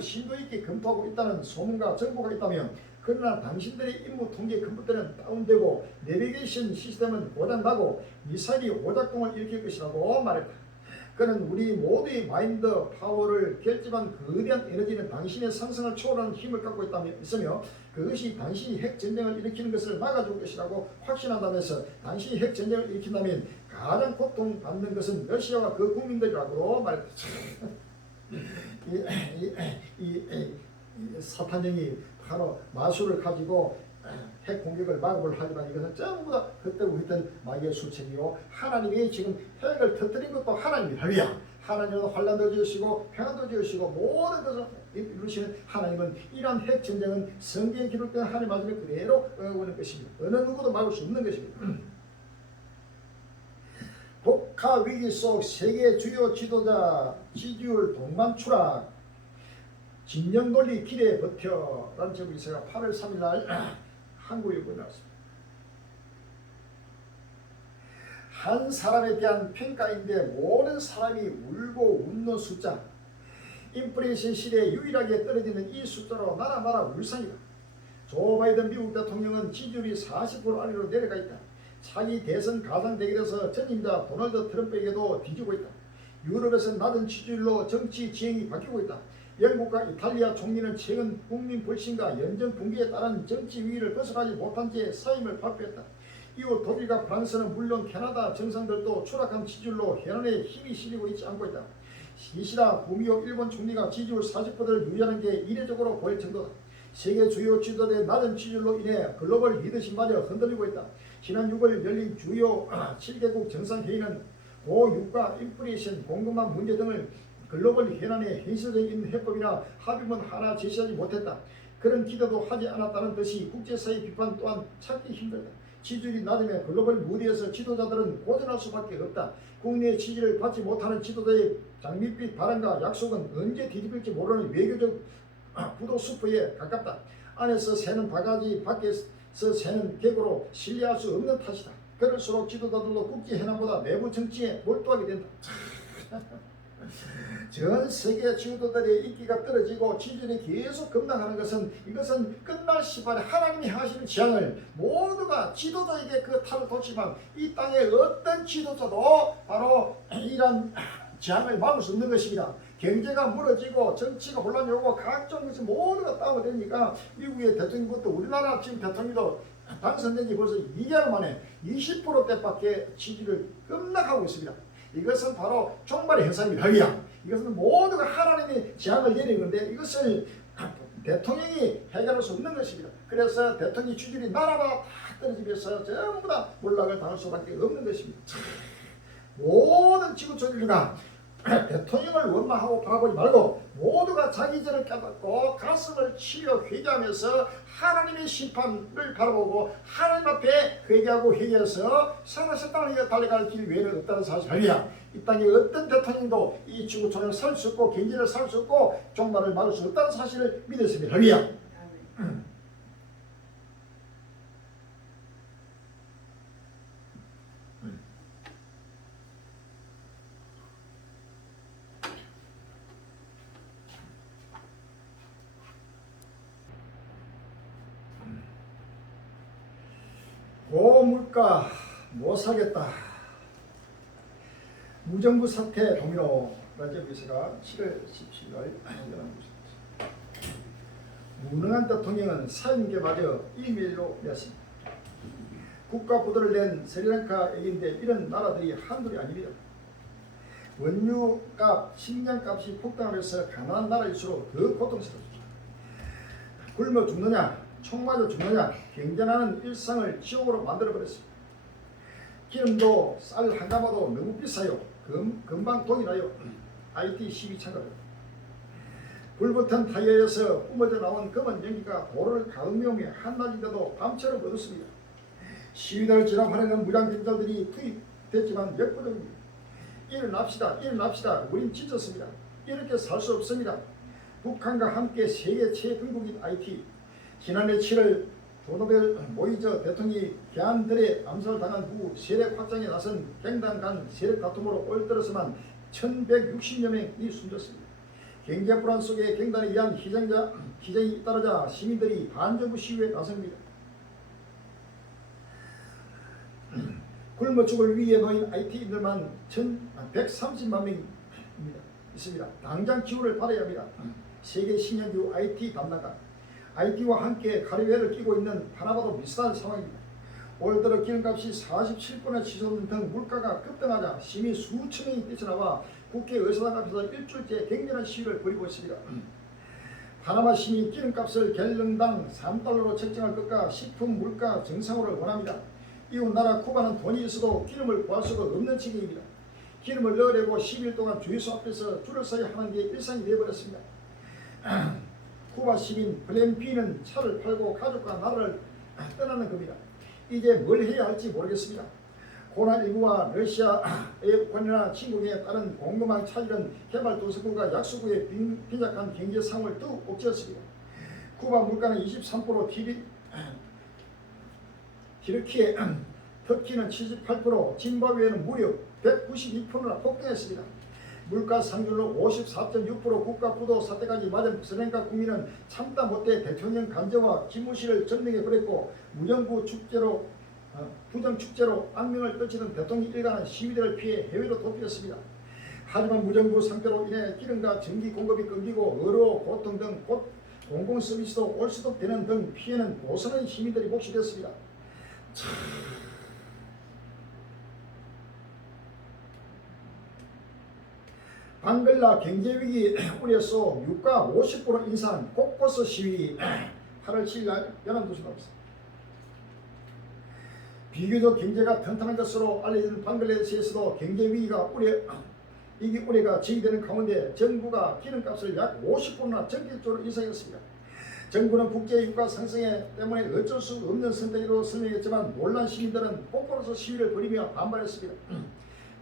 심도 있게 검토하고 있다는 소문과 정보가 있다면 그러나 당신들의 임무 통제 컴퓨터는 다운되고 내비게이션 시스템은 고장나고 미사일이 오작동을 일으킬 것이라고 말했다. 그는 우리 모두의 마인드 파워를 결집한 거대한 에너지는 당신의 상승을 초월하는 힘을 갖고 있으며 그것이 당신이 핵전쟁을 일으키는 것을 막아줄 것이라고 확신한다면서 당신이 핵전쟁을 일으킨다면 가장 고통받는 것은 러시아와 그 국민들이라고 말했다. 이 사탄형이 바로 마술을 가지고 핵 공격을 막으려 하지만 이것은 전부 다 그때부터 했던 마귀의 수책이요. 하나님이 지금 핵을 터뜨린 것도 하나님이 할렐루야. 하나님은 환란도 지으시고 평안도 지으시고 모든 것을 이루시는 하나님은 이러한 핵 전쟁은 성경에 기록된 하나님 말씀을 그대로 오는 것입니다. 어느 누구도 막을 수 없는 것입니다. 국가 위기 속 세계 주요 지도자 지지율 동반 추락 진영 논리 길에 버텨 라는 제목이 있어요. 8월 3일 날 한국일보에 나왔습니다. 한 사람에 대한 평가인데 모든 사람이 울고 웃는 숫자. 인플레이션 시대에 유일하게 떨어지는 이 숫자로 나라마다 울상이다. 조 바이든 미국 대통령은 지지율이 40% 아래로 내려가 있다. 차기 대선 가상 대결에서 전임자 도널드 트럼프에게도 뒤지고 있다. 유럽에서 낮은 지지율로 정치 지형이 바뀌고 있다. 영국과 이탈리아 총리는 최근 국민 불신과 연정 붕괴에 따른 정치 위기를 벗어나지 못한 채 사임을 발표했다. 이후 독일과 프랑스는 물론 캐나다 정상들도 추락한 지지율로 현안에 힘이 실리고 있지 않고 있다. 기시다 부미오 일본 총리가 지지율 40%를 유지하는 게 이례적으로 보일 정도다. 세계 주요 지도자의 낮은 지지율로 인해 글로벌 리더십마저 흔들리고 있다. 지난 6월 열린 주요 7개국 정상회의는 고유가, 인플레이션, 공급망 문제 등을 글로벌 현안의 현실적인 해법이나 합의문 하나 제시하지 못했다. 그런 기대도 하지 않았다는 듯이 국제사회 비판 또한 찾기 힘들다. 지지율이 낮으면 글로벌 무대에서 지도자들은 고전할 수밖에 없다. 국내의 지지를 받지 못하는 지도자의 장밋빛 발언과 약속은 언제 뒤집힐지 모르는 외교적 구도 수포에 가깝다. 안에서 새는 바가지, 밖에서 새는 개구로 신뢰할 수 없는 탓이다. 그럴수록 지도자들도 국제 현안보다 내부 정치에 몰두하게 된다. 전 세계 지도자들의 인기가 떨어지고 지지율이 계속 급락하는 것은 이것은 끝날 시발에 하나님이 하시는 재앙을 모두가 지도자에게 그 탈을 뒀지만 이 땅의 어떤 지도자도 바로 이런 재앙을 막을 수 없는 것입니다. 경제가 무너지고 정치가 혼란이 오고 각종 것이 모두가 다운되니까 미국의 대통령부터 우리나라 지금 대통령도 당선된 지 벌써 2개월 만에 20%대밖에 지지를 급락하고 있습니다. 이것은 바로 종말의 현상입니다. 이것은 모두가 하나님의 재앙을 내리는데 이것을 대통령이 해결할 수 없는 것입니다. 그래서 대통령 지지율이 나라마다 다 떨어지면서 전부 다 몰락을 당할 수밖에 없는 것입니다. 모든 지구 존재가 대통령을 원망하고 바라보지 말고 모두가 자기 죄를 깨닫고 가슴을 치려 회개하면서 하나님의 심판을 바라보고 하나님 앞에 회개하고 회개해서 살아서 땅을 이어 달려갈 길 외에는 없다는 사실이야. 이 땅에 어떤 대통령도 이 지구촌을 살 수 없고 경제를 살 수 없고 종말을 막을 수 없다는 사실을 믿었습니다. 할렐루야. 고물가 못 사겠다. 무정부 사태 도미노 라디오에서가 7월 17일 연합뉴스. 무능한 대통령은 사임계마저 이메일로 냈습니다. 국가 보도를 낸 스리랑카인데 이런 나라들이 한둘이 아닙니다. 원유값, 식량값이 폭등하면서 가난한 나라일수록 더 고통스럽습니다. 굶어 죽느냐, 총 맞아 죽느냐, 경쟁하는 일상을 지옥으로 만들어버렸습니다. 기름도 쌀 한 가마도 너무 비싸요. 금방 동일하여 IT 시위 참가들. 불붙은 타이어에서 뿜어져 나온 검은 연기가 도로를 가득메우며 한낮인데도 밤처럼 어둡습니다. 시위대를 진압하려는 무장경찰들이 투입됐지만 역부족입니다. 일어납시다, 일어납시다. 우린 지쳤습니다. 이렇게 살 수 없습니다. 북한과 함께 세계 최강국인 IT. 지난해 7월 조노벨 모이저 대통령이 괴한들의 암살당한 후 세력 확장에 나선 갱단 간 세력 다툼으로 올 들어서만 1160여 명이 숨졌습니다. 경제 불안 속에 갱단에 의한 희생이 잇따르자 시민들이 반정부 시위에 나섭니다. 굶어 죽을 위기에 놓인 IT인들만 130만 명입니다. 있습니다. 당장 기후를 받아야 합니다. 세계 신년기후 IT 담당가. IT와 함께 가리회를 끼고 있는 파나마도 비슷한 상황입니다. 올 들어 기름값이 47%나 치솟는 등 물가가 급등하자 시민 수천 명이 뛰쳐나와 국회 의사당 앞에서 일주일째 격렬한 시위를 벌이고 있습니다. 파나마 시민 기름값을 갤런당 3달러로 책정할 것과 식품 물가 정상화를 원합니다. 이웃 나라 쿠바는 돈이 있어도 기름을 구할 수가 없는 지경입니다. 기름을 넣으려고 10일 동안 주유소 앞에서 줄을 서야 하는 게 일상이 되어버렸습니다. 쿠바 시민 블렌피는 차를 팔고 가족과 나라를 떠나는 겁니다. 이제 뭘 해야 할지 모르겠습니다. 코로나19와 러시아의 우크라이나 침공에 따른 공급망 차질은 개발도서국과 약소국의 빈약한 경제 상황을 더욱 옥죄었습니다. 쿠바 물가는 23%, 티르키에 터키는 78%, 짐바브웨는 무려 192%나 폭등했습니다. 물가 상승률로 54.6% 국가 부도 사태까지 맞은 스리랑카 국민은 참다 못해 대통령 간제와 집무실을 점령해 버렸고 부정 축제로 악명을 떨치던 대통령 일가는 시위대를 피해 해외로 도피했습니다. 하지만 무정부 상태로 인해 기름과 전기 공급이 끊기고 의료, 고통 등 공공 서비스도 올수독되는 등 피해는 고스란히 시민들이 몫이 됐습니다. 방글라 경제위기 우려서 유가 50% 인상 곳곳 시위 8월 7일 연합뉴스 나왔습니다. 비교적 경제가 튼튼한 것으로 알려진 방글라데시에서도 경제위기가 우려가 제기되는 가운데 정부가 기름값을 약 50%나 전격적으로 인상했습니다. 정부는 국제 유가 상승에 때문에 어쩔 수 없는 선택으로 설명했지만 놀란 시민들은 곳곳에서 시위를 벌이며 반발했습니다.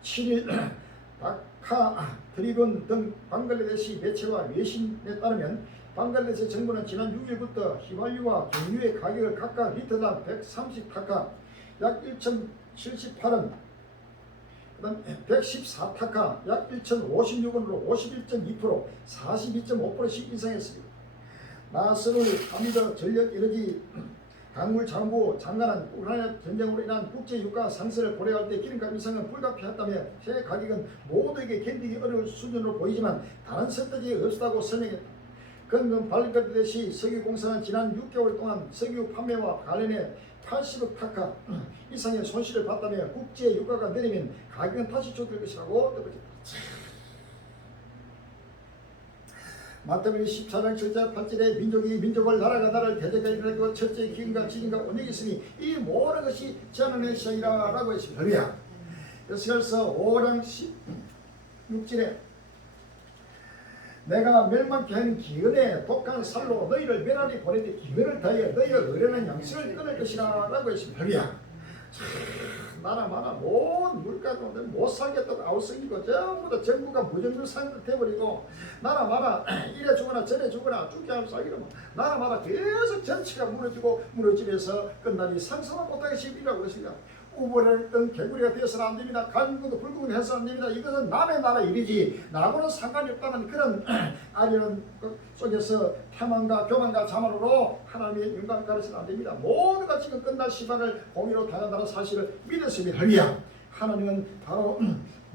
7일 다카 트리븐 등 방글라데시 매체와 외신에 따르면 방글라데시 정부는 지난 6일부터 휘발유와 경유의 가격을 각각 리터당 130타카 약 1,078원, 그다음 114타카 약 1,056원으로 51.2%, 42.5%씩 인상했습니다. 나스를 하미드 전력에너지 광물자원부 장관은 우크라이나 전쟁으로 인한 국제 유가 상승을 고려할 때 기름값 인상은 불가피하다며 새 가격은 모두에게 견디기 어려울 수준으로 보이지만 다른 선택이 없다고 설명했다. 그는 방글라데시 석유공사는 지난 6개월 동안 석유 판매와 관련해 80억 타카 이상의 손실을 봤다며 국제 유가가 내리면 가격은 다시 조정될 것이라고 덧붙였다. 마태복음 14장 7절 8절에 민족이 민족을 나라가 나라를 대적하여 일어나고 첫째 기근과 지진과 온역이 있으니 이 모든 것이 재난의 시작이라 라고 했습니다. 할렐루야. 그래서 5장 16절에 내가 멸망케 하는 기근에 독한 살로 너희를 멸하리 보내되 기근을 다하여 너희가 어련한 양식을 끊을 것이라 라고 했습니다. 할렐루야. 나라마다 모든 물가 가운데 못 살겠다고 아우성이고 전부 다 정부가 무정부 상태 돼버리고 나라마다 이래 주거나 저래 주거나 죽게 하면서 살기로 나라마다 계속 전체가 무너지면서 끝나니 상상을 못하게 시비라고 했습니다. 우월했던 개구리가 되어서는 안 됩니다. 갈군도 불구는 해서는 안 됩니다. 이것은 남의 나라 일이지 나하고는 상관이 없다는 그런 아리런 속에서 탐함과 교만과 자만으로 하나님의 영광을 가르쳐서는 안 됩니다. 모두가 지금 끝날 시간을 공의로 당한다는 사실을 믿었습니다. 할렐루야. 하나님은 바로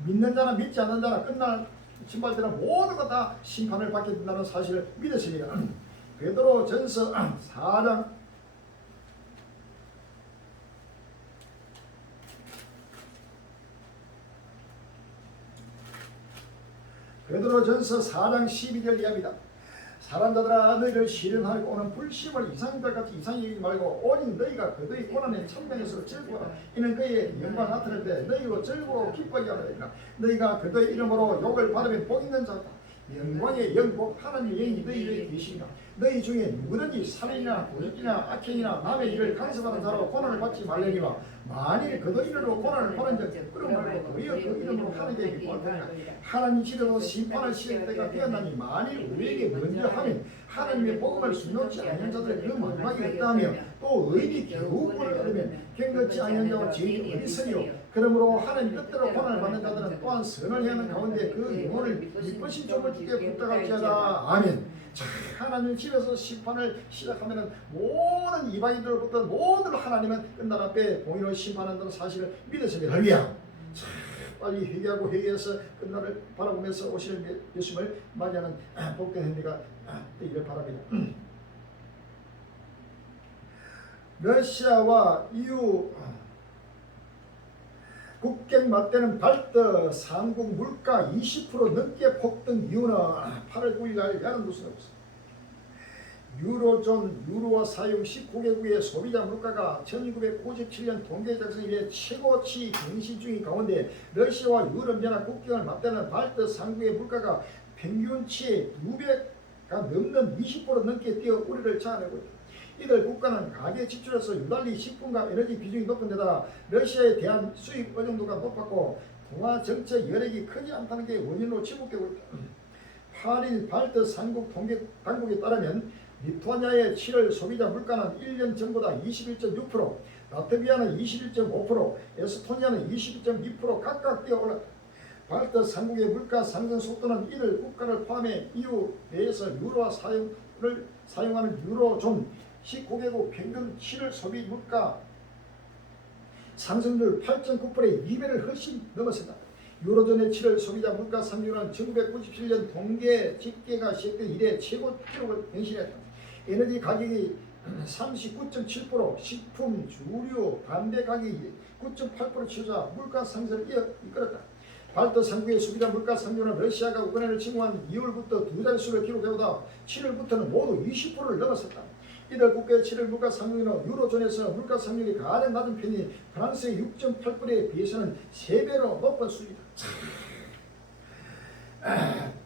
믿는 자나 믿지 않는 자나 끝날 신발들은 모두가 다 심판을 받게 된다는 사실을 믿었습니다. 베드로전서 4장 베드로전서 4장 12절 이하입니다. 사람들아 너희를 시련하고 오는 불심을 이상들같이 이상히 여기지 말고 오직 너희가 그의 고난에 참견해서 즐거워라. 이는 그의 영광 나타날 때 너희로 즐거워 기뻐하게 하리라. 너희가 그의 이름으로 욕을 받으면 복 있는 자다. 영광의 영복 하나님의 영이 너희에게 계시니라. 너희 중에 누구든지 살인이나 도적이나 악행이나 남의 일을 간섭하는 자로 고난을 받지 말려니와 만일 그의 이름으로 고난을 받은 자 그런 말고 도리어 그 이름으로 하나님께 기뻐하리라. 하나님 지도로 심판을 시할 때가 되었나니 만일 우리에게 먼저 하면 하나님의 복음을 순종치 아니한 자들의 그 마지막이 없다며 또 의인이 겨우 구원을 얻으면 경건치 아니한 자와 죄인이 어디서니요. 그러므로 하나님 뜻대로 고난을 받는 자들은 또한 선을 행하는 가운데 그 영혼을 미쁘신 종을 주께 부탁할지어다. 아멘. 자, 하나님 집에서 심판을 시작하면 모든 이방인들로부터 모든 하나님은 끝날 앞에 공의로 심판한다는 사실을 믿었습니다. 할렐루야. 빨리 회개하고 회개해서 끝날을 바라보면서 오시는 예수님을 맞이하는 복된 행위가 되기를 바랍니다. 러시아와 EU 국경 맞대는 발트 상국 물가 20% 넘게 폭등 이유는 8월 9일 날 연합뉴스가 있습니다. 유로존 유로화 사용 19개국의 소비자 물가가 1997년 통계 작성 이래 최고치 경신 중인 가운데 러시아와 유럽연합 국경을 맞대는 발트 상국의 물가가 평균치 2배가 넘는 20% 넘게 뛰어 우려를 자아내고 있다. 이들 국가는 가계 지출에서 유달리 식품과 에너지 비중이 높은 데다가 러시아에 대한 수입 의존도가 높았고 통화 정책 여력이 크지 않다는 게 원인으로 지목되고 있다. 8일 발트 상국 통계 당국에 따르면 리투아니아의 7월 소비자 물가는 1년 전보다 21.6%, 라트비아는 21.5%, 에스토니아는 22.2% 각각 뛰어올랐다. 발트 상국의 물가 상승 속도는 이들 국가를 포함해 EU 내에서 유로화 사용하는 유로존 19개국 평균 7월 소비 물가 상승률 8.9%의 2배를 훨씬 넘었습니다. 유로존의 7월 소비자 물가 상승률은 1997년 통계 집계가 시작된 이래 최고 기록을 경신했다. 에너지 가격이 39.7%, 식품, 주류, 담배 가격이 9.8% 치솟아 물가 상승을 이끌었다. 발트 상국의 수비자 물가 상류는 러시아가 우크라이나를 침공한 2월부터 두 자릿수를 기록해오다 7월부터는 모두 20%를 넘었었다. 이들 국가의 7월 물가 상승률은 유로존에서 물가 상승률이 가장 낮은 편인 프랑스의 6.8%에 비해서는 3배로 높은 수준이다.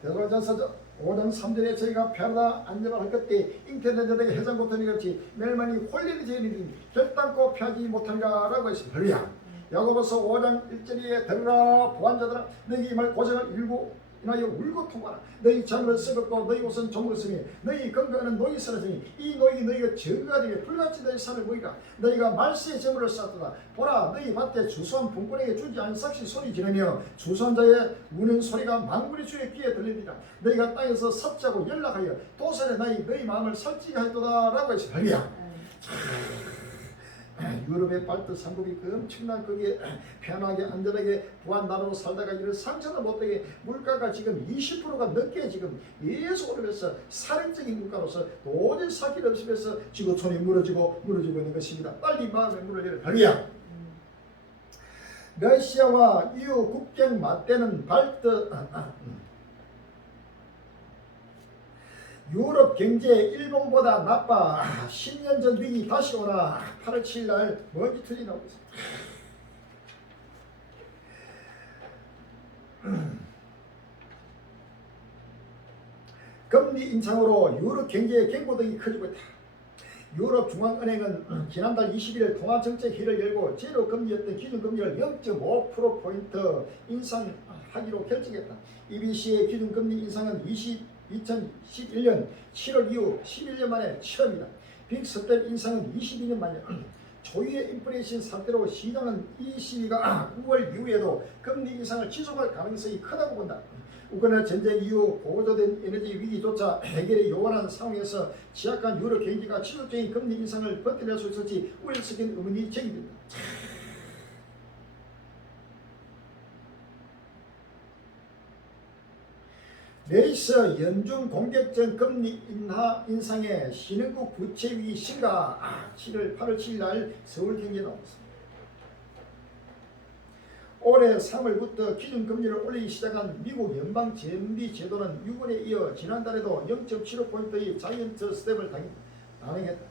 데살로니가전서 5장 3절에 저희가 편하다 안전을 할 그때 인터넷에다가 해장 고통이 그렇지 멜만이 홀리는 죄인이 결단코 피하지 못하리라 라고 했습니다. 할렐루야. 야고보서 5장 1절에 들으라 보안자들아 너희 이 말 고생을 일고 인하여 울고 통하라. 너희 잠을 썩었고 너희 옷은 조물었으니 너희 건강은 노이 쓰러지니 이 노이 너희가 증거가 되게 불같이 너희 산을 보이라. 너희가 말세의 재물을 쌓았다. 보라 너희 밭에 주소한 분권에게 주지 않은 삭시 소리 지르며 주소한 자의 우는 소리가 망구리 주의 귀에 들리리라. 너희가 땅에서 섭자고 연락하여 도살에 너희 마음을 살찌게 하였도다 라고 했습니다. 할렐루야. 유럽의 발트 상국이 그 엄청난 거기에 편하게 안전하게 부한 나라로 살다가 이를 상처도 못하게 물가가 지금 20%가 넘게 지금 계속 오르면서 살인적인 물가로서 도저히 살 길 없으면서 지구촌이 무너지고 있는 것입니다. 빨리 마음의 문을 열어. 할렐루야. 러시아와 EU 국경 맞대는 발트 유럽 경제 일본보다 나빠. 10년 전 위기 다시 오나. 8월 7일 날 먼지 터지 나오고 있습니다. 금리 인상으로 유럽 경제의 경고등이 커지고 있다. 유럽 중앙은행은 지난달 21일 통화정책회의를 열고 제로 금리였던 기준금리를 0.5%포인트 인상하기로 결정했다. EBC의 기준금리 인상은 2011년 7월 이후 11년 만에 처음이다. 빅스텝 인상은 22년 만이다. 초유의 인플레이션 상태로 시장은 이 시기가 9월 이후에도 금리 인상을 지속할 가능성이 크다고 본다. 우크라이나 전쟁 이후 보조된 에너지 위기조차 해결이 요원한 상황에서 취약한 유럽 경제가 지속적인 금리 인상을 버텨낼 수 있을지 우려스러운 의문이 제기된다. 레이서 연중 공격적 금리 인상의 신흥국 부채 위기 심각. 8월 7일 날 서울경제 나왔습니다. 올해 3월부터 기준금리를 올리기 시작한 미국 연방준비제도는 6월에 이어 지난달에도 0.75포인트의 자이언트 스텝을 단행했다.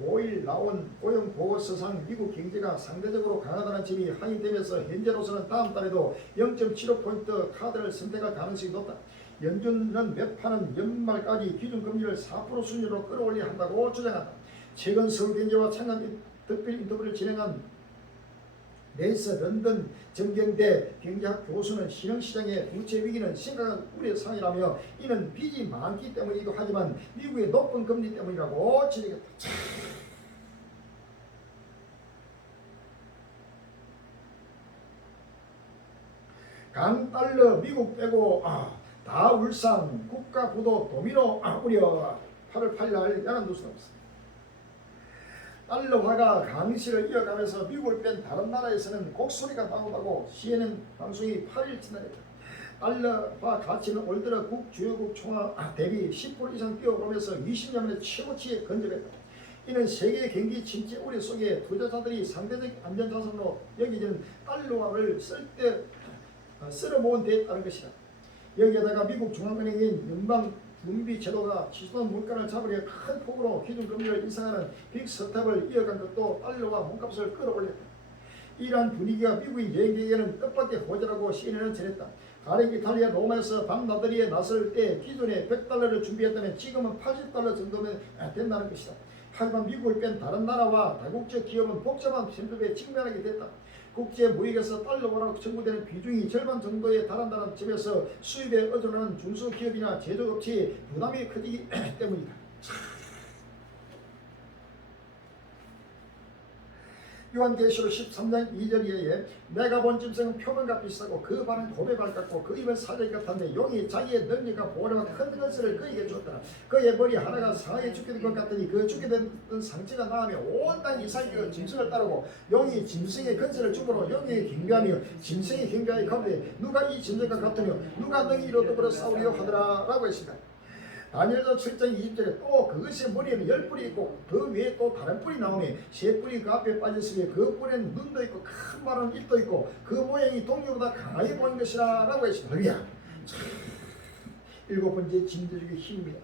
5일 나온 고용보고서상 미국 경제가 상대적으로 강하다는 점이 확인되면서 현재로서는 다음 달에도 0.75포인트 카드를 선택할 가능성이 높다. 연준은 매파는 연말까지 기준금리를 4% 수준으로 끌어올려야 한다고 주장한다. 최근 서울경제와 창간 특별 인터뷰를 진행한 레이서 런던 정경대 경제학 교수는 신흥시장의 부채 위기는 심각한 우려 상황이라며 이는 빚이 많기 때문이기도 하지만 미국의 높은 금리 때문이라고 지적했다. 강달러 미국 빼고 다 울상 국가 부도 도미노 우려. 8월 8일 날 야간 뉴스 나왔습니다. 달러화가 강세를 이어가면서 미국을 뺀 다른 나라에서는 곡소리가 나오다고 CNN 방송이 8일 지난했다. 달러화 가치는 올 들어 주요국 총화 대비 10% 이상 뛰어오르면서 20년 만에 최고치에 근접했다. 이는 세계 경기 침체 우려 속에 투자자들이 상대적 안전자산으로 여기지는 달러화를 쓸어 모은 데 따른 것이다. 여기에다가 미국 중앙은행인 연방준비제도가 치솟은 물가를 잡으려 큰 폭으로 기준금리를 인상하는 빅스텝을 이어간 것도 달러와 몸값을 끌어올렸다. 이러한 분위기가 미국인 여행객에게는 뜻밖의 호재라고 CNN은 전했다. 가령 이탈리아 로마에서 밤나들이에 나설 때 기존에 100달러를 준비했다면 지금은 80달러 정도면 된다는 것이다. 하지만 미국을 뺀 다른 나라와 다국적 기업은 복잡한 편법에 직면하게 됐다. 국제 무역에서 달러화로 청구되는 비중이 절반 정도에 달한다는 점에서 수입에 의존하는 중소기업이나 제조업체의 부담이 커지기 때문이다. 요한계시록 13장 2절에 의해 내가 본 짐승은 표범과 비슷하고 그 발은 고배발 같고 그 입은 사자기 같았는데 용이 자기의 능력과 보호와 큰 것을 그에게 줬더라. 그의 머리 하나가 상하에 죽게 된 것 같으니 그 죽게 된 상처가 나으며 온 땅 이스라엘 그 짐승을 따르고 용이 짐승의 근세를 주므로 용이 경배하며 짐승의 경배하여 가운데 누가 이 짐승과 같으며 누가 능히 이로더불어 싸우려 하더라 라고 했습니다. 다니엘서 7장 20절에 또 그것의 머리에는 10뿔이 있고 그 외에 또 다른 뿔이 나오니 세 뿔이 그 앞에 빠졌으니 그 뿔에는 눈도 있고 큰 마른 입도 있고 그 모양이 동료보다 강하게 보이는 것이라 라고 했습니다. 할렐루야. 일곱 번째 진대적인 힘입니다.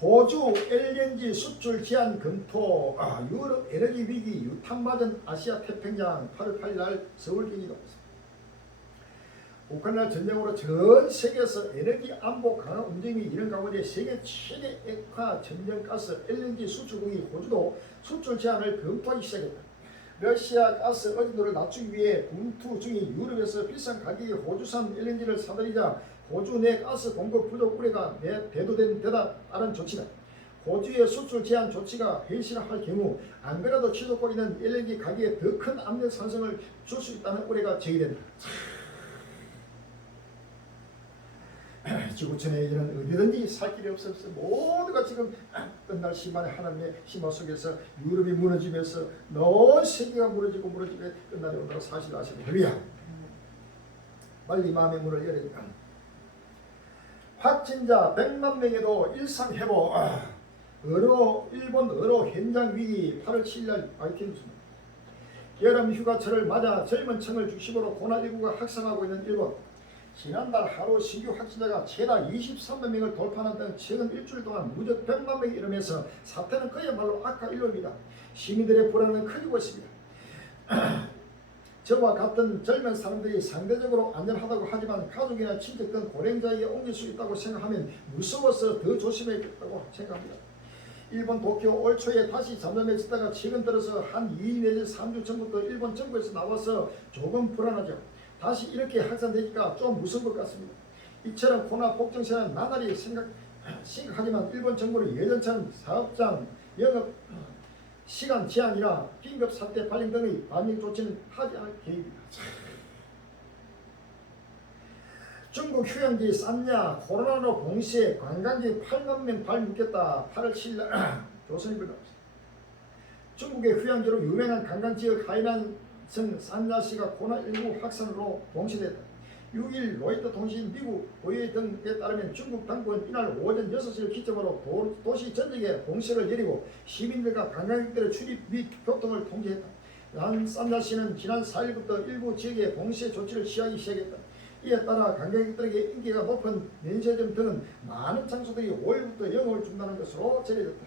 호주 LNG 수출 제한 검토, 유럽 에너지 위기 유탄맞은 아시아 태평양 8월 8일 날 서울 경기가 있습니다. 우크라이나 전쟁으로 전 세계에서 에너지 안보 강화 움직임이 이런 가운데 세계 최대 액화 전쟁가스 LNG 수출국이 호주도 수출 제한을 검토하기 시작했다. 러시아 가스 의존도를 낮추기 위해 검토 중인 유럽에서 비싼 가격의 호주산 LNG를 사들이자 호주 내 가스 공급 부족 우려가 대두된 데다 따른 조치다. 호주의 수출 제한 조치가 현실화할 경우 안 그래도 치솟고 있는 LNG 가격에 더 큰 압력 상승을 줄 수 있다는 우려가 제기된다. 지구촌에 이런 어디든지 살 길이 없어서 모두가 지금 끝날 시간에 하나님의 심화 속에서 유럽이 무너지면서 온 세계가 무너지고 끝날이 온다고 사실 아시는 거야. 빨리 마음의 문을 열어야 된다. 확진자 100만 명에도 일상회복. 일본 어로 현장 위기 8월 7일 밝힌 여름 휴가철을 맞아 젊은 층을 중심으로 코로나19가 확산하고 있는 일본. 지난달 하루 신규 확진자가 최다 23만 명을 돌파하는 등 최근 일주일 동안 무적 100만 명이 이르면서 사태는 그야말로 악화 일로입니다. 시민들의 불안은 커지고 있습니다. 저와 같은 젊은 사람들이 상대적으로 안전하다고 하지만 가족이나 친척 등 고령자에게 옮길 수 있다고 생각하면 무서워서 더 조심해야겠다고 생각합니다. 일본 도쿄 올 초에 다시 잠잠해졌다가 최근 들어서 한 2일 내지 3주 전부터 일본 정부에서 나와서 조금 불안하죠. 다시 이렇게 확산되니까 좀 무서운 것 같습니다. 이처럼 코로나 폭증세는 나날이 심각하지만 일본 정부는 예전처럼 사업장 영업 시간 제한이나 긴급 사태 발령 등의 반영 조치는 하지 않을 계획입니다. 중국 휴양지 쌌냐 코로나로 동시에 관광객 8만 명 발묻겠다. 8월 7일 조선일보 나왔습니다. 중국의 휴양지로 유명한 관광지역 하이난성 싼냐시가 코로나19 확산으로 봉쇄됐다. 6일 로이터 통신 미국 고위 등에 따르면 중국 당국은 이날 오전 6시를 기점으로 도시 전역에 봉쇄를 내리고 시민들과 관광객들의 출입 및 교통을 통제했다. 싼냐시는 지난 4일부터 일부 지역에 봉쇄 조치를 취하기 시작했다. 이에 따라 관광객들에게 인기가 높은 면세점 등은 많은 장소들이 5일부터 영업을 중단한 것으로 전해졌다.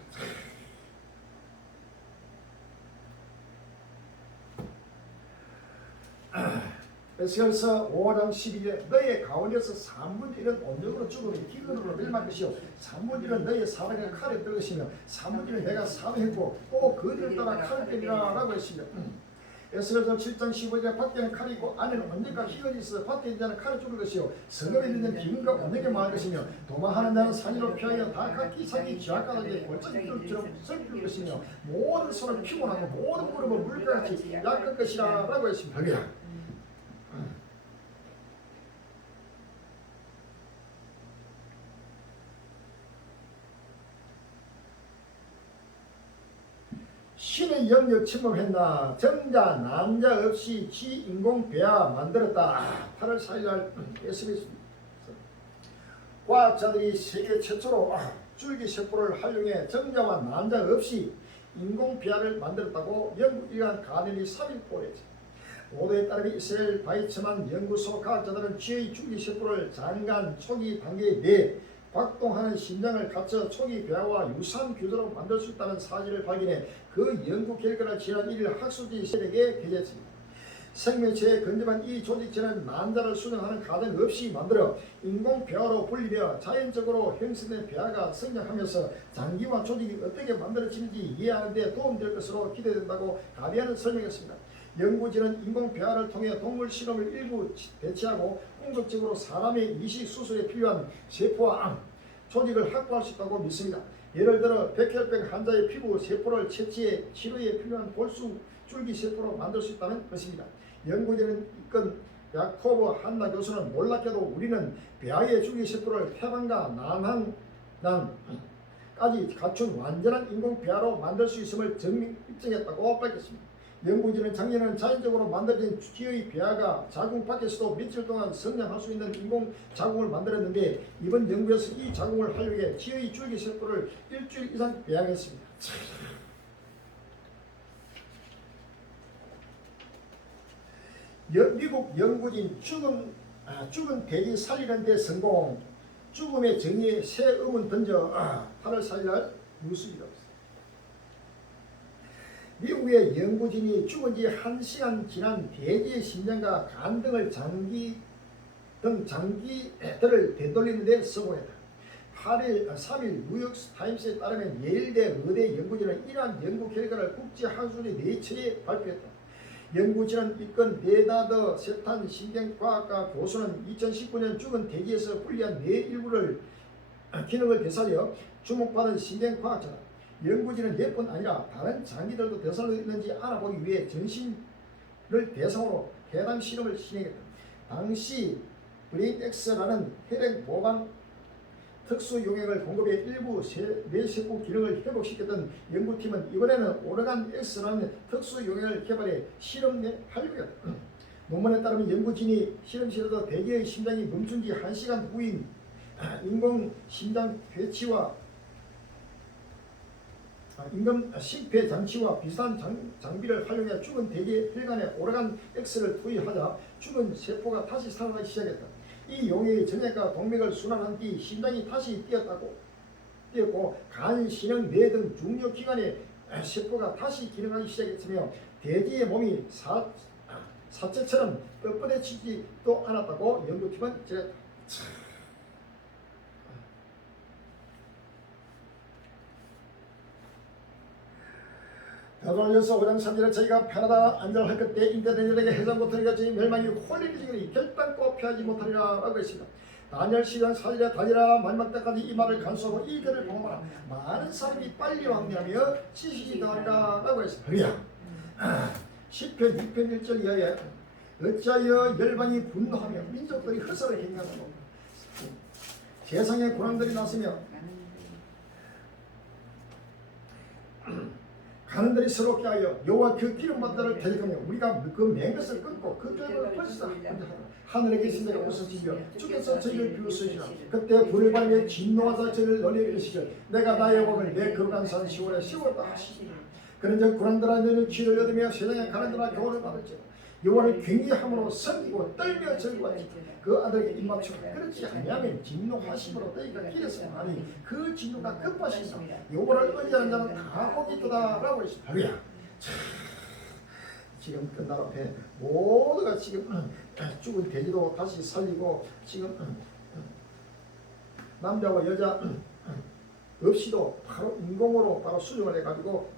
에스겔서 5장 12절 너의 가운데서 3분의 1은 온역으로 죽으면 기근으로 멸망할 것이요 3분의 1은 너의 사랑의 칼에 뜰 것이며 3분의 1은 내가 사명했고 또 그들을 따라 칼을 때리라 라고 했습니다. 에스겔서 7장 15절에 밖에는 칼이 있고 안에는 언제까 희건이 있어 밭에 있는 자는 칼을 죽을 것이요 성읍에 있는 기근과 언역에 망할 것이며 도망하는 자는 산으로 피하여 다 각기 자기 쥐약가닥에 골짜기들처럼 썩힐 것이며 모든 손을 피곤하고 모든 무릎을 물같이 약할 것이라 라고 했습니다. 신의 영역 침범했나 정자 남자 없이 지인공 배아 만들었다. 8월 4일날 SBS 과학자들이 세계 최초로 줄기세포를 활용해 정자와 남자 없이 인공 배아를 만들었다고 영국 일간 가든이 3일 보도했습니다. 보도에 따르면 이스라엘 바이츠만 연구소 과학자들은 쥐의 줄기세포를 장간 초기 단계에 내 활동하는 심장을 갖춰 초기 배아와 유사한 규조로 만들 수 있다는 사실을 발견해 그 연구 결과를 지난 1일 학술지 세력에 게재했습니다. 생명체에 근접한 이 조직체는 난자를 수정하는 과정 없이 만들어 인공 배아로 불리며 자연적으로 형성된 배아가 성장하면서 장기와 조직이 어떻게 만들어지는지 이해하는 데 도움될 것으로 기대된다고 가비안은 설명했습니다. 연구진은 인공 배아를 통해 동물 실험을 일부 대체하고 공격적으로 사람의 이식 수술에 필요한 세포와 조직을 확보할 수 있다고 믿습니다. 예를 들어 백혈병 환자의 피부 세포를 채취해 치료에 필요한 골수 줄기 세포로 만들 수 있다는 것입니다. 연구진은 이건 야코브 한나 교수는 놀랍게도 우리는 배아의 줄기 세포를 해방과 난항까지 갖춘 완전한 인공 배아로 만들 수 있음을 입증했다고 밝혔습니다. 연구진은 작년에는 자연적으로 만들어진 기의 배아가 자궁 밖에서도 며칠 동안 성장할 수 있는 인공 자궁을 만들었는데 이번 연구에서 이 자궁을 활용해 기의 줄기세포를 일주일 이상 배양했습니다. 미국 연구진 죽은 돼지 살리는 데 성공. 죽음의 정의에 새 음은 던져 8월 4일날 뉴스이다. 미국의 연구진이 죽은 지 1시간 지난 돼지의 심장과 간 등을 장기들을 되돌리는 데 성공했다. 3일 뉴욕타임스에 따르면 예일대 의대 연구진은 이러한 연구 결과를 국제학술지 네이처에 발표했다. 연구진은 이건 네다드 세탄 신경과학과 교수는 2019년 죽은 돼지에서 분리한 뇌 일부를 기능을 되살려 주목받은 신경과학자다. 연구진은 뇌뿐 아니라 다른 장기들도 되살렸는지 알아보기 위해 전신을 대상으로 해당 실험을 진행했다. 당시 브레인엑스라는 혈액 모방 특수 용액을 공급해 일부 뇌세포 기능을 회복시켰던 연구팀은 이번에는 오르간 X라는 특수 용액을 개발해 실험에 활용했다. 논문에 따르면 연구진이 실험실에서 돼지의 심장이 멈춘 지 1시간 후인 인공 심장 배치와 임금 심폐 장치와 비슷한 장비를 활용해 죽은 돼지 혈관에 오르간 X를 투입하자 죽은 세포가 다시 살아나기 시작했다. 이 용액의 정액과 동맥을 순환한 뒤 심장이 다시 뛰었고 간, 신경, 뇌 등 중요 기관의 세포가 다시 기능하기 시작했으며 돼지의 몸이 사체처럼 뻣뻣해지지도 않았다고 연구팀은 제가 더불어서 오장산지를 저희가 편하다 안전할 그때 인터넷에게 해상고 터리가 저희 멸망이 홀리는 지경이 결단코 피하지 못하리라 라고 했습니다. 다니엘 12장 4절에 다니라 마지막 때까지 이 말을 간수하고 이 글을 봉하라. 많은 사람이 빨리 왕래하며 지식이 더하리라 라고 했습니다. 시편 6편 1절 이하에 어찌하여 열방이 분노하며 민족들이 허사를 행하노. 세상에 고난들이 났으며 가는들이 서럽게 하여 여호와 그 기름 받다를 대적하며 우리가 그 맹것을 끊고 그 결과를 벌써 하늘에 계신 자가 웃으시며 주께서 저희를 비웃으시라. 그때 불을 발며 진노하사 저희를 널리 이르시되 내가 나의 왕을 내 거룩한 산 시온에 세웠다 하시니라. 그런즉 고난들아 너는 귀를 얻으며 세상에 가는들아 교훈을 받을지라. 여호와를 경외함으로 섬기고 떨며 절구하지 그 아들에게 입맞추라. 그렇지 아니하면 진노하심으로 너희가 길에서 말하니 그 진노가 급하시다. 여호와를 의지하는 자는 다 복이 있도다 라고 했습니다. 할렐루야. 지금 끝날 앞에 모두가 지금 죽은 돼지도 다시 살리고 지금 남자와 여자 없이도 바로 인공으로 바로 수정을 해가지고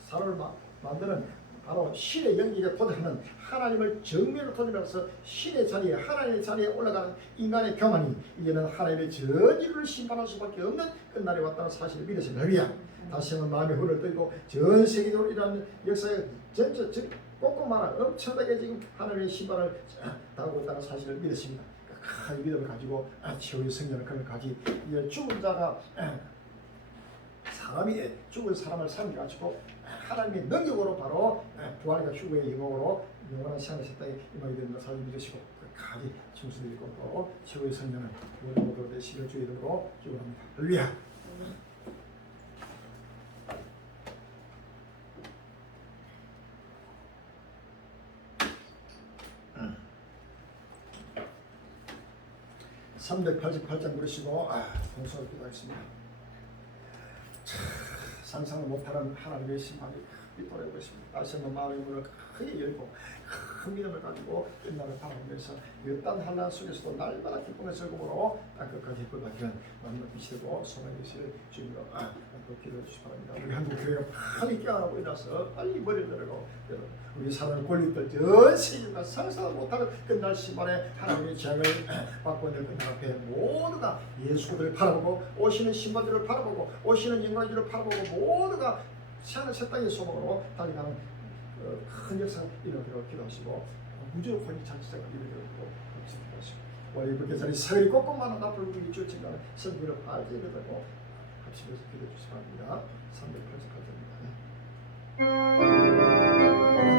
사람을 만드는 바로 신의 영역에 도전하는 하나님을 정면으로 도전하면서 신의 자리에 하나님의 자리에 올라가는 인간의 교만이 이제는 하나님의 전 인류를 심판할 수밖에 없는 끝날이 왔다는 사실을 믿으시면 할렐루야. 다시 한번 마음의 혼을 들고 전 세계적으로 일어나는 역사에 전체 꼼꼼한 엄청나게 지금 하나님의 심판을 당하고 있다는 사실을 믿으십니다. 큰 믿음을 가지고 최후의 성령을 그를 가지 죽은 자가 사람이 죽은 사람을 살려가지고 하나님의 능력으로 바로 부활과 휴거의 영광으로 영원한 시간의 세상에 임하게 되는 사실 믿으시고 끝까지 충성을 잃고 또 최후의 성령을 구원의 모두로 되시길 주의 이름으로 기원합니다. 할렐루야. 388장 부르시고 동서를 기도하겠습니다. 상상을 못하는 하나님의 심판이 빗돌아오고 있습니다. 다시 한번 마음의 문을 크게 열고 큰 믿음을 가지고 끝날을 바라보면서 어떤 한난 속에서도 날마다 기쁨의 즐거움으로 땅끝까지 해볼라기는 마음의 빛이 되고 소망의 빛을 주님으로 또 기도해 주시기 바랍니다. 우리 한국 교회가 빨리 깨어나고 일어나서 빨리 머리를 내리고 우리 사는 권리들 전 세계가 상상을 못하는 끝날 심판에 하나님의 재앙을 받고 있는 끝날 앞에 모두가 예수를 바라보고 오시는 신바들을 바라보고 오시는 영광주를 바라보고 모두가 새하늘 새 땅의 소망으로 달려가는 큰 역사가 일어나기를 기도하시고 무조건 장치자가 이루기를 기도하시고 우리 그렇게 자리 사흘이 꼼꼼한 앞을 우리 주님과는 선비를 발제를 하고 합심해서 기도해 주시기 바랍니다. 388절입니다.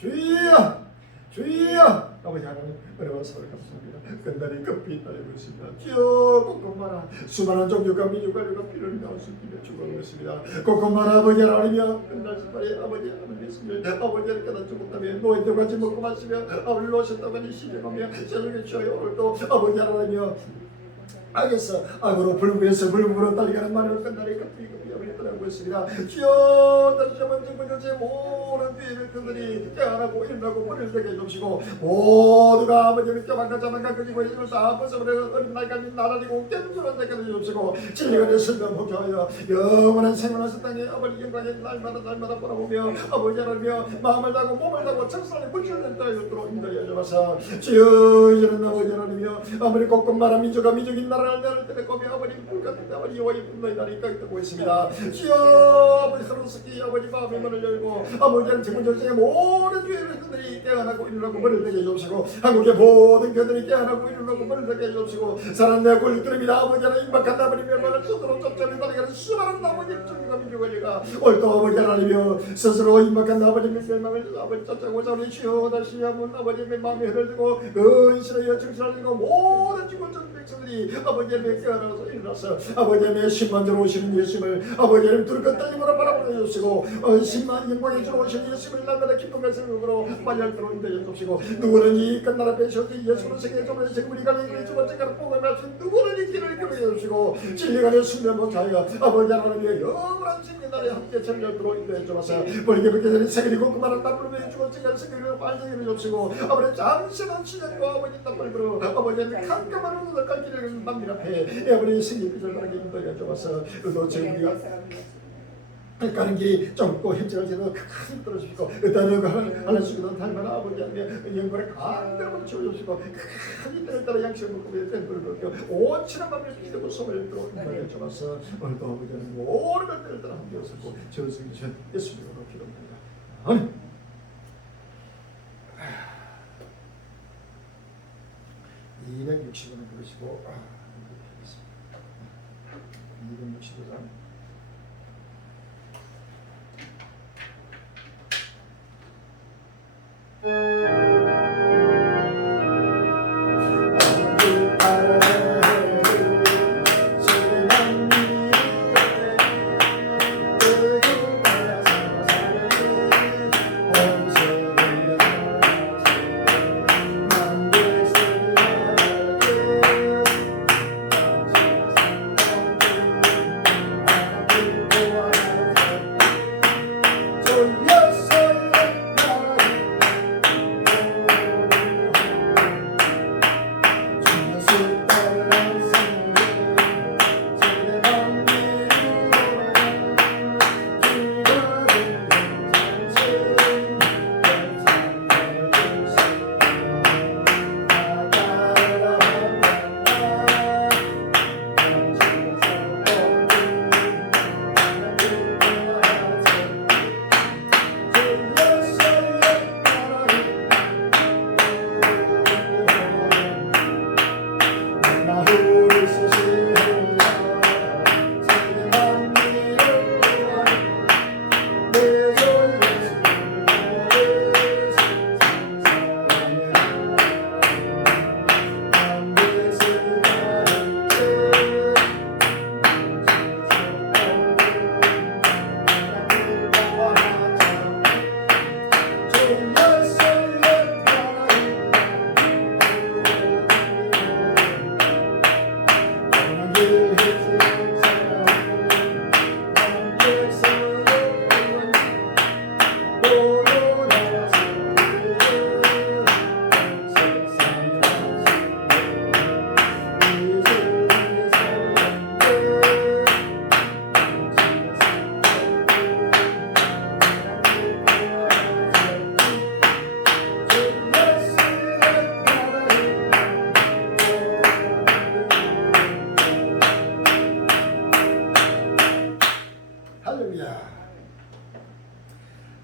주여 주여 아버지 하나님 은혜와 사랑을 감사합니다. 끝날이 급히 따르고 있습니다. 주여 꼼꼼마라 수많은 종교가 민족과 피를 나오시기를 축원하고 있습니다. 꼼꼼마라 아버지 하나님이여 끝날 시발에 아버지 하나님 있으면 아버지를 깨닫지 못하면 노인들 같이 먹고 마시며 아버지 놓으셨다고 시정하며 세상에 주여 오늘도 아버지 하나님이여 알겠어. 악으로 불구해서 불구로 달리가는 말을 끝날이 급히 아버지 떠나고 있습니다. 주여 다시 한번 정부조제 모든 뒤를 그들이 깨어나고 일어나고 머리를 되게 해주시고 모두가 아버지를 껴만가 그리고 힘을 다 벗어버려 어린 나이까지 나라리고 깨물어는 데까지 해주시고 진리가 설명 복잡하여 영원한 생활하신 땅에 아버지 영광의 날마다 바라보며 아버지 하나님이여 마음을 다고 몸을 다고 청산의 불출된 땅에 들어 인도해 주셔서 주여 이제는 아버지 하나님이여 아버지 곳곳마다 민족과 민족인 나라를 내를 때에 거며 아버지 불같은 아버지 여호와의 분노의 날이 있다고 있습니다. 주여 아버지 서로스키 아버지 마음의 문을 열고 아버지는 지문절정의 모든 주의를 그들이 깨어나고 일어나고 머리를 되게 해주시고 한국의 모든 교들이 깨어나고 일어나고 머리를 되게 해주시고 사랑내 권리들입니다. 아버지 하나님 임박한 나버리 멸망을 스스로 쫓아내 달리가는 수많은 아버지 종교가 민족을리가 옳도 아버지 하나님이여 스스로 임박한 나버리 멸망을 아버지 쫓아고자 우리 주여 다시 한번 아버지의 마음에 흐르고 근실하여 정신하고 모든 지구전 백성들이 아버지의 깨어나서 일어나서 아버지의 신만으로 오시는 예수님을 아버지의 두르건 떨림으로 바라보게 해주시고 신만 영광에 주로 오시는 예수님을 날마다 기쁨과 생각으로 빨리할도록 인도해 주시고 누구는 이 끝날 앞에 서서 예수를 세계 정말 지금 우리가 이 두 번째 가는 복음을 말씀 누구는 이 길을 이끌어 주시고 진리간의 순면 못하여 아버지 하나님의 영원한 진리날에 함께 참여하도록 인도해 주셔서 벌게 벗게 되는 세계리고 그만한 땀을 주고 찌간 세계를 빨리 해주시고 아버지 잠시만 시작과 아버지 땀을 들어 아버지는 깜깜한 오늘 갈길을 만민 앞에 아버지 생기 비절하게 인도해 주셔서 또 지금 우리가 가는 길이 좁고 힘들어지도 큰 떨어지고 의단을 하나씩은 닮아나 아버지 하나님의 영광을 강대로 채워주시고 큰 이들을 따라 양식을 먹고 땐불을 먹고 온치는 밤을 기대고 소문을 들어 인도해 주셔서 오늘도 아버지 하나님 모든 것들을 따라 함께 하시고 저승이 전 예수님으로 기도합니다. 아멘. 260원을 부르시고 265장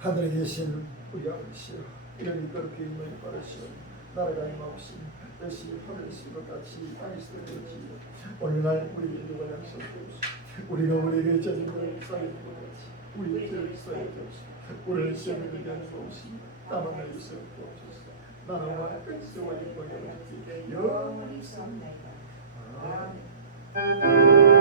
하늘에 계신 우리 아버지시여 이름이 그렇게 임하여 바라시오 나라가 임하옵시니 뜻이 하늘에서 것 같이 땅에서 되었지 오늘날 우리에게 누가 약속되옵시오 우리가 우리에게 죄진 것을 쌓여준 것 같이 우리 죄를 쌓여 주옵시오 우리를 시험에 들게 하지 마옵시니 나만 날 있어 주옵소서. 나는 완전 세월이 보내버렸지 영원히 수없나이다. 아멘.